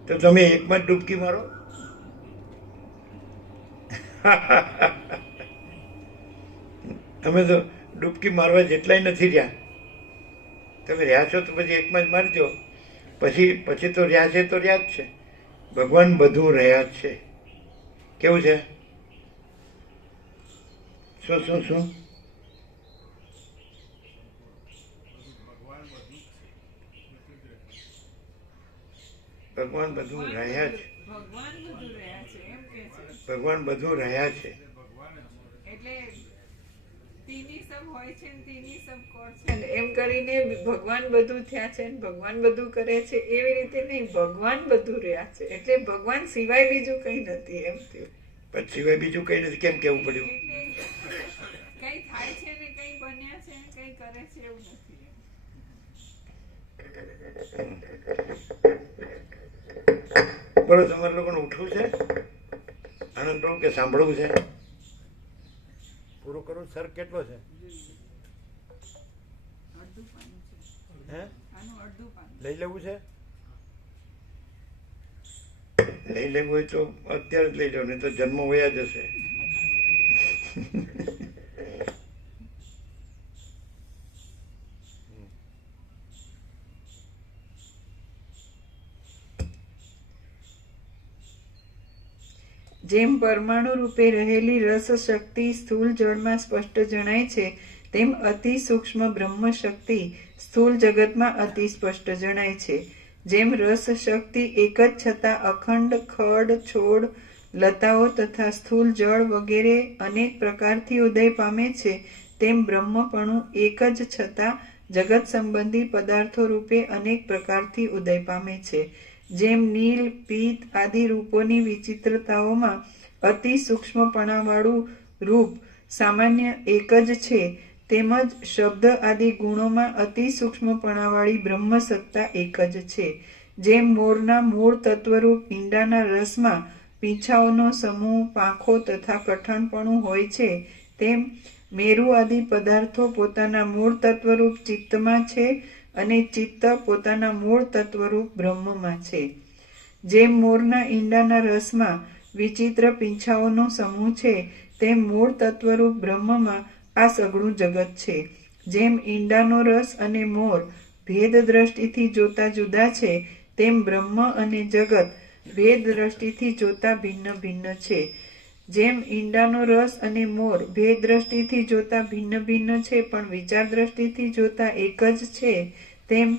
તો તમે એકમાં જ ડૂબકી મારો. અમે તો ડૂબકી મારવા જેટલાય નથી રહ્યા. તમે રહ્યા છો તો પછી એકમાં જ મારજો. પછી તો રહ્યા છે તો રહ્યા જ છે. ભગવાન બધું રહ્યા જ છે. કેવું છે? શું શું શું? ભગવાન બધું રહ્યા છે. ભગવાન બધું રહ્યા છે એમ કે છે. ભગવાન બધું રહ્યા છે. એટલે તીની સબ હોય છે ને તીની સબ કોર છે એમ કરીને ભગવાન બધું થયા છે ને ભગવાન બધું કરે છે એવી રીતે નહીં, ભગવાન બધું રહ્યા છે એટલે ભગવાન સિવાય બીજું કઈ નથી એમ થયું. પછી સિવાય બીજું કઈ નથી કેમ કેવું પડ્યું? એટલે કઈ થાય છે ને કઈ બન્યા છે ને કઈ કરે છે એવું નથી. બોલો, તમારે લોકોને ઉઠવું છે? આનંદ પ્રભુ કે સાંભળવું છે? પૂરું કરું. સર કેટલો છે? અડધું પાનું છે. હે? આનું અડધું પાનું. લઈ લેવું છે? લઈ લેવું હોય તો અત્યારે જ લઈ લો, નહીં તો જન્મ વયા જશે. જેમ પરમાણુ રૂપે રહેલી રસ શક્તિ સ્થૂળ જળમાં સ્પષ્ટ જણાય છે, તેમ અતિ સૂક્ષ્મ બ્રહ્મ શક્તિ સ્થૂળ જગતમાં અતિ સ્પષ્ટ જણાય છે. જેમ રસ શક્તિ એક જ છતાં અખંડ ખડ, છોડ, લતાઓ તથા સ્થૂળ જળ વગેરે અનેક પ્રકારથી ઉદય પામે છે, તેમ બ્રહ્મપણું એક જ છતાં જગત સંબંધી પદાર્થો રૂપે અનેક પ્રકારથી ઉદય પામે છે. જેમ નીલ, પિત્ત આદિ રૂપોની વિચિત્રતાઓમાં અતિ સૂક્ષ્મપણાવાળું રૂપ સામાન્ય એક જ છે, તેમજ શબ્દ આદિ ગુણોમાં અતિ સૂક્ષ્મપણાવાળી બ્રહ્મ સત્તા એક જ છે. જેમ મોરના મૂળ તત્વરૂપ ઈંડાના રસમાં પીંછાઓનો સમૂહ, પાંખો તથા કઠણપણું હોય છે, તેમ મેરુ આદિ પદાર્થો પોતાના મૂળ તત્વરૂપ ચિત્તમાં છે અને ચિત્ત પોતાના મૂળ તત્વરૂપ બ્રહ્મમાં છે. જેમ મોરના ઈંડાના રસમાં વિચિત્ર પીંછાઓનો સમૂહ છે, તેમ મૂળ તત્વરૂપ બ્રહ્મમાં આ સઘળું જગત છે. જેમ ઈંડાનો રસ અને મોર ભેદ દ્રષ્ટિથી જોતા જુદા છે, તેમ બ્રહ્મ અને જગત ભેદ દ્રષ્ટિથી જોતા ભિન્ન ભિન્ન છે. જેમ ઈંડાનો રસ અને મોર ભેદ દ્રષ્ટિથી જોતા ભિન્ન ભિન્ન છે પણ વિચાર દ્રષ્ટિથી જોતા એક જ છે, તેમ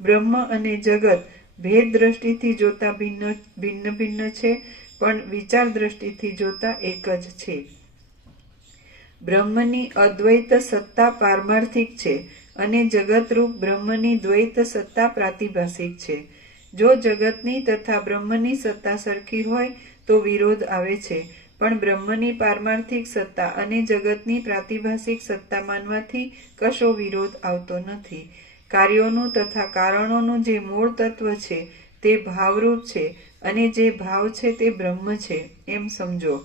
બ્રહ્મ અને જગત ભેદ દ્રષ્ટિથી જોતા ભિન્ન ભિન્ન છે પણ વિચાર દ્રષ્ટિથી જોતા એક જ છે. બ્રહ્મની અદ્વૈત સત્તા પારમાર્થિક છે અને જગતરૂપ બ્રહ્મની દ્વૈત સત્તા પ્રાતિભાસિક છે. જો જગતની તથા બ્રહ્મની સત્તા સરખી હોય તો વિરોધ આવે છે, પણ બ્રહ્મની પારમાર્થિક સત્તા અને જગતની પ્રાતિભાસિક સત્તા માનવાથી કશો વિરોધ આવતો નથી. કાર્યોનું તથા કારણોનું જે મૂળ તત્વ છે તે ભાવરૂપ છે અને જે ભાવ છે તે બ્રહ્મ છે એમ સમજો.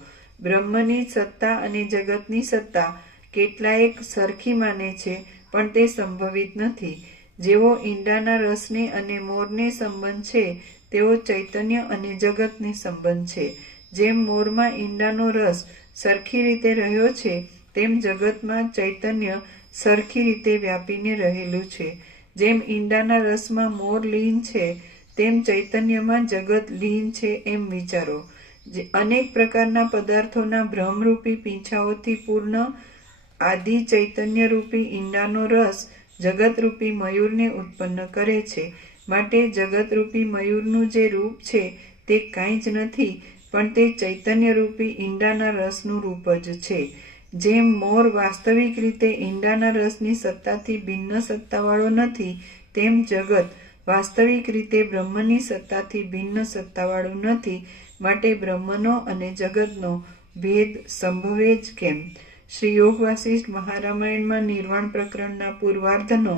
બ્રહ્મની સત્તા અને જગતની સત્તા કેટલાયક સરખી માને છે પણ તે સંભવિત નથી. જેવો ઈંડાના રસને અને મોરને સંબંધ છે તેવો ચૈતન્ય અને જગતને સંબંધ છે. જેમ મોરમાં ઈંડાનો રસ સરખી રીતે રહ્યો છે, તેમ જગતમાં ચૈતન્ય સરખી રીતે વ્યાપીને રહેલું છે. જેમ ઈંડાના રસમાં મોર લીન છે, તેમ ચૈતન્યમાં જગત લીન છે એમ વિચારો. અનેક પ્રકારના પદાર્થોના ભ્રમરૂપી પીંછાઓથી પૂર્ણ આદિ ચૈતન્યરૂપી ઈંડાનો રસ જગતરૂપી મયુરને ઉત્પન્ન કરે છે. માટે જગતરૂપી મયુરનું જે રૂપ છે તે કાંઈ જ નથી, પણ તે ચૈતન્યરૂપી ઈંડાના રસનું રૂપ જ છે. જેમ મોર વાસ્તવિક રીતે ઈંડાના રસની સત્તાથી ભિન્ન સત્તાવાળો નથી, તેમ જગત વાસ્તવિક રીતે બ્રહ્મની સત્તાથી ભિન્ન સત્તાવાળું નથી. માટે બ્રહ્મનો અને જગતનો ભેદ સંભવે જ કેમ? શ્રી યોગ વાસિષ્ઠ મહારામાયણમાં નિર્વાણ પ્રકરણના પૂર્વાર્ધનો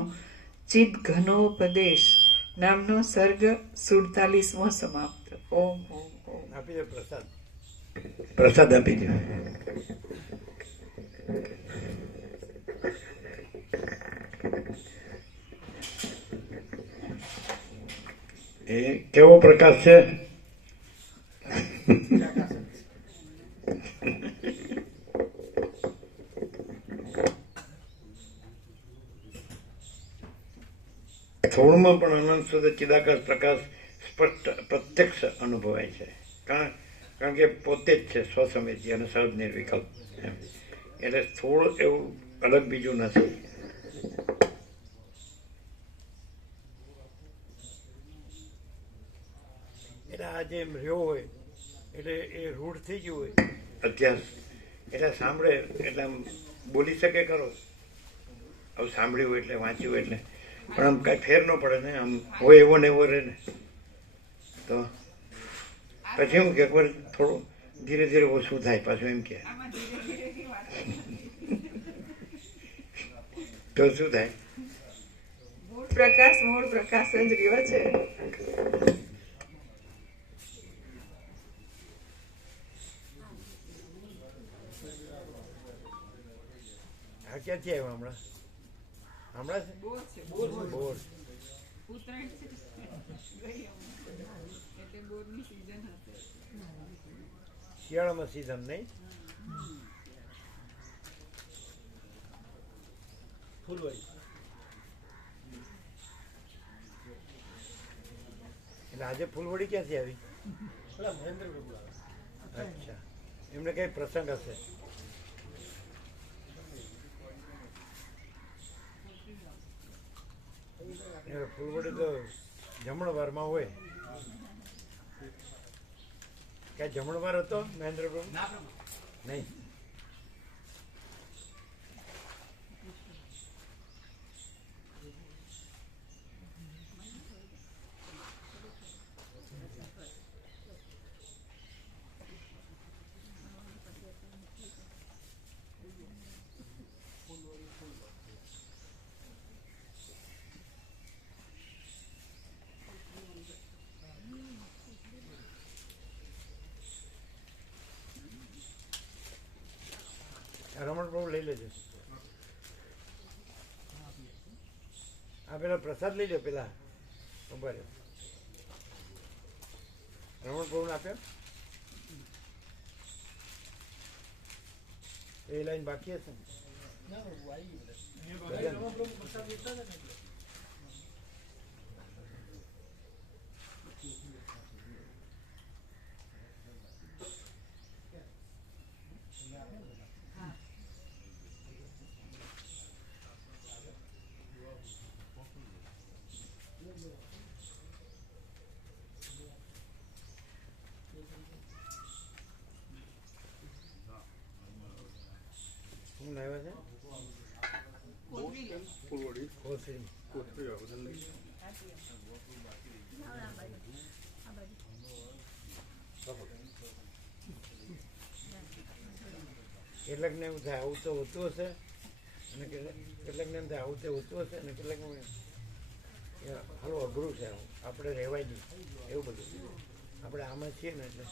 ચિત્ત ઘનોપદેશ નામનો સર્ગ 47મો સમાપ્ત. ઓમ ઓમ ઓમ. આપી દે પ્રસાદ. પ્રસાદ આપી દે. એ કેવો પ્રકાશ છે? થોડુંમાં પણ અનંત શુદ્ધ ચિદાકાશ પ્રકાશ સ્પષ્ટ પ્રત્યક્ષ અનુભવાય છે. કારણ કે પોતે જ છે સ્વસંવેદી અને સહજ નિર્વિકલ્પ એમ. એટલે થોડું એવું અલગ બીજું નથી. એટલે આ જે રહ્યો હોય એટલે એ રૂઢ થઈ ગયું હોય અધ્યાસ, એટલે સાંભળે એટલે આમ બોલી શકે ખરો. હવે સાંભળ્યું એટલે વાંચ્યું એટલે પણ આમ કાંઈ ફેર ન પડે ને, આમ હોય એવો ને એવો રહે ને. તો પછી એવું કે એકવાર થોડું ધીરે ધીરે ઓછું થાય પાછું એમ કે તો શું થાય? મૂળ પ્રકાશ જ રહ્યો છે. આ ક્યાંથી આવ્યો હમણાં? હમણાં છે બોર. ઉત્તરાયણ છે ગઈ એટલે બોરની સીઝન હશે. શિયાળામાં સીઝન નહીં? ફૂલવાડી એટલે આજે ફૂલવડી ક્યાંથી આવી? પેલા મહેન્દ્ર પ્રભુ આવે. અચ્છા, એમને કઈ પ્રસંગ હશે? ફૂલવડી તો જમણવારમાં હોય. ક્યાં જમણવાર હતો મહેન્દ્ર પ્રભુ? નહીં. રમણ પ્રભુ લઈ લેજો. આ પેલા પ્રસાદ લઈ લો. પેલા ઉભા રહ્યો. રમણ પ્રભુ ને આપ્યો એ લાઈન બાકી હશે ને? શું લાવ્યા છે? કોથળી. કેટલાક ને એવું થાય આવું તો હોતું હશે, અને કેટલાક ને એમ થાય આવું તો હોતું હશે, અને કેટલાક હાલું અઘરું છે, આપણે રહેવાય નહીં એવું બધું. આપણે આમાં છીએ ને એટલે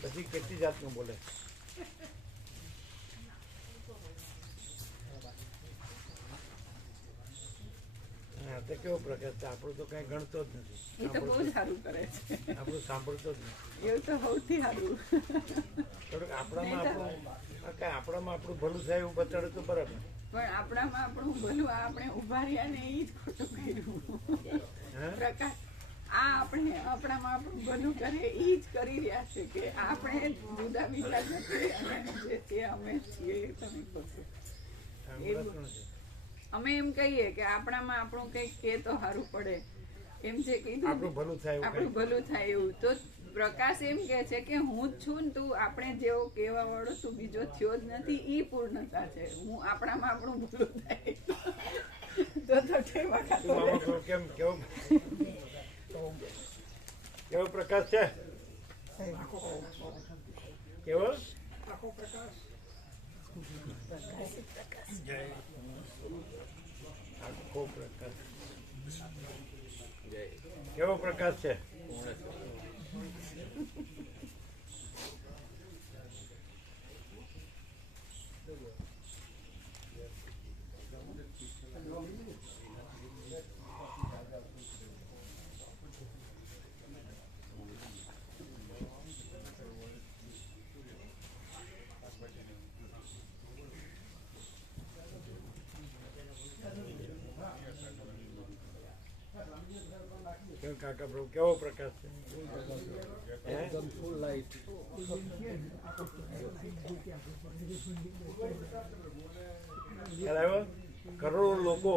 પછી કેટલી જાતનું બોલે. હા તો કેવો પ્રકાર છે આપણું તો કઈ ગણતો જ નથી. એ તો બહુ સારું કરે છે. આપણું સાંભળતો જ નથી. એવું તો સૌથી સારું. થોડુંક આપણામાં આપણું ભલું થાય એવું બતાડે તો બરાબર. પણ આપણામાં આપણું ભલું આપણે ઉભા રહ્યા ને એ જ ખોટું કર્યું. પ્રકાશ આ આપણે આપણામાં આપણું ભલું કરીએ એ જ કરી રહ્યા છે કે આપણે જુદા બીજા નથી અને જે છે અમે છીએ એ તમે કહો. અમે એમ કહીએ કે આપણામાં આપણું કંઈક કે તો સારું પડે એમ જે કીધું આપણું ભલું થાય એવું. તો પ્રકાશ એમ કે છે કે હું જ છું ને તું આપણે જેવો કહેવા વાળો તું બીજો થયો જ નથી. ઈ પૂર્ણતા છે. હું આપણામાં આપણું ભલું થાય તો કેમ કેવો પ્રકાશ છે? કેવો આખો પ્રકાશ આખો પ્રકાશ કેવો પ્રકાશ છે? કેવો કાકા પ્રભુ કેવો પ્રકાશ છે હે? એકદમ ફૂલ લાઈટ. ખ્યાલ આવ્યો? કરોડો લોકો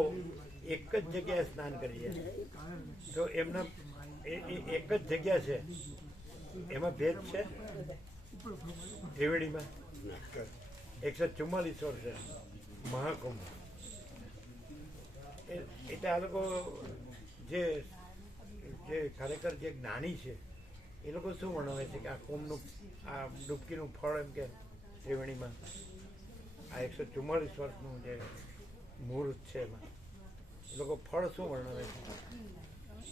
એક જ જગ્યાએ સ્નાન કરી જાય તો એમના એક જ જગ્યા છે એમાં ભેદ છે ત્રિવેણીમાં 144 વર્ષ છે મહાકુંભ એટલે આ લોકો જે ખરેખર જે જ્ઞાની છે એ લોકો શું વર્ણવે છે કે આ કુંભનું આ ડૂબકીનું ફળ એમ કે ત્રિવેણીમાં આ 144 વર્ષનું જે મુહૂર્ત છે એમાં એ લોકો ફળ શું વર્ણવે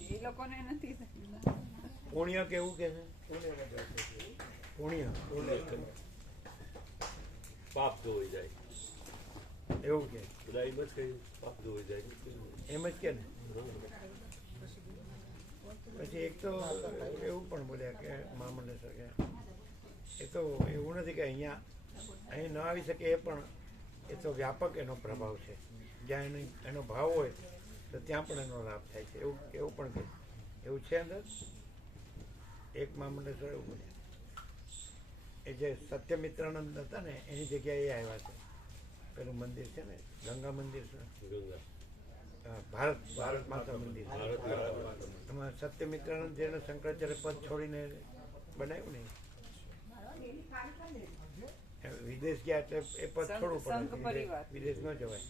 છે એ લોકોને નથી પુણ્ય કેવું કે છે પુણ્ય પાપ ધોઈ જાય એવું કે બધા એમ જ કહ્યું પાપ ધોઈ જાય એમ જ કે ને પછી એક તો એવું પણ બોલ્યા કે મહામંડલેશ્વર કે એ તો એવું નથી કે અહીં ન આવી શકે એ પણ એ તો વ્યાપક એનો પ્રભાવ છે જ્યાં એનો ભાવ હોય તો ત્યાં પણ એનો લાભ થાય છે એવું પણ કે એવું છે અંદર એક મહામંડલેશ્વર એવું બોલ્યા એ જે સત્યમિત્રાનંદ હતા ને એની જગ્યાએ એ આવ્યા છે પેલું મંદિર છે ને ગંગા મંદિર છે ગંગા ભારત માતા મંદિર એમાં સત્યમિત્રાનંદ જેને શંકરાચાર્ય પદ છોડીને બનાવ્યું ને વિદેશ ગયા એટલે એ પદ છોડવું પડે વિદેશ ન જવાય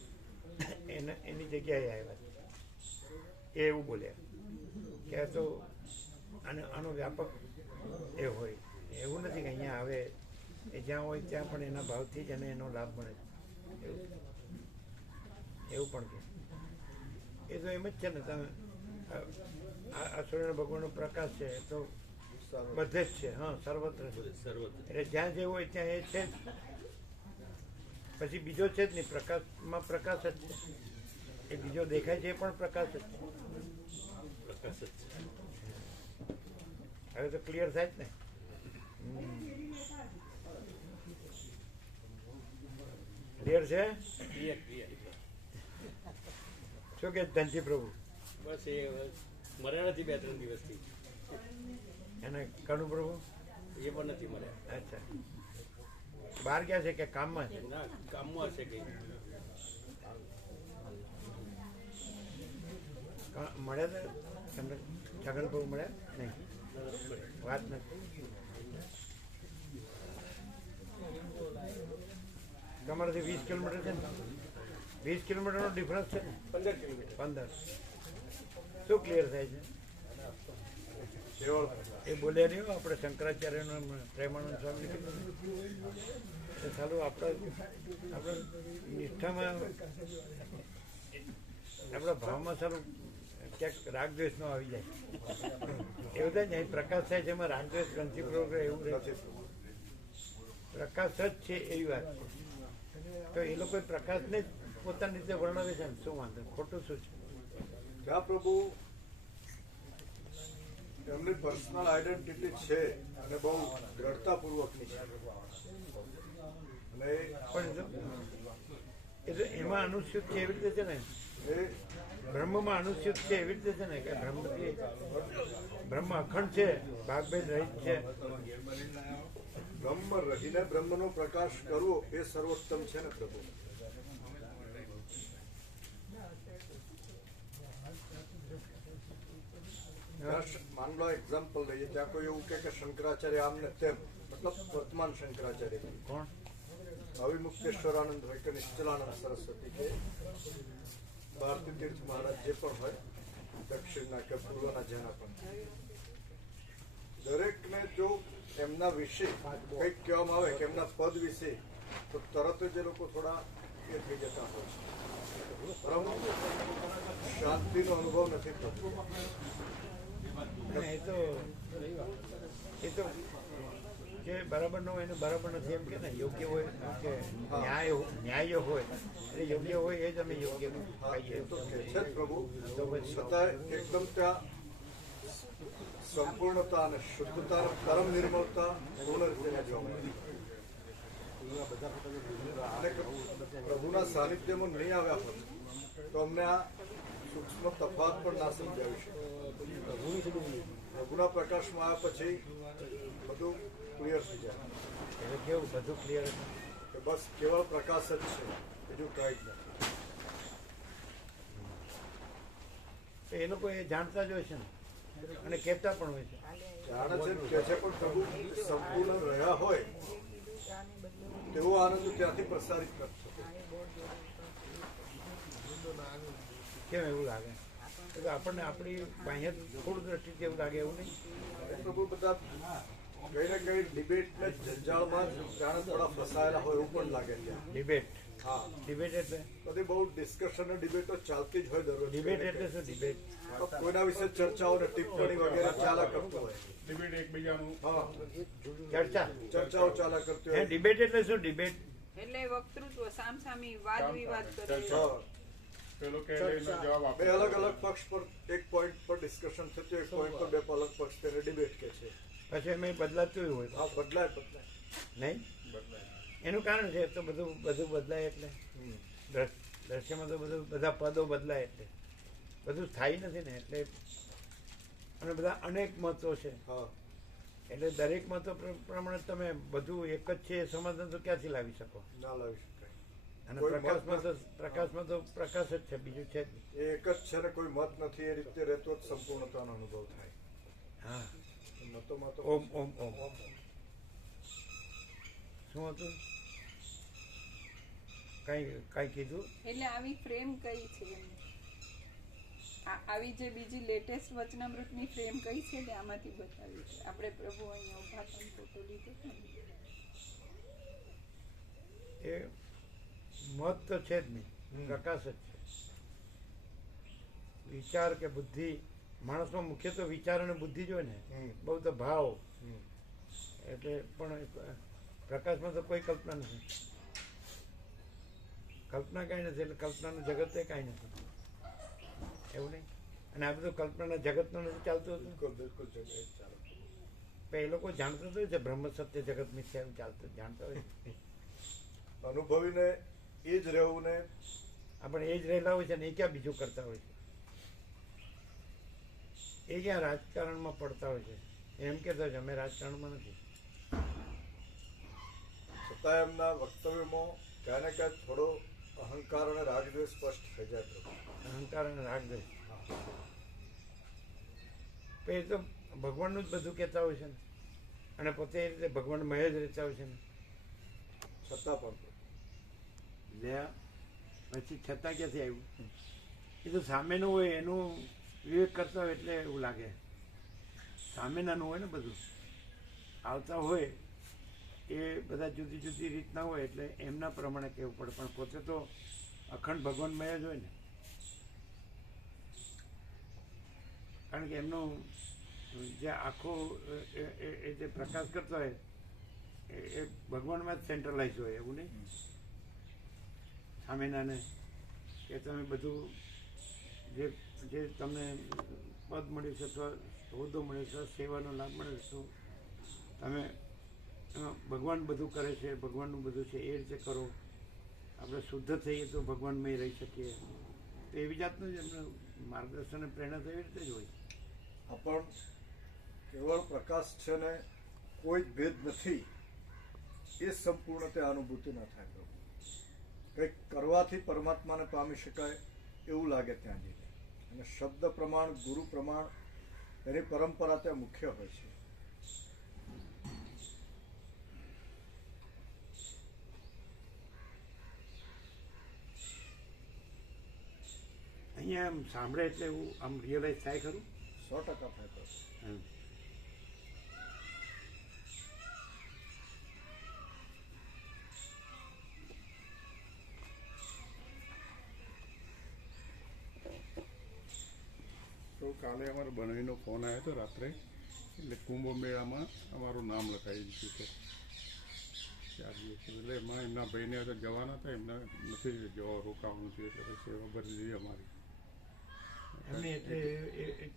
એની જગ્યાએ આવ્યા એ એવું બોલ્યા કે તો આનો વ્યાપક એ હોય એવું નથી કે અહીંયા આવે એ જ્યાં હોય ત્યાં પણ એના ભાવથી જ અને એનો લાભ મળે એવું પણ કે એ તો એમ જ છે ને તમે આ સૂર્ય ભગવાનનો પ્રકાશ છે એ તો બધે જ છે હા સર્વત્ર એટલે જ્યાં જે હોય ત્યાં એ છે જ પછી બીજો છે જ નહીં પ્રકાશમાં પ્રકાશ જ છે એ બીજો દેખાય છે એ પણ પ્રકાશ જ છે પ્રકાશ જ છે હવે તો ક્લિયર થાય જ ને ક્લિયર છે શું કે ધનજી પ્રભુ બસ એ મર્યા નથી 2-3 દિવસથી અને કનુ પ્રભુ એ પણ નથી મર્યા અચ્છા બહાર ગયા છે કે કામમાં છે ના કામમાં હશે કે મળ્યા હતા તમને છગન પ્રભુ મળ્યા નહીં વાત નથી તમારાથી 20 કિલોમીટર છે ને 20 કિલોમીટરનો ડિફરન્સ છે ને 15 કિલોમીટર 15 શું ક્લિયર થાય છે એ બોલ્યા નહીં આપણે શંકરાચાર્યનો પ્રેમાનંદ સ્વામી કીધું એ સારું આપણે નિષ્ઠામાં આપણા ભાવમાં સારું ક્યાંક રાગદ્વેષ નો આવી જાય એવું થાય ને અહીં પ્રકાશ થાય છે એમાં રાગદ્વેષ ગ્રંથિ પ્રવૃત્તિ એવું રહે છે પ્રકાશ જ છે એવી વાત છે તો એ લોકો પ્રકાશને જ પોતાની રીતે વર્ણવે છે ને શું વાંધો ખોટું શું છે ત્યાં પ્રભુ એમની પર્સનલ આઈડેન્ટિટી છે અને બહુ દ્રઢતાપૂર્વકની છે અને પણ એ તો એમાં અનુસ્યુત છે એવી રીતે છે ને એ બ્રહ્મમાં અનુસ્યુત છે એવી રીતે છે ને કે બ્રહ્મ અખંડ છે ભાગભેદ રહિત છે બ્રહ્મ રહીને બ્રહ્મનો પ્રકાશ કરવો એ સર્વોત્તમ છે ને પ્રભુ માન લો એક્ઝામ્પલ લઈએ ત્યાં કોઈ એવું કે શંકરાચાર્ય આમ ને તેમ મતલબ વર્તમાન શંકરાચાર્ય કોણ અવિમુક્તેશ્વરાનંદ હોય કે નિશ્ચલાનંદ સરસ્વતી કે ભારતી તીર્થ મહારાજ જે પણ હોય દક્ષિણના કે પૂર્વના જેના પણ દરેકને જો એમના વિશે કંઈક કહેવામાં આવે કે એમના પદ વિશે તો તરત જ એ લોકો થોડા એ થઈ જતા હોય છે પરંતુ શાંતિનો અનુભવ નથી થતો એ તો જે બરાબર ન હોય એને બરાબર નથી એમ કે ને યોગ્ય હોય કે ન્યાય હોય એટલે યોગ્ય હોય એ જ અમે યોગ્ય કહીએ તો કે છે જ પ્રભુ છતાં એકદમ ત્યાં સંપૂર્ણતા અને શુદ્ધતા પરમ નિર્મળતા પૂર્ણ રીતે જોવા મળે પ્રભુના સાનિધ્યમાં નહીં આવ્યા હોત તો અમને આ સૂક્ષ્મ તફાવત પણ ના સમજાવી શકે પ્રભુની પ્રભુના પ્રકાશમાં આવ્યા પછી બધું ક્લિયર થઈ જાય એટલે કેવું બધું ક્લિયર હતું કે બસ કેવળ પ્રકાશ જ છે, બીજું કાંઈ જ નથી. તો એ લોકો એ જાણતા જ હોય છે ને અને કહેતા પણ હોય છે. જાણે છે કે છે પણ પ્રભુ સંપૂર્ણ રહ્યા હોય તેવો આનંદ ત્યાંથી પ્રસારિત નથી થતો. કેમ એવું લાગે? તો આપણને આપણી બાહ્ય થોડું દ્રષ્ટિથી એવું લાગે એવું નહીં? પ્રભુ બધા કઈ ને કઈ ડિબેટ ને જંજાળમાં જાણે થોડા ફસાયેલા હોય એવું પણ લાગે ત્યાં. ડિબેટ. હા, ડિબેટ એટલે બધી બહુ ડિસ્કશન ને ડિબેટો ચાલતી જ હોય દરરોજ. ડિબેટ એટલે શું? ડિબેટ કોઈના વિશે ચર્ચાઓ ને ટિપ્પણી વગેરે ચાલ્યા કરતું હોય. હા, ચર્ચા. ચર્ચાઓ ચાલ્યા કરતી હે હોય. ડિબેટ એટલે શું? ડિબેટ એટલે વક્તૃત્વ, સામસામી વાદ વિવાદ કરે. હા. બે અલગ અલગ પક્ષ પર એક પોઈન્ટ પર ડિસ્કશન થતું, એક પોઈન્ટ પર બે અલગ પક્ષ તેને ડિબેટ કે છે. પછી એમ બદલાતું હોય હા, બદલાય નહીં? એનું કારણ છે તો બધું બદલાય એટલે દ્રશ્યમાં તો બધા પદો બદલાય એટલે બધું સ્થાયી નથી ને એટલે. અને બધા અનેક મતો છે હા, એટલે દરેક મતો પ્રમાણે તમે બધું એક જ છે એ સમાધાન તો ક્યાંથી લાવી શકો? ના લાવી શકાય. અને કોઈ મત પ્રકાશમાં તો પ્રકાશ જ છે, બીજું છે જ નહીં. એ એક જ છે ને કોઈ મત નથી, એ રીતે રહેતો જ સંપૂર્ણતાનો અનુભવ થાય. હા. મતોમાં તો ઓમ ઓમ ઓમ. શું હતું? કઈ કીધું? એટલે આવી ફ્રેમ કઈ છે એમ? આવી જે બીજી લેટેસ્ટ વચનામૃતની ફ્રેમ કઈ છે ને આમાંથી બતાવી છે. આપણે પ્રભુ અહીંયા ઉભા થઈને ફોટો લીધો છે ને. એ મત તો છે જ નહીં, પ્રકાશ જ છે. વિચાર કે બુદ્ધિ, માણસમાં મુખ્ય તો વિચાર અને બુદ્ધિ જ હોય ને, બહુ તો ભાવ. એટલે પણ પ્રકાશમાં તો કોઈ કલ્પના નથી. કલ્પના કાંઈ નથી, એટલે કલ્પનાનું જગત એ કાંઈ નથી, એવું નહીં. અને આ બધું કલ્પનાના જગતનું નથી ચાલતું હતું. બિલકુલ ચાલે. પણ એ લોકો જાણતા તો હોય છે બ્રહ્મ સત્ય જગત મિથ્યા એવું ચાલતું, જાણતા હોય છે. અનુભવીને એ જ રહેવું ને. આપણે એ જ રહેલા હોય છે ને એ ક્યાં બીજું કરતા હોય છે? એ ક્યાં રાજકારણમાં પડતા હોય છે? એમ કહેતા હોય છે અમે રાજકારણમાં નથી. છતાં એમના વક્તવ્યમાં ક્યાં ને ક્યાં થોડો અહંકાર અને રાગદ્વેષ સ્પષ્ટ થઈ જાય પ્રભુ. અહંકાર અને રાગદ્વેષ. તો એ તો ભગવાનનું જ બધું કહેતા હોય છે ને, અને પોતે એ રીતે ભગવાનમય જ રહેતા હોય છે ને. છતાં પણ પછી છતાં ક્યાંથી આવ્યું? એ તો સામેનું હોય એનું વિવેક કરતા હોય એટલે એવું લાગે. સામેનાનું હોય ને બધું આવતા હોય એ બધા જુદી જુદી રીતના હોય એટલે એમના પ્રમાણે કહેવું પડે. પણ પોતે તો અખંડ ભગવાનમય જ હોય ને, કારણ કે એમનું જે આખો એ જે પ્રકાશ કરતો હોય એ ભગવાનમાં જ સેન્ટ્રલાઇઝ હોય, એવું નહીં. સામેનાને કે તમે બધું જે તમને પદ મળ્યું છે અથવા હોદ્દો મળ્યો છે, સેવાનો લાભ મળ્યો છે, તમે ભગવાન બધું કરે છે, ભગવાનનું બધું છે એ રીતે કરો. આપણે શુદ્ધ થઈએ તો ભગવાનમય રહી શકીએ. તો એવી જાતનું જ એમને માર્ગદર્શન અને પ્રેરણા તો એવી રીતે જ હોય. આ પણ કેવળ પ્રકાશ છે ને કોઈ જ ભેદ નથી, એ સંપૂર્ણ તે અનુભૂતિ ન થાય પ્રભુ. કંઈક કરવાથી પરમાત્માને પામી શકાય એવું લાગે ત્યાં જઈને. અને શબ્દ પ્રમાણ, ગુરુ પ્રમાણ, એની પરંપરા ત્યાં મુખ્ય હોય છે. અહીંયા આમ સાંભળે એટલે એવું આમ રિયલાઇઝ થાય ખરું? 100% થાય પ્રભુ. તો કાલે અમારો બનવીનો ફોન આવ્યો હતો રાત્રે, એટલે કુંભ મેળામાં અમારું નામ લખાવી દીધું છે 4 દિવસ. એટલે એમાં એમના ભાઈને આગળ જવાના હતા, એમને નથી જવા રોકાવાનું થયું, એટલે પછી સેવા ભરી દીધી અમારી. એમને એટલે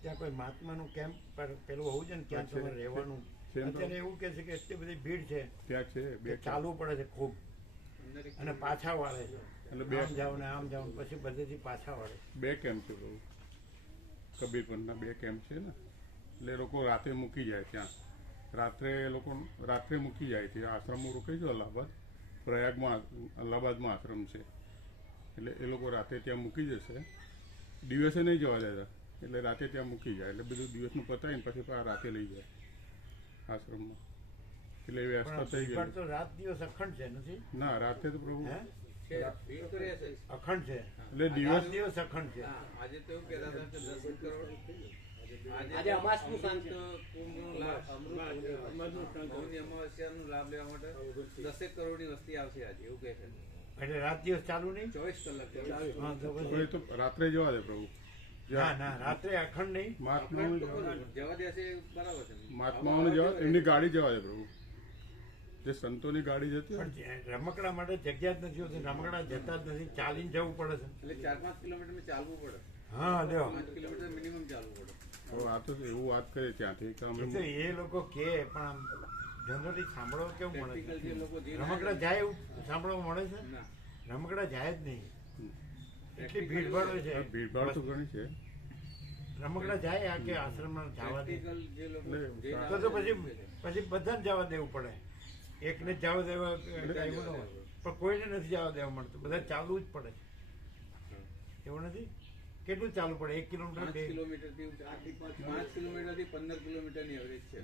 ત્યાં કોઈ મહાત્માનું કેમ્પ પેલું હોવું છે ને ત્યાં તમારે રહેવાનું. અત્યારે એવું કે છે કે એટલી બધી ભીડ છે ત્યાં છે કે ચાલવું પડે છે ખૂબ, અને પાછા વાળે છે. એટલે આમ જાવ ને આમ જાવ પછી બધેથી પાછા વાળે. 2 કેમ્પ છે બહુ. કબીરપંથના 2 કેમ્પ છે ને, એટલે એ લોકો રાતે મૂકી જાય ત્યાં. રાત્રે એ લોકો રાત્રે મૂકી જાય છે. આશ્રમમાં રોકાઈ છે અલ્હાબાદ, પ્રયાગમાં અલ્હાબાદમાં આશ્રમ છે. એટલે એ લોકો રાતે ત્યાં મૂકી જશે. દિવસે નહીં જવા દેતા, એટલે રાતે ત્યાં મૂકી જાય. એટલે બધું દિવસનું પતાવીને પછી રાતે લઈ જાય આશ્રમમાં. એટલે એ વ્યવસ્થા થઈ ગઈ. તો રાત દિવસ અખંડ છે નથી? ના, રાતે તો પ્રભુ ભીડ તો રહેશે જ. અખંડ છે એટલે રાત દિવસ અખંડ છે. આજે તો એવું કહેતા હતા કે 10 કરોડ આજે અમાસનું શાંત છે. કુંભનો લાભ, મૌની અમાવસ્યાનો લાભ લેવા માટે 10 કરોડની વસ્તી આવશે આજે, એવું કહે છે. એટલે રાત દિવસ ચાલુ નહીં? 24 કલાક. હા, તો તો પછી- એ તો રાત્રે જવા દે પ્રભુ. ના ના, રાત્રે અખંડ નહીં. મહાત્માઓને જવા દે. જવા દેશે બરાબર છે. મહાત્માઓને જવા એમની ગાડી જવા દે પ્રભુ. જે સંતોની ગાડી જતી હોય પણ રમકડા માટે જગ્યા જ નથી હોતી. રમકડા જતા જ નથી, ચાલીને જવું પડે છે. એટલે 4-5 કિલોમીટર ચાલવું પડે. હા, લ્યો. 5 કિલોમીટર મિનિમમ ચાલવું પડે. તો આ તો એવું વાત કરીએ ત્યાંથી કે એ અમે તો એ લોકો કે પણ આમ જનરલી સાંભળવા કેવું મળે Practical જે લોકો છે? જે રમકડા જાય એવું સાંભળવા મળે છે? ના. રમકડા જાય જ નહીં. એટલી ભીડભાડ હોય છે. ભીડભાડ તો ઘણી છે. રમકડા જાય આ કે આશ્રમમાં જવા દે Practical જે લોકો જે તો પછી બધાને જવા દેવું પડે. એકને જ જવા દેવા એવું ન હોય. પણ કોઈને નથી જવા દેવા મળતું. બધા ચાલવું જ પડે. એવું નથી? કેટલું ચાલવું પડે? 1 કિલોમીટર 5 2? કિલોમીટરથી 5 કિલોમીટરથી 15 કિલોમીટરની એવરેજ છે.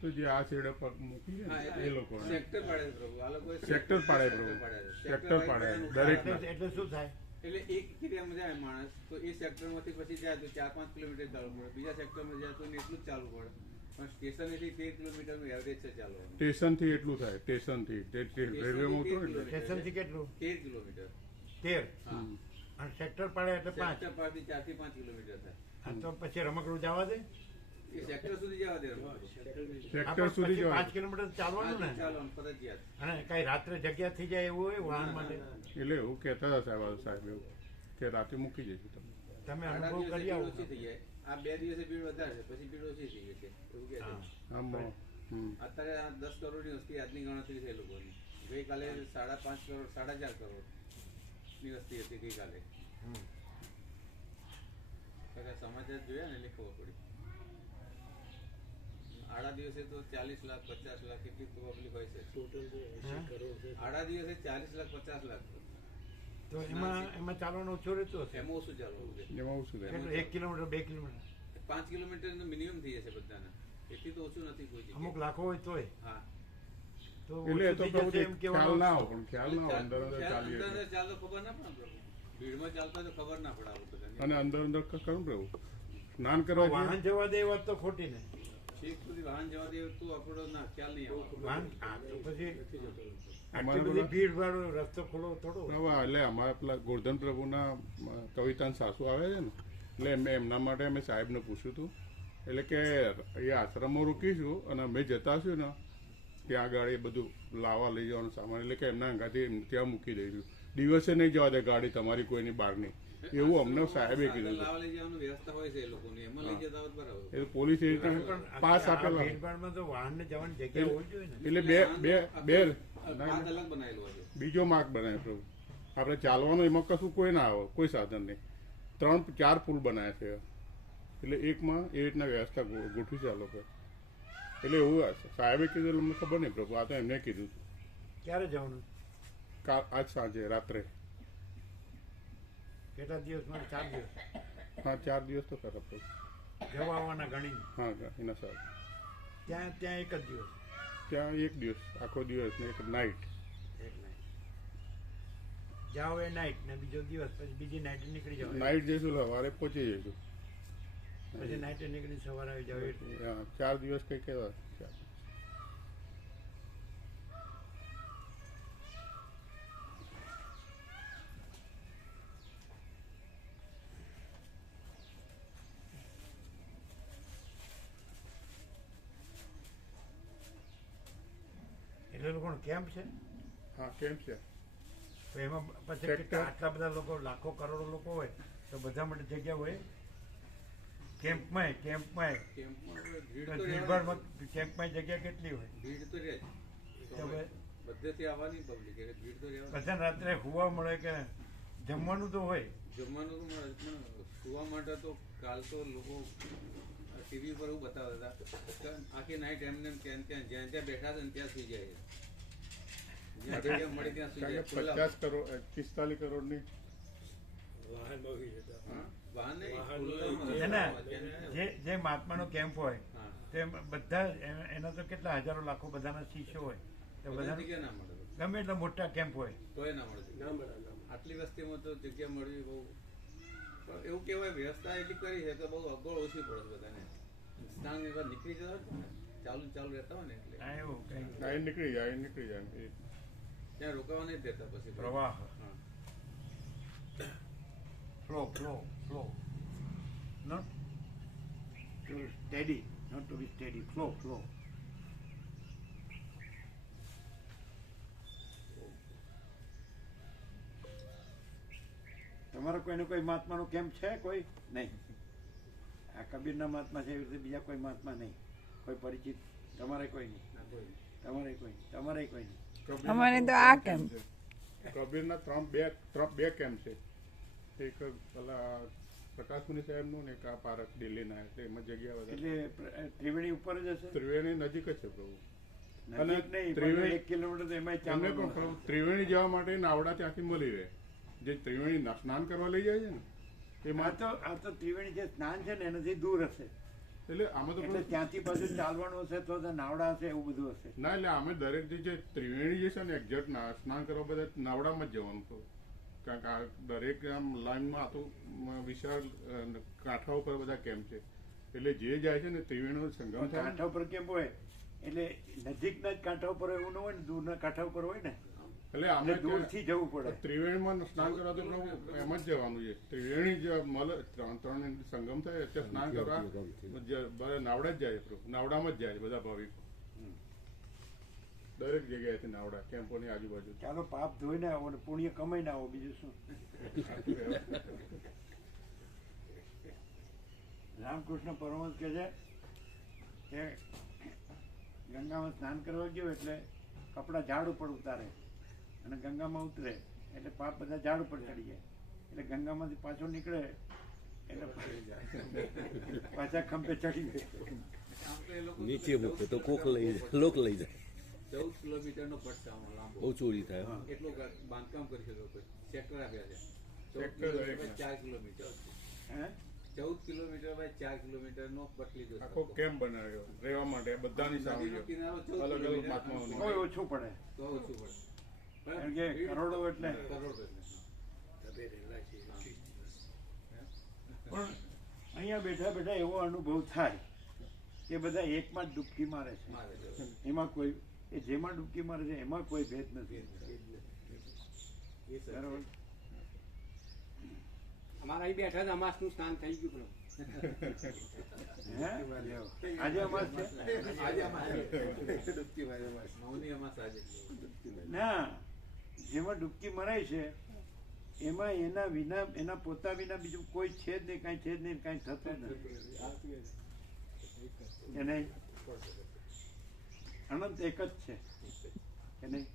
તો જે આ છેડે પગ મૂકી હા, જાય એ લોકો સેક્ટર પાડે છે પ્રભુ. આ લોકોએ સેક્ટર પાડે પ્રભુ. સેક્ટર પાડે દરેક એટલે શું થાય? એટલે એક એરિયામાં જાય માણસ તો એ સેક્ટરમાંથી પછી જાય તો 4-5 કિલોમીટર ચાલવું પડે. બીજા સેક્ટરમાં જાય તો એને એટલું જ ચાલવું પડે. પણ સ્ટેશનેથી 13 કિલોમીટરનું એવરેજ છે ચાલવાનું. સ્ટેશનથી એટલું થાય. સ્ટેશનથી રેલવેમાં ઉતરો એટલે સ્ટેશનથી કેટલું? 13 કિલોમીટર. 13. હા. અને સેક્ટર પાડે એટલે 5. સેક્ટર પાસેથી 4 થી 5 કિલોમીટર થાય. તો પછી રમકડું જવા દે? એ સેક્ટર સુધી જવા દે રમકડું. સેક્ટર સુધી પછી જવા 5 કિલોમીટર ચાલવાનું ને? ચાલવાનું ફરજિયાત. અને કઈ રાત્રે જગ્યા થઈ જાય એવું હોય વાહન માટે? એટલે એવું કહેતા હતા સાહેબ એવું કે રાતે મૂકી જઈશું તમે. તમે આડા અનુભવ દિવસે કરી ભીડ આવો. ઓછી થઈ જાય. આ 2 દિવસે ભીડ વધારે છે, પછી ભીડ ઓછી થઈ ગઈ છે એવું કહે હા. છે. આમ અત્યારે આ 10 કરોડની વસ્તી આજની ગણતરી છે એ લોકોની. ગઈકાલે 5.5 કરોડ 4.5 કરોડની વસ્તી હતી ગઈકાલે. હમ. સમાચાર જોયા ને એટલે ખબર પડી. આડા દિવસે તો 40 લાખ 50 લાખ કેટલી પબ્લિક હોય છે. આડા દિવસે 40 લાખ 50 લાખ. તો એમાં ચાલવાનું ઓછું રહેતું હશે? એમાં ઓછું ચાલવાનું છે. એમાં શું થાય? કેટલું? 1 કિલોમીટર 2 કિલોમીટર? 5 કિલોમીટર મિનિમમ થઈ જશે બધાને. એટલી તો ઓછું નથી કોઈ જગ્યાએ. અમુક લાખો હોય તોય હા. તો એટલે એ તો ઓછું થઈ જશે એમ પ્રભુ ખ્યાલ કહેવાનું. ના હોય પણ ખ્યાલ ના હોય અંદર અંદર ચાલીએ અંદર એટલે. ચાલતો ખબર ના પડે પ્રભુ. ભીડમાં ચાલતા તો ખબર ના પડે આવું બધાને. અને અંદર કરું પ્રભુ સ્નાન કરવા વાહન જઈએ. જવા દે એ વાત તો ખોટી ને. છેક સુધી વાહન જવા દે તો આપણો ના ખ્યાલ નહીં આવે. વાહન હા, તો પછી અમારે આટલી બધી ભીડ વાળો રસ્તો ખોલો થોડો. હવે એટલે અમારા પેલા ગોરધન પ્રભુના કવિતાના સાસુ આવે છે ને એટલે એમના માટે અમે સાહેબને પૂછ્યું હતું. એટલે કે એ આશ્રમમાં રોકીશું અને અમે જતા હશું ને ત્યાં આગળ એ બધું લાવવા લઈ જવાનું સામાન. એટલે કે એમના અંગાથી ત્યાં મૂકી દઈશું. દિવસે નહીં જવા દે ગાડી તમારી કોઈની બહારની. એવું અમને સાહેબે કીધું હતું. લાવવા લઈ જવાનું વ્યવસ્થા હોય છે એ લોકોની. એમાં લઈ જતા હોત બરાબર. એ પોલીસ એ રીતે પાસ આપેલા ભીડભાડમાં તો વાહનને જવાની જગ્યા હોવી જોઈએ ને. એટલે બે હાથ અલગ બનાવેલો હોય છે. બીજો માર્ગ બનાવ્યો પ્રભુ. આપણે ચાલવાનું એમાં કશું કોઈ ના આવે, કોઈ સાધન નહીં. 3-4 પુલ બનાવ્યા છે. એટલે એકમાં એ રીતના વ્યવસ્થા ગોઠવી છે આ લોકો. એટલે એવું સાહેબે કીધું એટલે અમને ખબર નહીં પ્રભુ. આ તો એમને કીધું ક્યારે જવાનું? આજ સાંજે રાત્રે. કેટલા દિવસમાં? 4 દિવસ? હા 4 દિવસ તો ખરા પ્રભુ. જવા આવવાના ગણી? હા એના સાહેબ ત્યાં એક જ દિવસ? ત્યાં 1 દિવસ આખો દિવસ ને એક નાઇટ. એક નાઈટ જાઓ એ નાઈટ ને બીજો દિવસ પછી બીજી નાઈટ નીકળી જાવ. નાઇટ જઈશું સવારે પહોંચી જઈશું. પછી નાઈટે નીકળી સવારે આવી જાવ એટલે. હા 4 દિવસ કઈ કહેવાય. એટલે લોકોનો કેમ્પ છે? હા કેમ છે? તો એમાં પછી સેક્ટર? આટલા બધા લોકો લાખો કરોડો લોકો હોય તો બધા માટે જગ્યા હોય? કેમ્પમાં કેમ્પમાં હવે ભીડ તો રહેવાની. ભીડભાડમાં કેમ્પમાં જગ્યા કેટલી હોય? ભીડ તો રહે જ. તો હવે બધેથી આવવાની પબ્લિક એટલે ભીડ તો રહેવાની. બધાને રાત્રે હુવા મળે કે જમવાનું તો હોય? જમવાનું તો મળે પણ સુવા માટે તો કાલ તો લોકો ટીવી ઉપર એવું બતાવતા હતા કે આખી નાઈટ એમને એમ ત્યાં જ્યાં જ્યાં બેઠા હતા ને ત્યાં સુઈ જાય છે. જ્યાં જગ્યા મળી ત્યાં સુઈ જાય. ખુલ્લા 50 કરોડ 45 કરોડની વાહન નહીં, ના, ખુલ્લામાં. જે મહાત્માનો કેમ્પ હોય હા. તે બધા એના તો કેટલા હજારો લાખો બધાના શિષ્યો હોય તો બધી બધા જગ્યા ના મળે, ગમે એટલા મોટા કેમ્પ હોય તોય ના મળે. આટલી વસ્તીમાં તો જગ્યા મળવી બહુ, પણ એવું કહેવાય વ્યવસ્થા એટલી કરી છે કે બહુ અગવડ ઓછી પડે છે બધાને. સ્નાન એકવાર નીકળી જતા હોય ને, ચાલુ રહેતા હોય ને એટલે આ એવું કંઈક અહીં નીકળી જાય એ ત્યાં રોકાવા નહીં દેતા પછી. પ્રવાહ હા. flow not to steady, not to be steady, flow તમારો કોઈનો કોઈ મહાત્માનો કેમ્પ છે? કોઈ નહીં. આ કબીરના મહાત્મા છે એવી રીતે બીજા કોઈ મહાત્મા નહીં, કોઈ પરિચિત? તમારે કોઈ નહીં, તમારે કોઈ નહીં. અમારે તો આ કેમ્પ. કબીરના બે કેમ્પ છે. એક પેલા પ્રકાશમુનિ સાહેબનું ને એક આ પારક દિલ્હીના, એટલે એમાં જગ્યા વધારે. એટલે ત્રિવેણી ઉપર જ હશે? ત્રિવેણી નજીક જ છે પ્રભુ. નજીક નહીં, ત્રિવેણી 1 કિલોમીટર તો એમાંય એમને ચાલવાનું પણ ત્રિવેણી જવા માટે નાવડા ત્યાંથી મળી રહે. જે ત્રિવેણી સ્નાન કરવા લઈ જાય છે ને એમાં આ તો ત્રિવેણી જે સ્નાન છે ને એનાથી દૂર હશે, એટલે આમાં તો એટલે ત્યાંથી પાછું ચાલવાનું હશે તો નાવડા હશે એવું બધું હશે. ના, એટલે અમે દરેક જે ત્રિવેણી જે છે ને એક્ઝેક્ટ સ્નાન કરવા બધા નાવડામાં જ જવાનું હતું. કારણ કે આ દરેક આમ લાઈનમાં આ તો વિશાળ કાંઠા ઉપર બધા કેમ્પ છે, એટલે જે જાય છે ને ત્રિવેણીનો સંગમ થાય ને. કાંઠા ઉપર કેમ હોય એટલે નજીકના જ કાંઠા ઉપર એવું ન હોય ને, દૂરના કાંઠા ઉપર હોય ને, એટલે અમે દૂરથી જવું પડે. ત્રિવેણીમાં સ્નાન કરવા તો પ્રભુ એમ જ જવાનું છે. ત્રિવેણી જે મળે ત્રણ સંગમ થાય એટલે સ્નાન કરવા બધા નાવડા જ જાય પ્રભુ, નાવડામાં જ જાય બધા ભાવિકો દરેક જગ્યાએથી નાવડા કેમ્પોની આજુબાજુ. ચાલો પાપ ધોઈને આવો ને પુણ્ય કમાઈને આવો, બીજું શું. રામકૃષ્ણ પરમહંસ કહે છે કે ગંગામાં સ્નાન કરવા ગયો એટલે કપડા ઝાડ ઉપર ઉતારે અને ગંગામાં ઉતરે એટલે પાપ બધા ઝાડ ઉપર ચડી જાય, એટલે ગંગામાંથી પાછો નીકળે એટલે પાછા ખંભે ચડી જાય. આમ તો એ લોકો નીચે મૂકે તો કોક લઈ જાય, લોક લઈ જાય. 14 કિલોમીટરનો પટ છે આમાં લાંબો. બહુ ચોરી થાય. એટલું બાંધકામ કરી શકે લોકો. સેક્ટર આપ્યા છે. 14 સેક્ટર કિલોમીટર 4 કિલોમીટર. હે 14 કિલોમીટર બાય 4 કિલોમીટરનો પટ લીધો છે. આખો કેમ્પ બનાવ્યો રહેવા માટે બધાની નદીનો સામે કિનારો 14 અલગ અલગ કિલોમીટર. મહાત્માઓની. કોઈ ઓછું પડે, તો ઓછું પડે. કારણ કે કરોડો એટલે. કરોડો એટલે. પણ અહીંયા બેઠા બેઠા એવો અનુભવ થાય કે બધા એકમાં જ ડૂબકી મારે છે, મારે છે. એમાં કોઈ એ જેમાં ડૂબકી મારે છે એમાં કોઈ ભેદ નથી. બરાબર. અમારા અહીં બેઠા જ અમાસનું સ્નાન થઈ ગયું. હે આજે અમાસ છે? આજે અમાસ મૌની અમાસ આજે. ના, જેમાં ડૂબકી મરાય છે એમાં એના વિના, એના પોતા વિના બીજું કોઈ છે જ નહીં, કાંઈ છે જ નહીં, કાંઈ થતું જ નથી. કે નહીં? અનંત એક જ છે કે નહીં?